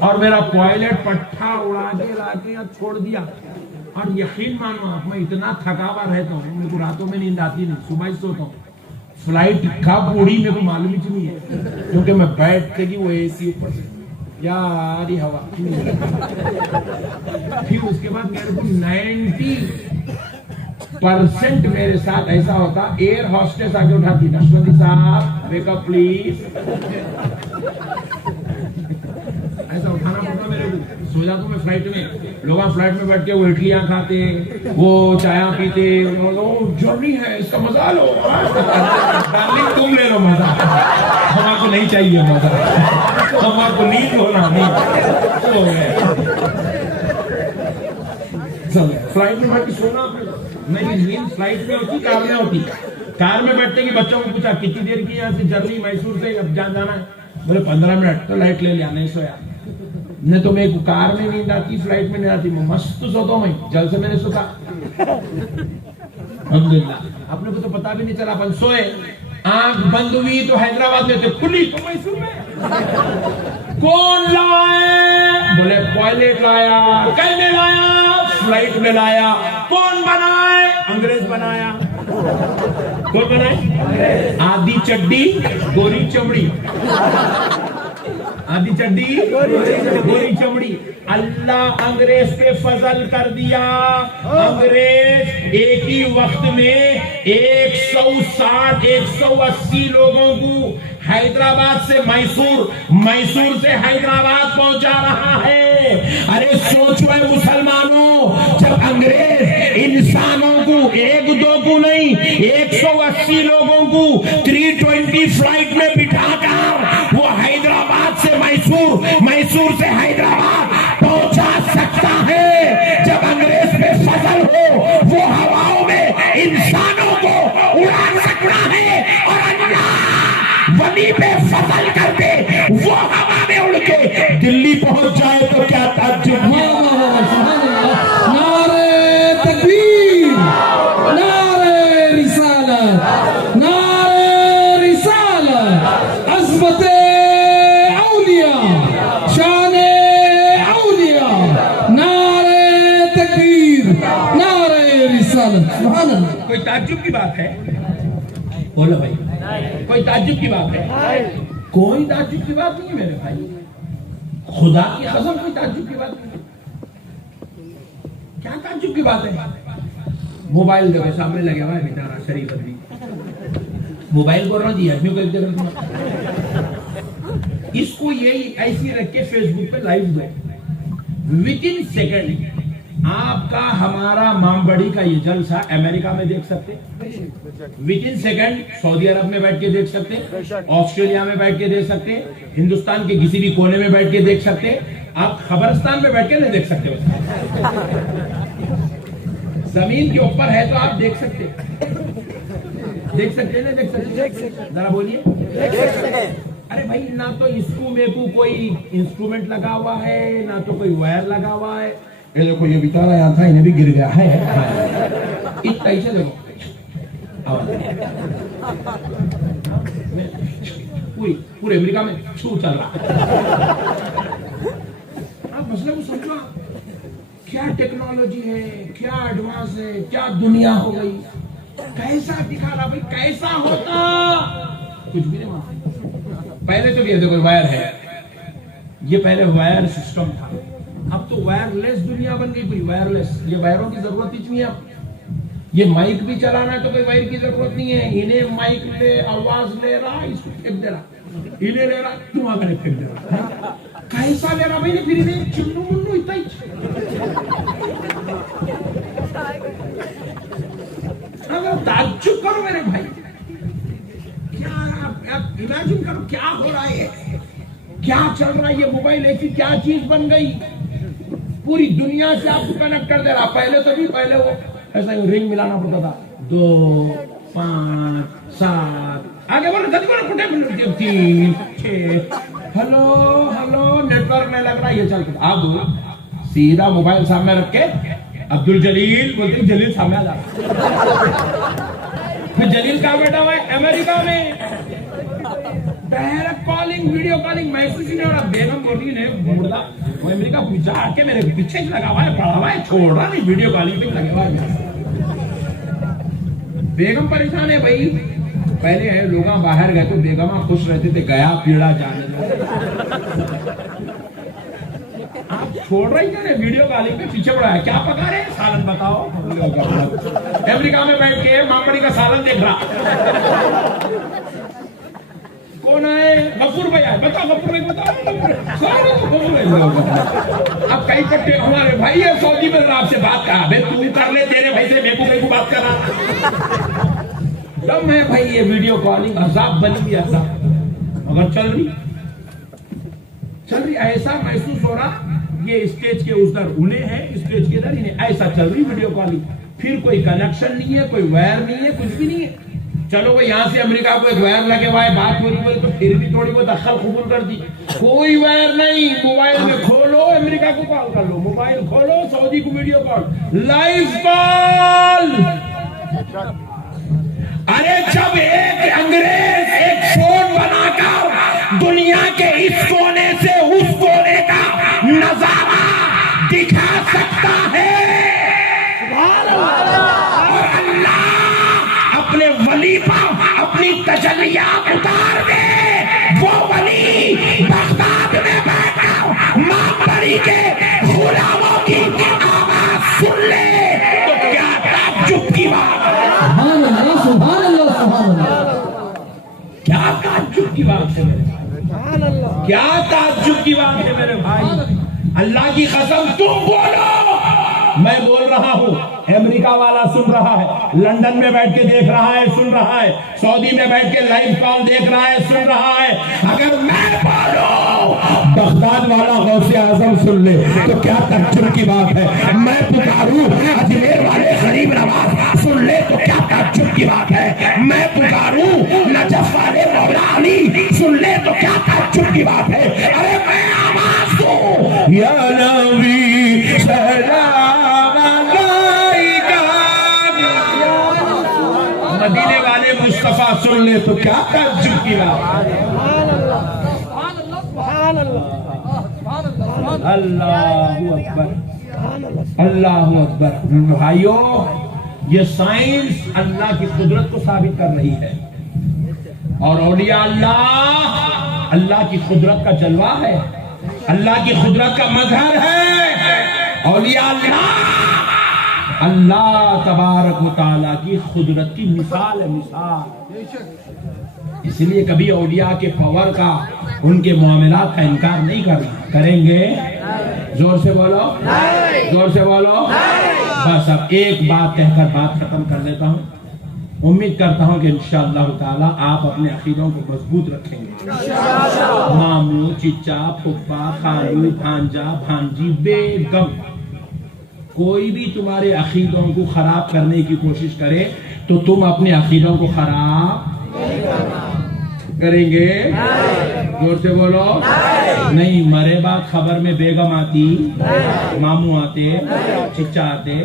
اور میرا پائلٹ پٹھا اڑا کے لا کے چھوڑ دیا. اور یقین مانو آپ, میں اتنا تھکا ہوا رہتا ہوں, میرے کو راتوں میں نیند آتی نہیں, صبح ہی سوتا ہوں. فلائٹ کب اڑی میرے کو معلوم ہی نہیں ہے, کیونکہ میں بیٹھ کے وہ اے سی اوپر سے یاری ہوا. پھر اس کے بعد میرے کو 90% میرے ساتھ ایسا ہوتا, ایئر ہاسٹس آ کے اٹھاتی, نشمتی صاحب ویک اپ پلیز. ایسا اٹھانا پڑتا میرے کو. سو جاتا ہوں میں فلائٹ میں, لوگ فلائٹ میں بیٹھ کے وہ اڈلیاں کھاتے, وہ چائے پیتے, جرنی ہے اس کا مزہ لو. تم لے لو مزہ, ہمارے کو نہیں چاہیے مزہ, ہمارے کو نیند ہونا نہیں. فلائٹ میں بیٹھ کے سونا نہیں, نیند فلائٹ میں ہوتی, کار میں ہوتی. کار میں بیٹھتے کہ بچوں کو پوچھا کتنی دیر کی یہاں سے جرنی میسور سے, اب جانا ہے, بولے 15 منٹ. تو لائٹ لے لیا, نہیں سویا. نہیں تو میں کار میں نیند آتی, فلائٹ میں نہیں آتی. میں مست سوتا ہوں, میں جل سے میں نے سوتا الحمدللہ. اپنے کو تو پتا بھی نہیں چلا, اپن سوئے, آنکھ بند ہوئی تو حیدرآباد میں تھے, کھلی تو میسور میں. کون لائے؟ بولے پائلٹ لایا. کیسے لایا؟ فلائٹ میں لایا. کون بنائے؟ انگریز بنایا. کون بنائے؟ آدھی چڈی گوری چمڑی, آدھی چڈی گوری چمڑی. اللہ انگریز پہ فضل کر دیا. انگریز ایک ہی وقت میں 160 180 لوگوں کو حیدرآباد سے میسور, میسور سے حیدرآباد پہنچا رہا ہے. ارے سوچو اے مسلمانوں, جب انگریز انسانوں کو, ایک دو کو نہیں, 180 لوگوں کو 320 فلائٹ میں بٹھا کر وہ حیدرآباد سے میسور, میسور سے حیدرآباد پہنچا سکتا ہے, جب انگریز پہ فضل ہو وہ ہواؤں میں انسانوں کو اڑا سکتا ہے. اور اللہ ولی پہ فضل کر دے, وہ ہوا میں اڑ کے دلی پہنچ جائے تو کیا تعجب ہے. نعرے تکبیر, نعرے رسالت, نعرے رسالت, عظمت اولیاء, شان اولیاء, نعرے تکبیر, نعرے رسالت. سبحان اللہ. کوئی تعجب کی بات ہے؟ بولو بھائی, کوئی تعجب کی بات ہے؟ کوئی تعجب کی بات نہیں ہے میرے بھائی, خدا کی قسم کوئی تعجب کی بات نہیں. کیا تعجب کی بات ہے؟ موبائل دیکھو سامنے لگے ہوا ہے بیچارہ شریف آدمی, موبائل بول رہا ہوں جی, آدمی کو ایک دیکھ رہا ہوں, اس کو یہی ایسی رکھ کے فیس بک پہ لائیو ہوئے, ود ان سیکنڈ آپ کا ہمارا مام بڑی کا یہ جلسہ امریکہ میں دیکھ سکتے, ود ان سیکنڈ سعودی عرب میں بیٹھ کے دیکھ سکتے, آسٹریلیا میں بیٹھ کے دیکھ سکتے, ہندوستان کے کسی بھی کونے میں بیٹھ کے دیکھ سکتے. آپ خبرستان میں بیٹھ کے نہیں دیکھ سکتے, زمین کے اوپر ہے تو آپ دیکھ سکتے, دیکھ سکتے نہیں دیکھ سکتے, ذرا بولیے. ارے بھائی, نہ تو اس کو میں کو کوئی انسٹرومنٹ لگا ہوا ہے, نہ تو کوئی وائر لگا ہوا ہے. یہ دیکھو یہ بیچارہ یہاں تھا, انہیں بھی گر گیا ہے. اتنا ہی سے دیکھو پورے امریکہ میں چھو چل رہا. آپ مسئلہ کو سمجھو, کیا ٹیکنالوجی ہے, کیا ایڈوانس ہے, کیا دنیا ہو گئی. کیسا دکھا رہا بھائی, کیسا ہوتا کچھ بھی نہیں. پہلے تو یہ دیکھو وائر ہے, یہ پہلے وائر سسٹم تھا, اب تو وائرلیس دنیا بن گئی. کوئی وائرلیس, یہ وائروں کی ضرورت ہی نہیں ہے. یہ مائک بھی چلانا ہے تو کوئی وائر کی ضرورت نہیں ہے. انہیں مائک لے, آواز لے رہا, اس کو پھینک دے رہا, انہیں لے رہا, تم آ کر پھینک دے رہا. کیسا لے رہا بھائی نے, پھر انہیں چنو منو اتنا ہی. تعجب کرو میرے بھائی, کیا امیجن کرو کیا ہو رہا ہے, کیا چل رہا ہے. یہ موبائل ایسی کیا چیز بن گئی, پوری دنیا سے آپ کو کنیکٹ کر دے رہا. پہلے تو بھی, پہلے وہ ایسا ہی رنگ ملانا پڑتا تھا 2 5 7 آگے بولو جلدی بولو 3 6 ہلو ہلو نیٹ ورک میں لگ رہا ہے یہ چل کے آپ بولو سیدھا موبائل سامنے رکھ کے عبد الجلیل بولتے جلیل سامنے آ جاتا پھر جلیل کہاں بیٹھا ہوا ہے امریکہ میں ڈائریکٹ کالنگ ویڈیو کالنگ محسوس ہی نہیں ہو رہا بیگم بولی نے مردہ وہ امریکہ جا کے میرے پیچھے لگا ہوا ہے پڑا ہوا ہے چھوڑ رہا نہیں ویڈیو کالنگ پہ لگا ہوا ہے بیگم پریشان ہے بھائی پہلے ہے لوگ باہر گئے تو بیگم خوش رہتے تھے گیا پیڑا جانے آپ چھوڑ رہی ہیں ویڈیو کالنگ پہ پیچھے پڑا ہے کیا پکا رہے ہیں سالن بتاؤ امریکہ میں بیٹھ کے مامڑی کا سالن دیکھ رہا کون آئے غفور بھائی آئے بتاؤ غفور بھائی بتاؤ اب کئی پٹے ہمارے بھائی ہے سعودی میں آپ سے بات کہا بھائی تو کر لے تیرے بھائی سے میرے کو بات کر رہا تب میں بھائی یہ ویڈیو کالنگ عذاب بنی بھی عذاب اگر چل رہی ایسا محسوس ہو رہا یہ اسٹیج کے اس در انہیں ہے اسٹیج کے در انہیں ایسا چل رہی ویڈیو کالنگ پھر کوئی کنیکشن نہیں ہے کوئی وائر نہیں ہے کچھ بھی نہیں ہے چلو وہ یہاں سے امریکہ کو ایک وائر لگے ہوا ہے بات ہو رہی بولے تو پھر بھی تھوڑی بہت دخل قبول کر دی کوئی وائر نہیں موبائل میں کھولو امریکہ کو کال کر لو موبائل کھولو سعودی کو ویڈیو کال لائیو کال ارے جب ایک انگریز ایک فون بنا کر دنیا کے اس کونے سے اس کونے کا نظارہ دکھا سکتا ہے اور اللہ اپنے ولی پر اپنی تجلیات اتار دے وہ ولی بغداد میں بیٹھ کر مامبری کے غلاموں کی آواز سن لے تو کیا تعجب کی بات ہے سبحان اللہ سبحان اللہ سبحان اللہ کیا تعجب کی بات ہے کیا تعجب کی بات ہے میرے بھائی اللہ کی قسم تم بولو میں بول رہا ہوں امریکہ والا سن رہا ہے لندن میں بیٹھ کے دیکھ رہا ہے سن رہا ہے سعودی میں بیٹھ کے لائیو کال دیکھ رہا ہے سن رہا ہے اگر میں بولوں بغداد والا غوث اعظم سن لے تو کیا تعجب کی بات ہے میں پکاروں اجمیر والے غریب نواز سن لے تو کیا تعجب کی بات ہے میں پکاروں نجف والے مولا علی سن لے تو کیا تعجب کی بات ہے ارے میں آواز دوں یا نبی سلام مدینے والے مصطفیٰ سن لے تو کیا تعجب کی بات اللہ اکبر اللہ اکبر بھائیو یہ سائنس اللہ کی قدرت کو ثابت کر رہی ہے اور اولیاء اللہ اللہ کی قدرت کا جلوہ ہے اللہ کی قدرت کا مظہر ہے اولیاء اللہ تبارک و تعالیٰ کی قدرت کی مثال ہے مثال اس لیے کبھی اولیاء کے پاور کا ان کے معاملات کا انکار نہیں کریں گے زور سے بولو زور سے بولو بس اب ایک بات کہہ کر بات ختم کر لیتا ہوں امید کرتا ہوں کہ انشاءاللہ تعالیٰ آپ اپنے عقیدوں کو مضبوط رکھیں گے ماموں چچا پھپھا خالو بھانجا بھانجی بیگم کوئی بھی تمہارے عقیدوں کو خراب کرنے کی کوشش کرے تو تم اپنے عقیدوں کو خراب کریں گے زور سے بولو نہیں مرے بعد خبر میں بیگم آتی ماموں آتے چچا آتے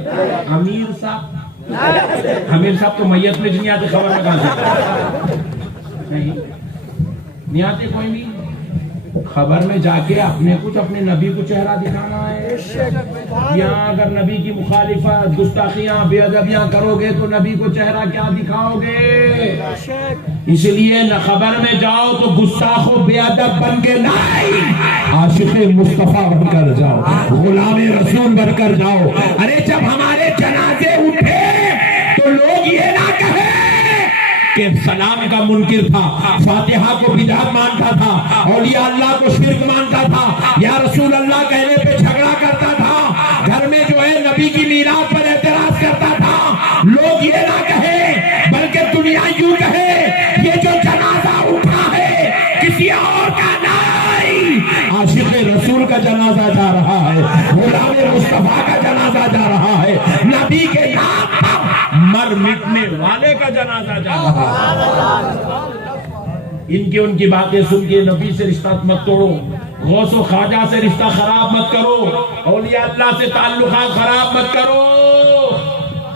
امیر صاحب تو میت میں نہیں آتے خبر میں کہاں سے نہیں آتے کوئی بھی خبر میں جا کے اپنے کچھ اپنے نبی کو چہرہ دکھانا ہے یہاں اگر نبی کی مخالفت گستاخیاں بے ادبیاں کرو گے تو نبی کو چہرہ کیا دکھاؤ گے اس لیے نہ خبر میں جاؤ تو گستاخ و بے ادب بن کے نہ عاشق مصطفیٰ بن کر جاؤ غلام رسول بن کر جاؤ ارے جب ہمارے جنازے اٹھے تو لوگ یہ نہ کہیں کہ سلام کا منکر تھا فاتحہ کو بدعت مانتا تھا اولیاء اللہ کو شرک مانتا تھا یا رسول اللہ کہنے پہ جھگڑا کرتا تھا گھر میں جو ہے نبی کی میراث پر اعتراض کرتا تھا لوگ یہ نہ کہیں بلکہ دنیا یوں کہے یہ جو جنازہ اٹھا ہے کسی اور کا نہیں عاشق رسول کا جنازہ جا رہا ہے غلام مصطفیٰ کا جنازہ جا رہا ہے نبی کے نام جنازہ جا رہا ہے۔ ان کی باتیں سن کے نبی سے رشتہ مت توڑو، غوث و خواجہ سے رشتہ خراب مت کرو، اولیاء اللہ سے تعلقات خراب مت کرو۔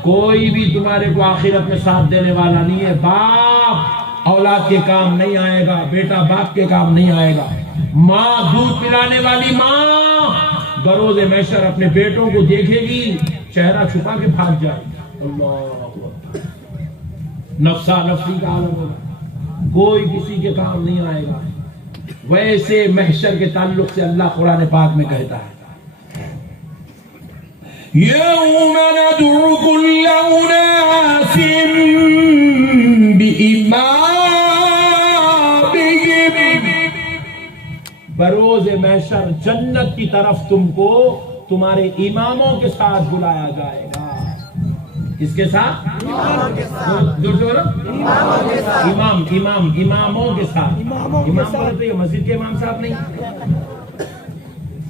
کوئی بھی تمہارے کو آخرت میں ساتھ دینے والا نہیں ہے۔ باپ اولاد کے کام نہیں آئے گا، بیٹا باپ کے کام نہیں آئے گا، ماں دودھ پلانے والی ماں بروز محشر اپنے بیٹوں کو دیکھے گی، چہرہ چھپا کے بھاگ جائے گی۔ اللہ اکبر، نفسا نفسی کا عالم ہوگا، کوئی کسی کے کام نہیں آئے گا۔ ویسے محشر کے تعلق سے اللہ قرآن پاک میں کہتا ہے یوم ندعو کل اناس بإمامہم، بروز محشر جنت کی طرف تم کو تمہارے اماموں کے ساتھ بلایا جائے گا۔ کس کے ساتھ؟ اماموں کے ساتھ۔ امام بولتے ہیں مسجد کے امام صاحب نہیں،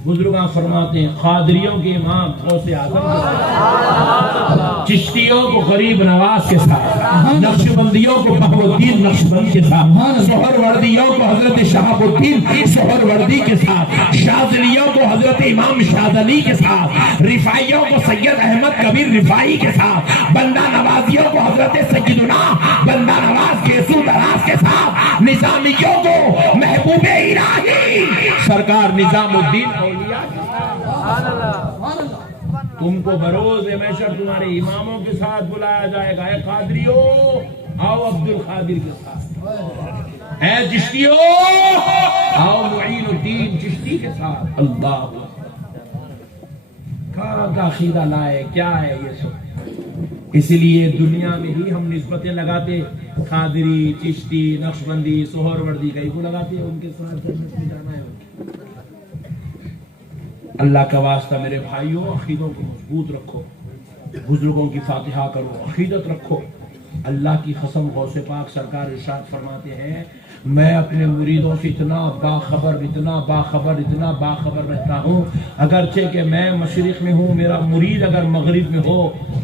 بزرگاں فرماتے ہیں قادریوں کے امام غوث اعظم کے ساتھ، چشتیوں کو غریب نواز کے ساتھ، نقشبندیوں کو بہاء الدین نقشبند کے ساتھ، سہروردیوں کو حضرت شہاب الدین سہروردی کے ساتھ، شاذلیوں کو حضرت امام شاذلی کے ساتھ، رفاعیوں کو سید احمد کبیر رفاعی کے ساتھ، بندہ نوازیوں کو حضرت سیدنا بندہ نواز گیسو دراز کے ساتھ، نظامیوں کو محبوب الہی سرکار نظام الدین تم کو بروز محشر تمہارے اماموں کے ساتھ بلایا جائے گا۔ اے قادریو آؤ عبد القادر کے ساتھ، اے چشتیو آؤ معین الدین چشتی کے ساتھ۔ اللہ کہاں کا عقیدہ لائے، کیا ہے یہ سب؟ اس لیے دنیا میں ہی ہم نسبتیں لگاتے، قادری، چشتی، نقشبندی، سہروردی کئی کو لگاتے ہیں، ان کے ساتھ جنت میں جانا ہے۔ اللہ کا واسطہ میرے بھائیوں، عقیدوں کو مضبوط رکھو، بزرگوں کی فاتحہ کرو، عقیدت رکھو۔ اللہ کی قسم غوث پاک سرکار ارشاد فرماتے ہیں میں اپنے مریدوں سے اتنا باخبر رہتا ہوں، اگرچہ کہ میں مشرق میں ہوں، میرا مرید اگر مغرب میں ہو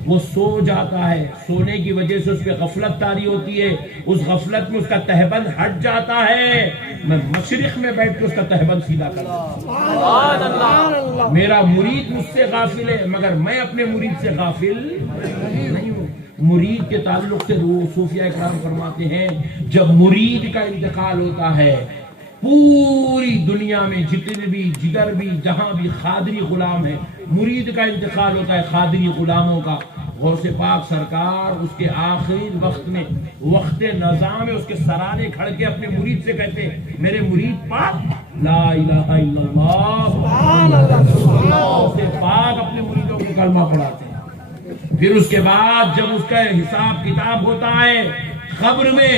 وہ سو جاتا ہے، سونے کی وجہ سے اس پہ غفلت طاری ہوتی ہے، اس غفلت میں اس کا تہبند ہٹ جاتا ہے، میں مشرق میں بیٹھ کے اس کا تہبند سیدھا کرتا ہوں۔ میرا مرید مجھ سے غافل ہے مگر میں اپنے مرید سے غافل نہیں ہوں۔ مرید کے تعلق سے صوفیہ اکرام فرماتے ہیں جب مرید کا انتقال ہوتا ہے، پوری دنیا میں جتنے بھی جدھر بھی جہاں بھی قادری غلام ہے، مرید کا انتقال ہوتا ہے قادری غلاموں کا، غوث پاک سرکار اس کے آخری وقت میں وقت نظام میں اس کے سرانے کھڑ کے اپنے مرید سے کہتے ہیں میرے مرید پاک لا الہ الا اللہ سبحان اللہ، غوث پاک اپنے مریدوں کو کلمہ پڑھاتے ہیں۔ پھر اس کے بعد جب اس کا حساب کتاب ہوتا ہے قبر میں،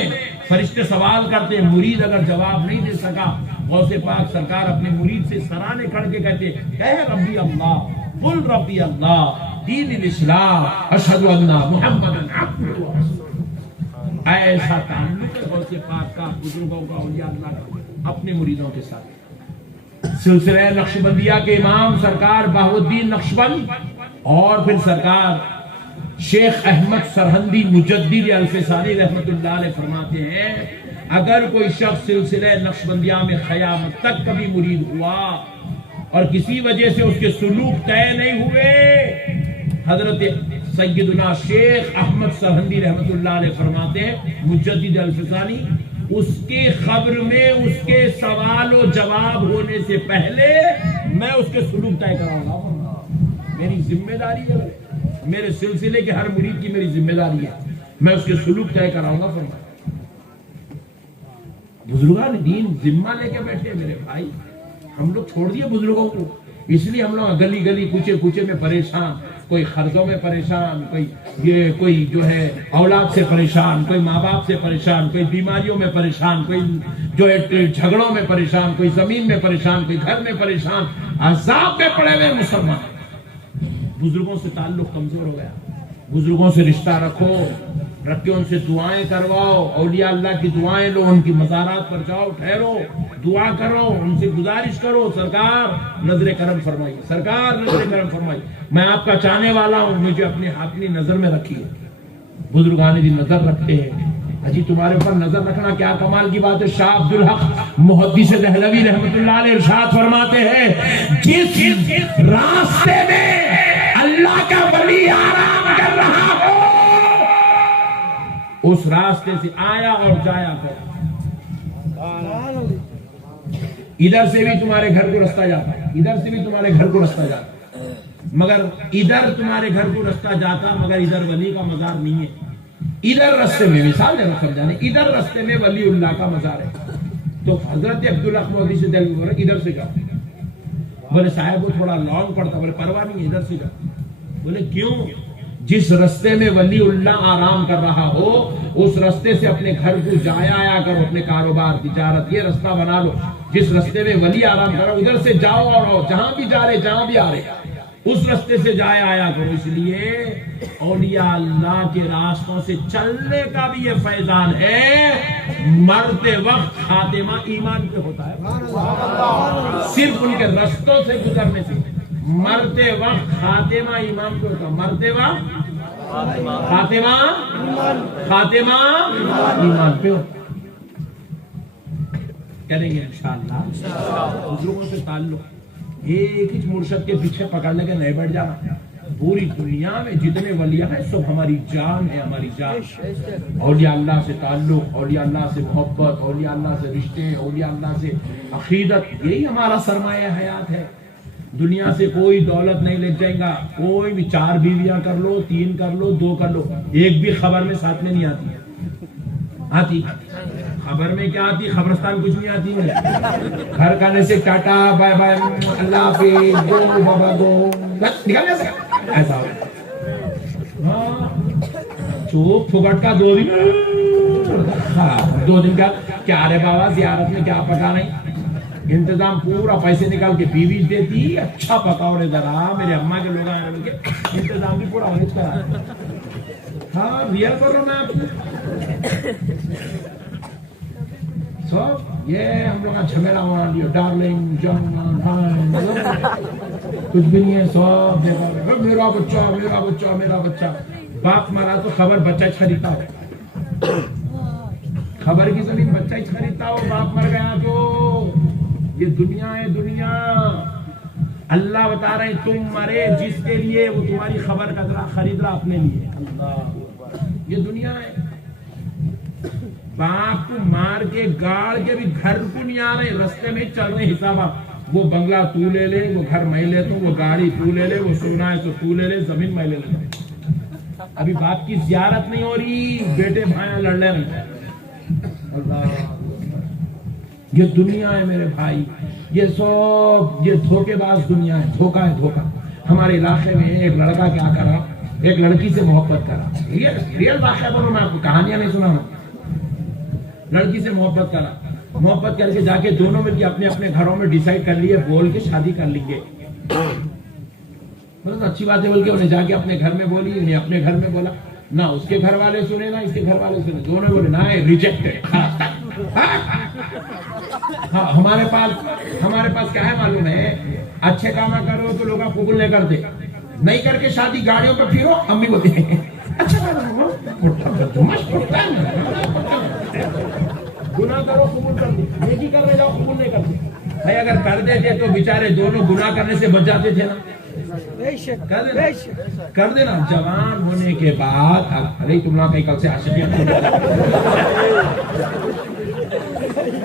فرشتے سوال کرتے ہیں، مرید اگر جواب نہیں دے سکا، غوث پاک سرکار اپنے مرید سے سرانے کھڑ کے کہتے کہہ ربی اللہ، قل ربی اللہ، دین الاسلام، اشہد ان محمد عبدہ ورسولہ۔ ایسا تعلق ہے غوث پاک کا، بزرگوں کا، اولیاء اللہ کا اپنے مریدوں کے ساتھ۔ سلسلہ نقشبندیہ کے امام سرکار بہاء الدین نقشبند اور پھر سرکار شیخ احمد سرہندی مجدد الفسانی رحمت اللہ علیہ فرماتے ہیں اگر کوئی شخص سلسلہ نقشبندیہ میں قیامت تک کبھی مرید ہوا اور کسی وجہ سے اس کے سلوک طے نہیں ہوئے، حضرت سیدنا شیخ احمد سرہندی رحمت اللہ علیہ فرماتے ہیں مجدد الفسانی، اس کے قبر میں اس کے سوال و جواب ہونے سے پہلے میں اس کے سلوک طے کراؤں گا۔ میری ذمہ داری ہے، میرے سلسلے کے ہر مرید کی میری ذمہ داری ہے، میں اس کے سلوک طے کراؤں گا۔ فرمایا بزرگان دین ذمہ لے کے بیٹھے میرے بھائی، ہم لوگ چھوڑ دیے بزرگوں کو، اس لیے ہم لوگ گلی گلی کوچے کوچے میں پریشان، کوئی قرضوں میں پریشان، کوئی جو ہے اولاد سے پریشان، کوئی ماں باپ سے پریشان، کوئی بیماریوں میں پریشان، کوئی جو ہے جھگڑوں میں پریشان، کوئی زمین میں پریشان، کوئی گھر میں پریشان، عذاب میں پڑے ہوئے مسلمان۔ بزرگوں سے تعلق کمزور ہو گیا، بزرگوں سے رشتہ رکھو، رکھ کے ان سے دعائیں کرواؤ، اولیاء اللہ کی دعائیں لو، ان کی مزارات پر جاؤ، ٹھہرو، دعا کرو، ان سے گزارش کرو سرکار نظر کرم فرمائیے، سرکار نظر کرم فرمائیے، میں آپ کا چاہنے والا ہوں، مجھے اپنی نظر میں رکھیے، بزرگان دین نظر رکھتے ہیں. اجی تمہارے اوپر نظر رکھنا کیا کمال کی بات ہے. شاہ عبدالحق محدث دہلوی رحمۃ اللہ علیہ ارشاد فرماتے ہیں جس راستے میں اللہ کا ولی آرام کر رہا ہو اس راستے سے آیا اور جایا کرو. ادھر سے بھی تمہارے گھر کو رستہ جاتا ہے, ادھر سے بھی تمہارے گھر کو رستہ جاتا ہے, مگر ادھر تمہارے گھر کو رستہ جاتا مگر ادھر ولی کا مزار نہیں ہے. ادھر رستے میں مثال ہے سمجھانے, ادھر رستے میں ولی اللہ کا مزار ہے. تو حضرت عبداللہ محدث دہلوی بولے ادھر سے جاؤ. بولے صاحب وہ تھوڑا لانگ پڑتا. بولے پرواہ نہیں, ادھر سے جاؤ. بولے کیوں؟ جس رستے میں ولی اللہ آرام کر رہا ہو اس رستے سے اپنے گھر کو جایا آیا کرو, اپنے کاروبار تجارت یہ رستہ بنا لو. جس رستے میں ولی آرام کرو ادھر سے جاؤ اور جہاں بھی جا رہے جہاں بھی آ رہے اس رستے سے جایا آیا کرو. اس لیے اولیاء اللہ کے راستوں سے چلنے کا بھی یہ فیضان ہے. مرتے وقت خاتمہ ایمان پہ ہوتا ہے, صرف ان کے رستوں سے گزرنے سے. مرتے وقت خاتمہ ایمان پہ ہوتا ہے. مرتے وقت خاتمہ ایمان پہ ہوتا ہے. کریں گے انشاءاللہ. بزرگوں سے تعلق ایک ہی مرشد کے پیچھے پکڑنے کے نہیں بیٹھ جانا. پوری دنیا میں جتنے ولیاں ہیں سب ہماری جان ہے, ہماری جان. اولیاء اللہ سے تعلق, اولیاء اللہ سے محبت, اولیاء اللہ سے رشتے, اولیاء اللہ سے عقیدت, یہی ہمارا سرمایہ حیات ہے. دنیا سے کوئی دولت نہیں لے جائے گا. کوئی بھی 4 بیویاں کر لو, 3 کر لو, 2 کر لو, ایک بھی خبر میں ساتھ میں نہیں آتی. آتی خبر میں کیا آتی؟ خبرستان کچھ نہیں آتی ہے. گھر کھانے سے ٹاٹا بائے بائے اللہ حافظ گو بابا گو نکل جا سکتا ایسا ہو. چوپ پھگٹ کا 2 دن, 2 دن کا کیا رے بابا زیارت میں کیا پکا نہیں. انتظام پورا پیسے نکال کے بیوی دیتی, اچھا پکاؤ رے ذرا میرے اماں کے لوگ آئے بول کے انتظام بھی پورا ہونے کرا. ہاں ریئل کر رہا ہوں میں آپ کو. یہ ہم لوگ جھمیلا ہوا ڈارلنگ جان کچھ بھی نہیں ہے. سب میرا بچہ میرا بچہ میرا بچہ. باپ مرا تو خبر بچہ خریدتا ہو, خبر کی زمین بچہ ہی خریدتا ہو. باپ مر گیا تو یہ دنیا ہے دنیا. اللہ بتا رہے ہیں تم مرے جس کے لیے وہ تمہاری خبر کا خرید رہا اپنے لیے. یہ دنیا ہے. باپ کو مار کے گاڑ کے بھی گھر کو نہیں آ رہے, رستے میں چل رہے حساب. وہ بنگلہ تو لے لے, وہ گھر میں لیتا ہوں, وہ گاڑی تو لے لے, وہ سونا ہے تو تو لے لے, زمین میں لے لے. ابھی باپ کی زیارت نہیں ہو رہی, بیٹے بھائی لڑ لے رہے. اللہ یہ دنیا ہے میرے بھائی. یہ سب یہ دھوکے باز دنیا ہے. دھوکا ہے دھوکا. ہمارے علاقے میں ایک لڑکا کیا کرا, ایک لڑکی سے محبت کرا. ریئل واقعہ بولو, میں آپ کو کہانیاں نہیں سنا. لڑکی سے محبت کرا, محبت کر کے جا کے دونوں مل کے اپنے اپنے گھروں میں ڈیسائیڈ کر لیے بول کے شادی کر لیں گے. بس اچھی بات ہے بول کے انہیں جا کے اپنے گھر میں بولی, انہیں اپنے گھر میں بولا. نہ اس کے گھر والے سنے نہ اس کے گھر والے سنے, دونوں بولے نہ ریجیکٹڈ. ہاں ہمارے پاس کیا ہے معلوم ہے, اچھے کام کرو تو لوگ قبول نہیں کرتے. نہیں کر کے شادی گاڑیوں پہ پھرو, امی بولتے ہیں گناہ کرو قبول کر دے, نیکی کرنے جاؤ قبول نہیں کرتے. بھائی اگر کر دیتے تو بیچارے دونوں گناہ کرنے سے بچ جاتے تھے نا. کر دینا. جوان ہونے کے بعد ارے تم لوگ کہیں کل سے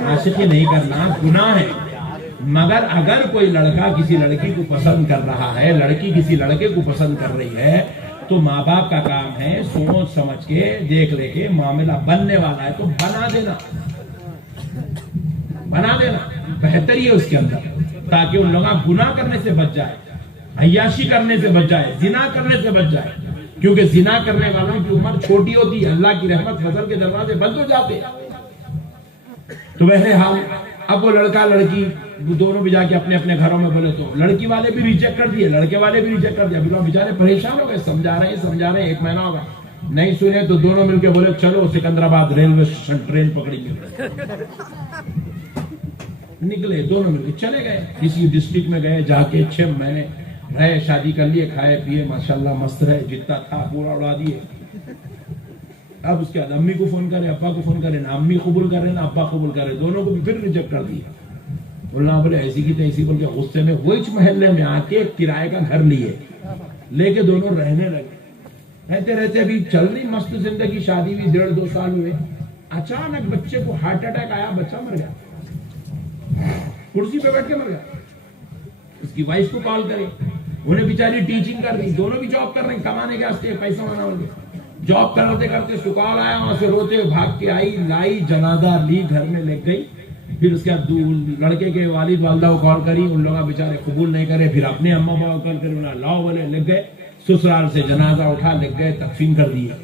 عاشقی نہیں کرنا, گناہ ہے. مگر اگر کوئی لڑکا کسی لڑکی کو پسند کر رہا ہے, لڑکی کسی لڑکے کو پسند کر رہی ہے, تو ماں باپ کا کام ہے سوچ سمجھ کے دیکھ لے کے معاملہ بننے والا ہے تو بنا دینا. بنا دینا بہتر ہی ہے اس کے اندر, تاکہ ان لوگ گناہ کرنے سے بچ جائے, عیاشی کرنے سے بچ جائے, زنا کرنے سے بچ جائے. کیونکہ زنا کرنے والوں کی عمر چھوٹی ہوتی ہے, اللہ کی رحمت فضل کے دروازے بند ہو جاتے. تو بہرحال اب وہ لڑکا لڑکی دونوں بھی جا کے اپنے اپنے گھروں میں بولے, تو لڑکی والے بھی ریجیکٹ کر دیے, لڑکے والے بھی ریجیکٹ کر دیا. ابھی بیچارے پریشان ہو گئے, سمجھا رہے ہیں 1 مہینہ ہوگا, نہیں سنے تو دونوں مل کے بولے چلو سکندرآباد ریلوے اسٹیشن ٹرین پکڑیں گے. نکلے دونوں مل کے چلے گئے, کسی ڈسٹرکٹ میں گئے, جا کے 6 مہینے رہے, شادی کر لیے, کھائے پیے ماشاءاللہ مست رہے, جتنا تھا پورا اڑا دیے. اب اس کے بعد امی کو فون کرے، ابا کو فون کرے، نہ امی قبول کرے نہ ابا قبول کرے، دونوں کو بھی پھر ریجیکٹ کر دیا۔ اللہ بولے ایسی کی تیسی بول کے غصے میں وہی محلے میں آ کے کرائے کا گھر لیے، لے کے دونوں رہنے لگے۔ رہتے رہتے ابھی چل رہی مست زندگی، شادی بھی 1.5-2 سال ہوئے، اچانک بچے کو ہارٹ اٹیک آیا، بچہ مر گیا، کرسی پہ بیٹھ کے مر گیا۔ اس کی وائف کو کال کرے، انہیں بیچاری ٹیچنگ کر رہی، دونوں بھی جاب کر رہے ہیں، کمانے کے واسطے پیسہ بنانے، جاب کرتے کرتے سکال آیا، وہاں سے روتے بھاگ کے آئی، لائی، جنازہ لی، گھر میں لے گئی۔ پھر اس کے بعد لڑکے کے والد والدہ کو کال کری، ان لوگ بیچارے قبول نہیں کرے، پھر اپنے اما ابا کو کال کری، انہیں لاؤ بولے، لگ گئے، سسرال سے جنازہ اٹھا، لگ گئے، تدفین کر دیا۔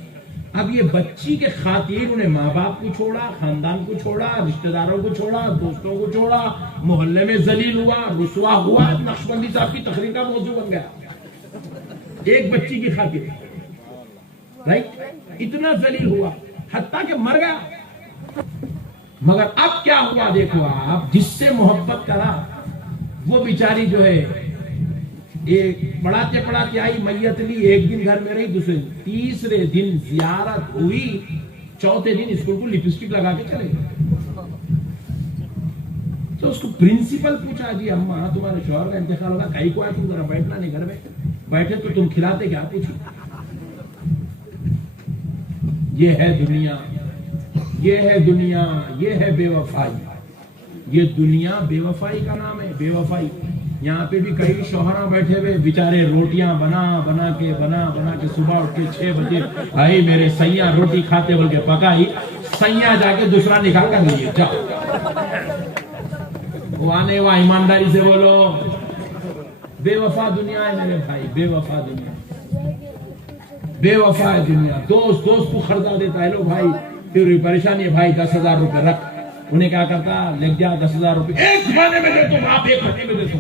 اب یہ بچی کے خاطر انہیں ماں باپ کو چھوڑا، خاندان کو چھوڑا، رشتہ داروں کو چھوڑا، دوستوں کو چھوڑا، محلے میں ذلیل ہوا، رسوا ہوا، نقشبندی صاحب کی تقریر کا موضوع بن گیا ایک بچی کی خاطر، رائٹ؟ اتنا ذلیل ہوا حتیٰ کہ مر گیا۔ مگر اب کیا ہوا دیکھو آپ، جس سے محبت کرا وہ بیچاری جو ہے ایک پڑھاتے پڑھاتے آئی، میت لی، ایک دن گھر میں رہی، دوسرے تیسرے دن زیارت ہوئی، چوتھے دن اسکول کو لپسٹک لگا کے چلے گئے۔ تو اس کو پرنسپل پوچھا، جی اماں تمہارے شوہر کا انتقال ہوگا، کہیں کو آیا، تم ذرا بیٹھنا نہیں گھر میں، بیٹھے تو تم کھلاتے کیا؟ پوچھی۔ یہ ہے دنیا، یہ ہے دنیا، یہ ہے بے وفائی، یہ دنیا بے وفائی کا نام ہے، بے وفائی۔ یہاں پہ بھی کئی شوہراں بیٹھے ہوئے بیچارے روٹیاں بنا کے صبح اٹھ کے 6 بجے آئی، میرے سیاں روٹی کھاتے بول کے پکائی، سیاں جا کے دوسرا نکال کر لیجیے، جاؤ وانے وا، ایمانداری سے بولو، بے وفا دنیا ہے میرے بھائی، بے وفا دنیا، بے وفا ہے دنیا۔ دوست کو خردا دیتا ہے، لو بھائی پھر پریشانی ہے بھائی، 10,000 روپے رکھ، انہیں کیا کرتا، لگ جا 10,000 روپے ایک مہینے میں دے تم، آپ 1 مہینے میں دے تم،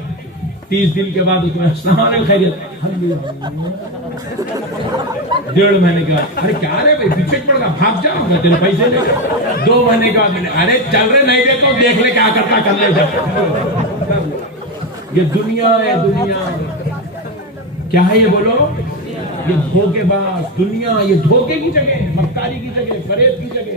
30 دن کے بعد تمہیں السلام علیکم خیریت، 1.5 مہینے کے بعد، ارے کیا رہے بھائی پیچھے پڑ گا، بھاگ جاؤ گا تیرے پیسے لے، 2 مہینے کے بعد میں نے، ارے چل رہے نہیں دیتا ہوں، دیکھ لے کیا کرتا، کر لے جا۔ یہ دنیا ہے، دنیا کیا ہے یہ بولو، یہ دھوکے باز دنیا، یہ دھوکے کی جگہ، مکاری کی جگہ، فریب کی جگہ،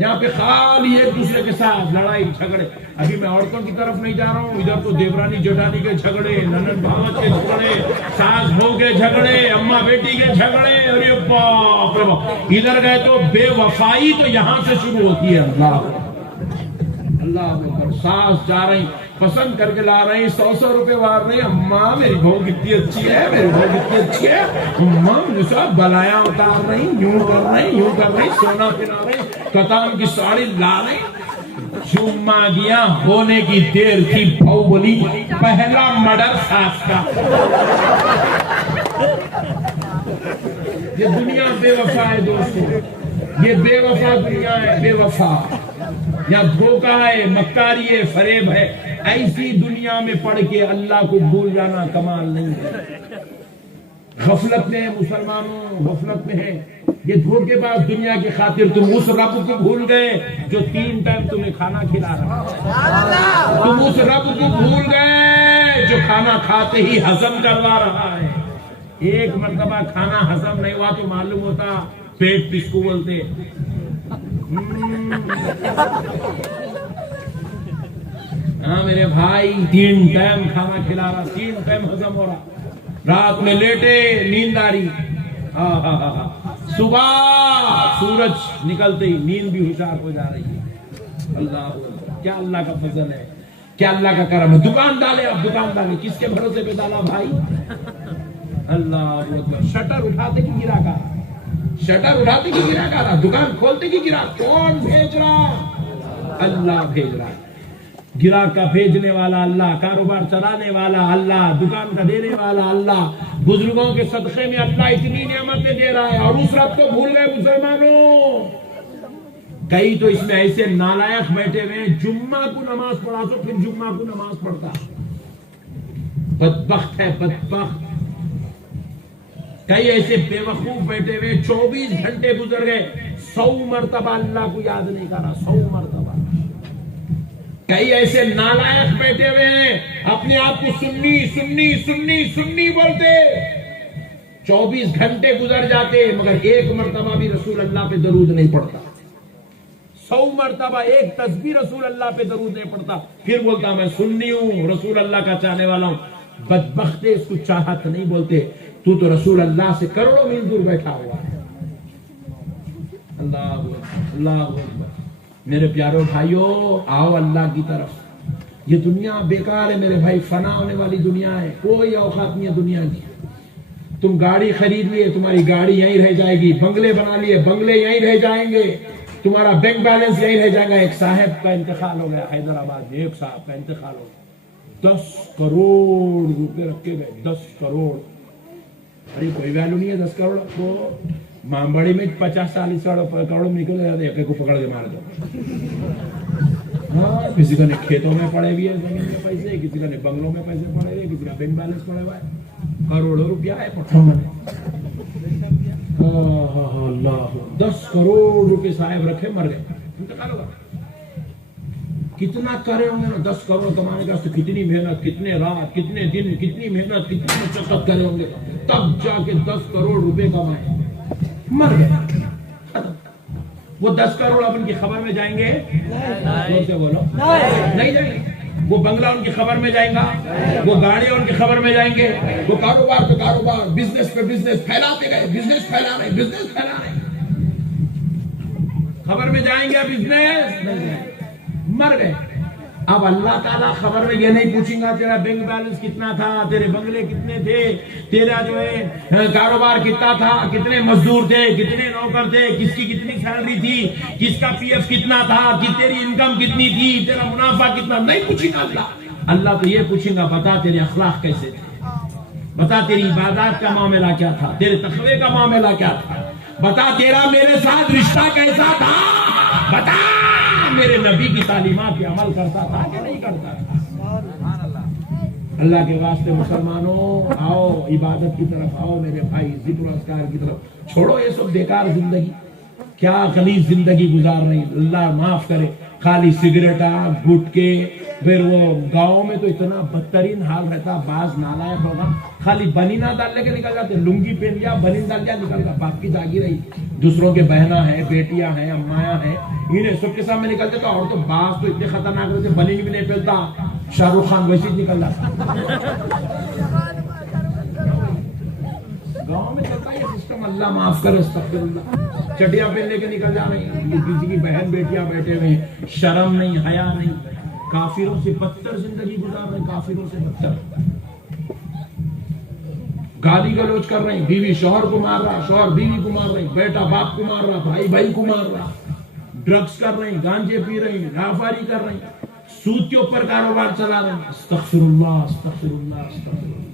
جہاں پہ خالی ایک دوسرے کے ساتھ لڑائی جھگڑے۔ ابھی میں عورتوں کی طرف نہیں جا رہا ہوں، ادھر تو دیورانی جٹانی کے جھگڑے، ننند بھاوت کے جھگڑے، ساس بہو کے جھگڑے، اماں بیٹی کے جھگڑے، ارے باپ رے باپ، ادھر گئے تو بے وفائی تو یہاں سے شروع ہوتی ہے۔ اللہ اکبر، ساس جا رہی پسند کر کے لا رہی، 100 روپے وار رہی، اماں میری بہو کتنی اچھی ہے، میری بہو کتنی اچھی ہے، اماں مجھے سب بلایا اتار رہی، یوں کر رہی، سونا پہنا رہی، کتان کی ساڑی لا رہی۔ جمعہ گیا، ہونے کی دیر تھی، بہو بولی پہلا مرڈر ساس کا۔ یہ دنیا بے وفا ہے دوستو، یہ بے وفا دنیا ہے، بے وفا، یا دھوکہ ہے، مکاری ہے، فریب ہے۔ ایسی دنیا میں پڑھ کے اللہ کو بھول جانا کمال نہیں ہے۔ غفلت میں ہے مسلمانوں، غفلت میں ہے۔ یہ دھوکے باز دنیا کی خاطر تم اس رب کو بھول گئے جو 3 ٹائم تمہیں کھانا کھلا رہا ہے، تم اس رب کو بھول گئے جو کھانا کھاتے ہی ہضم کروا رہا ہے۔ ایک مرتبہ کھانا ہضم نہیں ہوا تو معلوم ہوتا پیٹ کس کو بولتے۔ ہاں میرے بھائی، 3 ٹائم کھانا کھلا رہا، 3 ٹائم ہضم ہو رہا، رات میں لیٹے نیند آ رہی، صبح سورج نکلتے ہی نیند بھی ہوشیار ہو جا رہی ہے۔ اللہ، کیا اللہ کا فضل ہے، کیا اللہ کا کرم ہے۔ دکان ڈالے، اب دکان ڈالے، کس کے بھروسے پہ ڈالا بھائی؟ اللہ اکبر۔ شٹر اٹھاتے کی گرا کا، شٹر اٹھاتے کی گرا کا، دکان کھولتے کی گرا، کون بھیج رہا؟ اللہ بھیج رہا۔ گراہک کا بھیجنے والا اللہ، کاروبار چلانے والا اللہ، دکان کا دینے والا اللہ، بزرگوں کے صدقے میں اللہ اتنی نعمتیں دے رہا ہے، اور اس رب کو بھول گئے مسلمانوں۔ کئی تو اس میں ایسے نالائق بیٹھے ہوئے، جمعہ کو نماز پڑھا تو پھر جمعہ کو نماز پڑھتا، بدبخت ہے، بدبخت۔ کئی ایسے بے وقوف بیٹھے ہوئے، 24 گھنٹے گزر گئے، 100 مرتبہ اللہ کو یاد نہیں کرا، 100 مرتبہ۔ کئی ایسے نالائق بیٹھے ہوئے ہیں، اپنے آپ کو سنی سنی سنی سنی بولتے، 24 گھنٹے گزر جاتے مگر ایک مرتبہ بھی رسول اللہ پہ درود نہیں پڑتا. 100 مرتبہ ایک تسبیح رسول اللہ پہ درود نہیں پڑتا. پھر بولتا میں سنی ہوں، رسول اللہ کا چاہنے والا ہوں. بدبخت اس کو چاہت نہیں بولتے. تو رسول اللہ سے کروڑوں میل دور بیٹھا ہوا ہے. اللہ اللہ اکبر. میرے پیاروں بھائیوں، آؤ اللہ کی طرف. یہ دنیا بیکار ہے میرے بھائی، فنا ہونے والی دنیا ہے. کوئی اوقات نہیں ہے دنیا کی. تم گاڑی خرید لیے، تمہاری گاڑی یہیں رہ جائے گی. بنگلے بنا لیے، بنگلے یہیں رہ جائیں گے. تمہارا بینک بیلنس یہیں رہ جائے گا. ایک صاحب کا انتقال ہو گیا حیدرآباد میں، ایک صاحب کا انتقال ہو گیا. 10 کروڑ روپے رکھے گئے. 10 کروڑ. ارے کوئی ویلو نہیں ہے 10 کروڑ کو. مامبڑی میں 50-40 کروڑ نکل جاتے، ایک کو پکڑ کے مار دو. ہاں، کسی کا نے کھیتوں میں پڑے ہوئے زمین میں پیسے، کسی کا نے بنگلوں میں پیسے پڑے ہوئے، کسی کا بینک بیلنس پڑے ہوا ہے. کروڑوں روپیہ ہے پٹھوں میں. اللہ 10 کروڑ روپے صاحب رکھے، مر گئے، انتقال ہوگا. کتنا کرے ہوں گے نا 10 کروڑ کمانے کا. کتنی محنت، کتنے رات، کتنے دن، کتنی محنت، کتنی مشقت کرے ہوں گے، تب جا کے 10 کروڑ روپے کمائے. مر گئے. وہ 10 کروڑ اب ان کی خبر میں جائیں گے؟ سے بولو نہیں جائیں گے. وہ بنگلہ ان کی خبر میں جائیں گا، وہ گاڑیاں ان کی خبر میں جائیں گے، وہ کاروبار پہ کاروبار، بزنس پہ بزنس پھیلاتے گئے. بزنس پھیلا رہے، بزنس پھیلا رہے. خبر میں جائیں گے بزنس نہیں جائیں گے. مر گئے. اب اللہ تعالیٰ خبر میں یہ نہیں پوچھیں گا تیرا بینک بیلنس کتنا تھا، تیرے بنگلے کتنے تھے، تیرا جو ہے کاروبار کتنا تھا، کتنے مزدور تھے، کتنے نوکر تھے، کس کی کتنی سیلری تھی، کس کا پی ایف کتنا تھا، کہ تیری انکم کتنی تھی، تیرا منافع کتنا. نہیں پوچھیں گا اللہ. اللہ تو یہ پوچھیں گا بتا تیرے اخلاق کیسے تھے، بتا تیری عبادات کا معاملہ کیا تھا، تیرے تقوی کا معاملہ کیا تھا، بتا تیرا میرے ساتھ رشتہ کیسا تھا، بتا میرے نبی کی تعلیمات پہ عمل کرتا تھا کہ نہیں کرتا تھا. اللہ کے واسطے مسلمانوں آؤ، عبادت کی طرف آؤ میرے بھائی، ذکر و اذکار کی طرف چھوڑو یہ سب بیکار زندگی. کیا غلیظ زندگی گزار رہی. اللہ معاف کرے. خالی سگریٹا گٹکے. پھر وہ گاؤں میں تو اتنا بدترین حال رہتا، بعض نالائق ہوگا خالی بنینا ڈال لے کے نکل جاتے. لنگی پہن لیا، بنین ڈال لیا، نکل گیا. باقی جاگی رہی. دوسروں کے بہنا ہیں، بیٹیاں ہیں، امایاں ہیں، انہیں سب کے سامنے نکلتے. تو اور تو بعض تو اتنے خطرناک رہتے، بنین بھی نہیں پہنتا. شاہ رخ خان ویسے ہی نکل جاتا. گاؤں میں چلتا یہ سسٹم. اللہ معاف کرے. استغفر اللہ. چٹیاں پہن لے کے نکل جا رہے ہیں. کسی کی بہن بیٹیاں بیٹھے ہوئے ہیں. شرم نہیں، حیا نہیں. کافروں سے بدتر زندگی گزار رہے ہیں. کافروں سے بدتر. گالی گلوچ کر رہے ہیں. بیوی شوہر کو مار رہا، شوہر بیوی کو مار رہے ہیں، بیٹا باپ کو مار رہا، بھائی بھائی کو مار رہا. ڈرگز کر رہے ہیں، گانجے پی رہے ہیں، رافاری کر رہے ہیں، سود کے اوپر کاروبار چلا رہے ہیں. استغفر اللہ، استغفر اللہ، استغفر اللہ.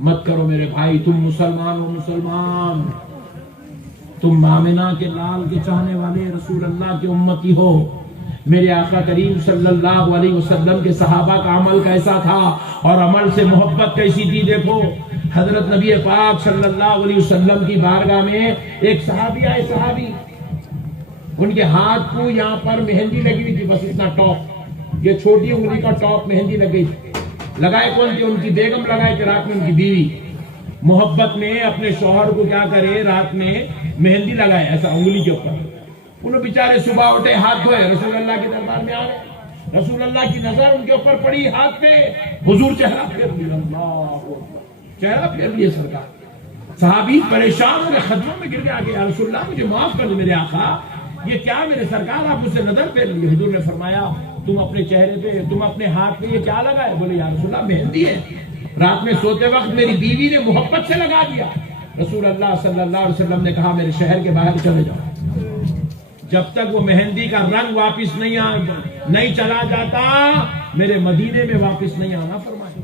مت کرو میرے بھائی. تم مسلمان ہو، مسلمان. تم مامنہ کے لال کے چاہنے والے، رسول اللہ کے امتی ہو. میرے آقا کریم صلی اللہ علیہ وسلم کے صحابہ کا عمل کیسا تھا اور عمل سے محبت کیسی تھی. دیکھو حضرت نبی پاک صلی اللہ علیہ وسلم کی بارگاہ میں ایک صحابی آئے. صحابی، ان کے ہاتھ کو یہاں پر مہندی لگی ہوئی تھی، بس اتنا ٹاپ، یہ چھوٹی انگلی کا ٹاپ مہندی لگ گئی تھی. لگائے کون تھی؟ ان کی بیگم لگائے تھے رات میں. ان کی بیوی محبت میں اپنے شوہر کو کیا کرے، رات میں مہندی لگائے ایسا انگلی کے اوپر. انہوں بیچارے صبح اٹھے، ہاتھ دھوئے، رسول اللہ کے دربار میں آ گئے. رسول اللہ کی نظر ان کے اوپر پڑی، ہاتھ پہ. حضور چہرہ پھیر لیا. اللہ چہرہ پھیر لیے سرکار. صحابی پریشان ہوئے، خدموں میں گر کے آگے، یا رسول اللہ مجھے معاف کر دے میرے آقا، یہ کیا میرے سرکار آپ مجھ سے نظر پھیر لیے. حضور نے فرمایا تم اپنے چہرے پہ، تم اپنے ہاتھ پہ یہ کیا لگائے؟ بولے یا رسول اللہ مہندی ہے، رات میں سوتے وقت میری بیوی نے محبت سے لگا دیا. رسول اللہ صلی اللہ علیہ وسلم نے کہا میرے شہر کے باہر چلے جاؤ. جب تک وہ مہندی کا رنگ واپس نہیں چلا جاتا، میرے مدینے میں واپس نہیں آنا فرمایا.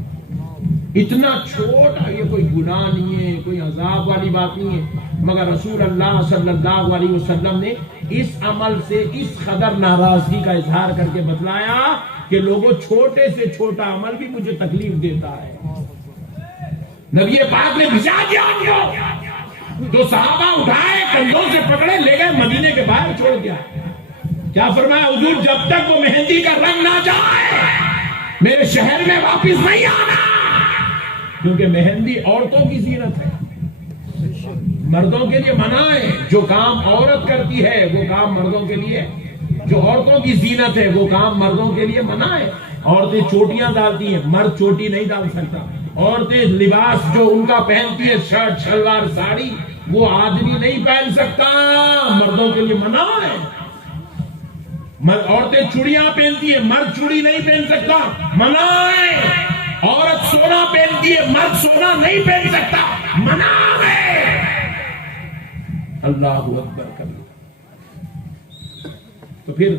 اتنا چھوٹا، یہ کوئی گناہ نہیں ہے، کوئی عذاب والی بات نہیں ہے، مگر رسول اللہ صلی اللہ علیہ وسلم نے اس عمل سے اس قدر ناراضگی کا اظہار کر کے بتلایا کہ لوگوں چھوٹے سے چھوٹا عمل بھی مجھے تکلیف دیتا ہے. نبی پاک نے بھجا دیا، جو صحابہ اٹھائے، کندھوں سے پکڑے، لے گئے مدینے کے باہر چھوڑ دیا. کیا فرمایا حضور؟ جب تک وہ مہندی کا رنگ نہ جائے میرے شہر میں واپس نہیں آنا، کیونکہ مہندی عورتوں کی زینت ہے. مردوں کے لیے منع ہے. جو کام عورت کرتی ہے وہ کام مردوں کے لیے, جو عورتوں کی زینت ہے وہ کام مردوں کے لیے منع ہے. عورتیں چوٹیاں ڈالتی ہیں, مرد چوٹی نہیں ڈال سکتا. عورتیں لباس جو ان کا پہنتی ہے, شرٹ شلوار ساڑی, وہ آدمی نہیں پہن سکتا, مردوں کے لیے منع ہے. عورتیں چوڑیاں پہنتی ہیں, مرد چوڑی نہیں پہن سکتا, منع ہے. عورت سونا پہنتی ہے, مرد سونا نہیں پہن سکتا, منع ہے. اللہ اکبر کبھی. تو پھر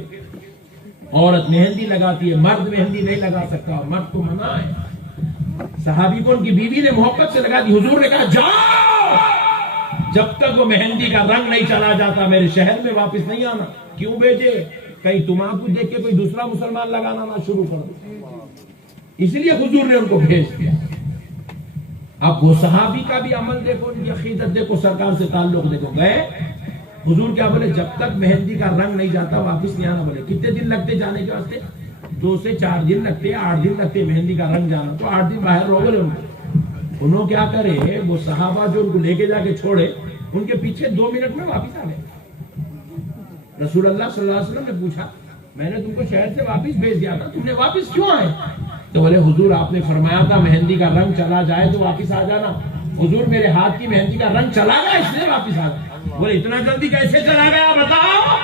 عورت مہندی لگاتی ہے, مرد مہندی نہیں لگا سکتا, مرد کو منع ہے. صحابی کو ان کی بیوی نے محبت سے لگا دی. حضور نے کہا جاؤ, جب تک وہ مہندی کا رنگ نہیں چلا جاتا میرے شہر میں واپس نہیں آنا. کیوں بھیجے؟ کہیں تمہارا دیکھ کے کوئی دوسرا مسلمان لگانا نہ شروع کر دو, اس لیے حضور نے ان کو بھیج دیا. اب وہ صحابی کا بھی عمل دیکھو, ان کی عقیدت دیکھو, سرکار سے تعلق دیکھو. گئے حضور کیا بولے, جب تک مہندی کا رنگ نہیں جاتا واپس نہیں آنا. بولے کتنے دن لگتے جانے کے واسطے؟ 2 سے 4 دن لگتے, 8 دن لگتے مہندی کا رنگ جانا. تو 8 دن باہر رہو. بولے انہوں کیا کرے, وہ صحابہ جو ان کو لے کے جا کے چھوڑے, ان کے پیچھے 2 منٹ میں واپس آ گئے. رسول اللہ صلی اللہ علیہ وسلم نے پوچھا, میں نے تم کو شہر سے واپس بھیج دیا تھا, تم نے واپس کیوں آئے؟ تو بولے حضور آپ نے فرمایا تھا مہندی کا رنگ چلا جائے تو واپس آ جانا. حضور میرے ہاتھ کی مہندی کا رنگ چلا گیا, اس لیے واپس آ گیا. بولے اتنا جلدی کیسے چلا گیا بتاؤ.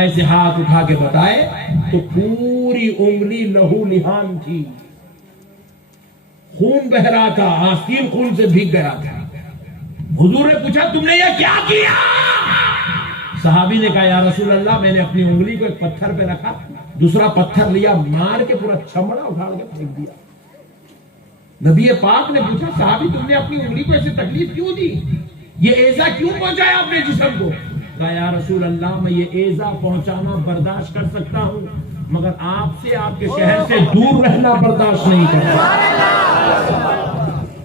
ایسے ہاتھ اٹھا کے بتائے تو پوری انگلی لہو لہان تھی, خون بہ رہا تھا, آستین خون سے بھیگ گیا تھا. حضور نے پوچھا تم نے یہ کیا کیا؟ صحابی نے کہا یا رسول اللہ میں نے اپنی انگلی کو ایک پتھر پہ رکھا, دوسرا پتھر لیا, مار کے پورا چمڑا اٹھا کے پھینک دیا. نبی پاک نے پوچھا صحابی تم نے اپنی انگلی کو ایسے تکلیف کیوں دی, یہ ایزا کیوں پہنچایا اپنے جسم کو؟ کہا یا رسول اللہ میں یہ ایزا پہنچانا برداشت کر سکتا ہوں, مگر آپ سے, آپ کے شہر سے دور رہنا برداشت نہیں کرتا.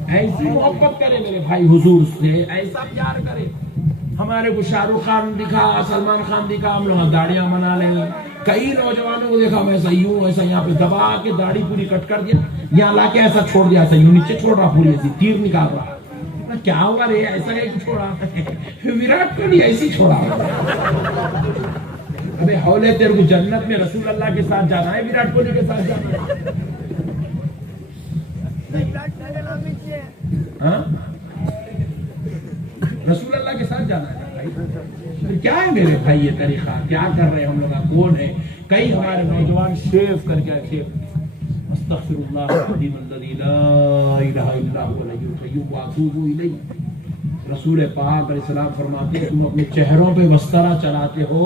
ایسی محبت کرے میرے بھائی حضور سے, ایسا پیار کرے. ہمارے کو شاہ رخ خان دکھا, سلمان خان دکھا, ہم لوگ داڑیاں بنا لیں گے. کئی نوجوانوں کو دیکھا ایسا یوں, ایسا یہاں پہ دبا کے داڑھی پوری کٹ کر دیا, یہاں لا کے ایسا چھوڑ دیا, ایسا یوں نیچے چھوڑ رہا, پوری ایسی تیر نکال رہا. کیا ہوگا رے, ایسا ایک چھوڑا. وراٹ کوہلی ایسی چھوڑا. ابے ہولے تیرے کو جنت میں رسول اللہ کے ساتھ جانا ہے, وراٹ کوہلی کے ساتھ جانا ہے. ہاں رسول اللہ کے ساتھ جانا ہے بھائی. کیا ہے میرے بھائی یہ طریقہ, کیا کر رہے ہیں ہم لوگ, کون ہے؟ کئی ہمارے نوجوان شیو کر کے شیو, استغفر اللہ العظیم الذی لا الہ الا هو الحی القیوم واتوب الیہ. رسول پاک علیہ السلام فرماتے ہیں تم اپنے چہروں پہ وسطرہ چلاتے ہو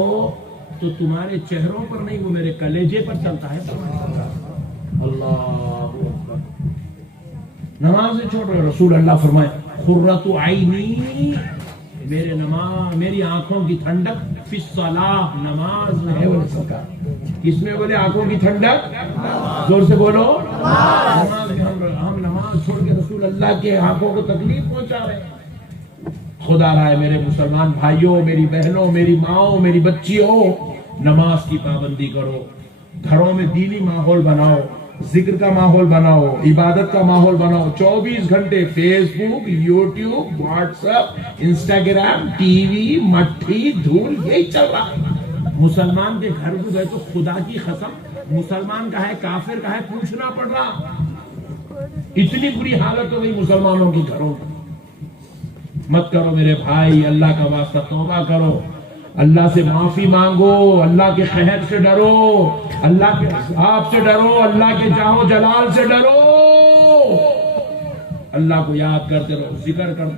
تو تمہارے چہروں پر نہیں, وہ میرے کلیجے پر چلتا ہے. اللہ اکبر. نماز چھوڑ رہے, رسول اللہ فرمائے قرۃ عینی, میرے نماز, میری آنکھوں کی ٹھنڈک فی الصلاۃ, نماز میں ہے. بولے سرکار کس میں؟ بولے آنکھوں کی ٹھنڈک, زور سے بولو, نماز میں. ہم نماز چھوڑ کے رسول اللہ کے آنکھوں کو تکلیف پہنچا رہے ہیں. خدا رہا میرے مسلمان بھائیوں, میری بہنوں, میری ماؤں, میری بچیوں, نماز کی پابندی کرو. گھروں میں دینی ماحول بناؤ, ذکر کا ماحول بناؤ, عبادت کا ماحول بناؤ. 24 گھنٹے Facebook, YouTube, WhatsApp, Instagram, T V, مٹھی, دھول, یہی چل رہا ہے. مسلمان کے گھر کو گئے تو خدا کی قسم, مسلمان کا ہے کافر کا ہے پوچھنا پڑ رہا. اتنی بری حالت ہو گئی مسلمانوں کی گھروں کی. مت کرو میرے بھائی, اللہ کا واسطہ توبہ کرو, اللہ سے معافی مانگو, اللہ کے قہر سے ڈرو, اللہ کے عذاب سے ڈرو, اللہ کے جاہ و جلال سے ڈرو. اللہ کو یاد کرتے رہو, ذکر کرتے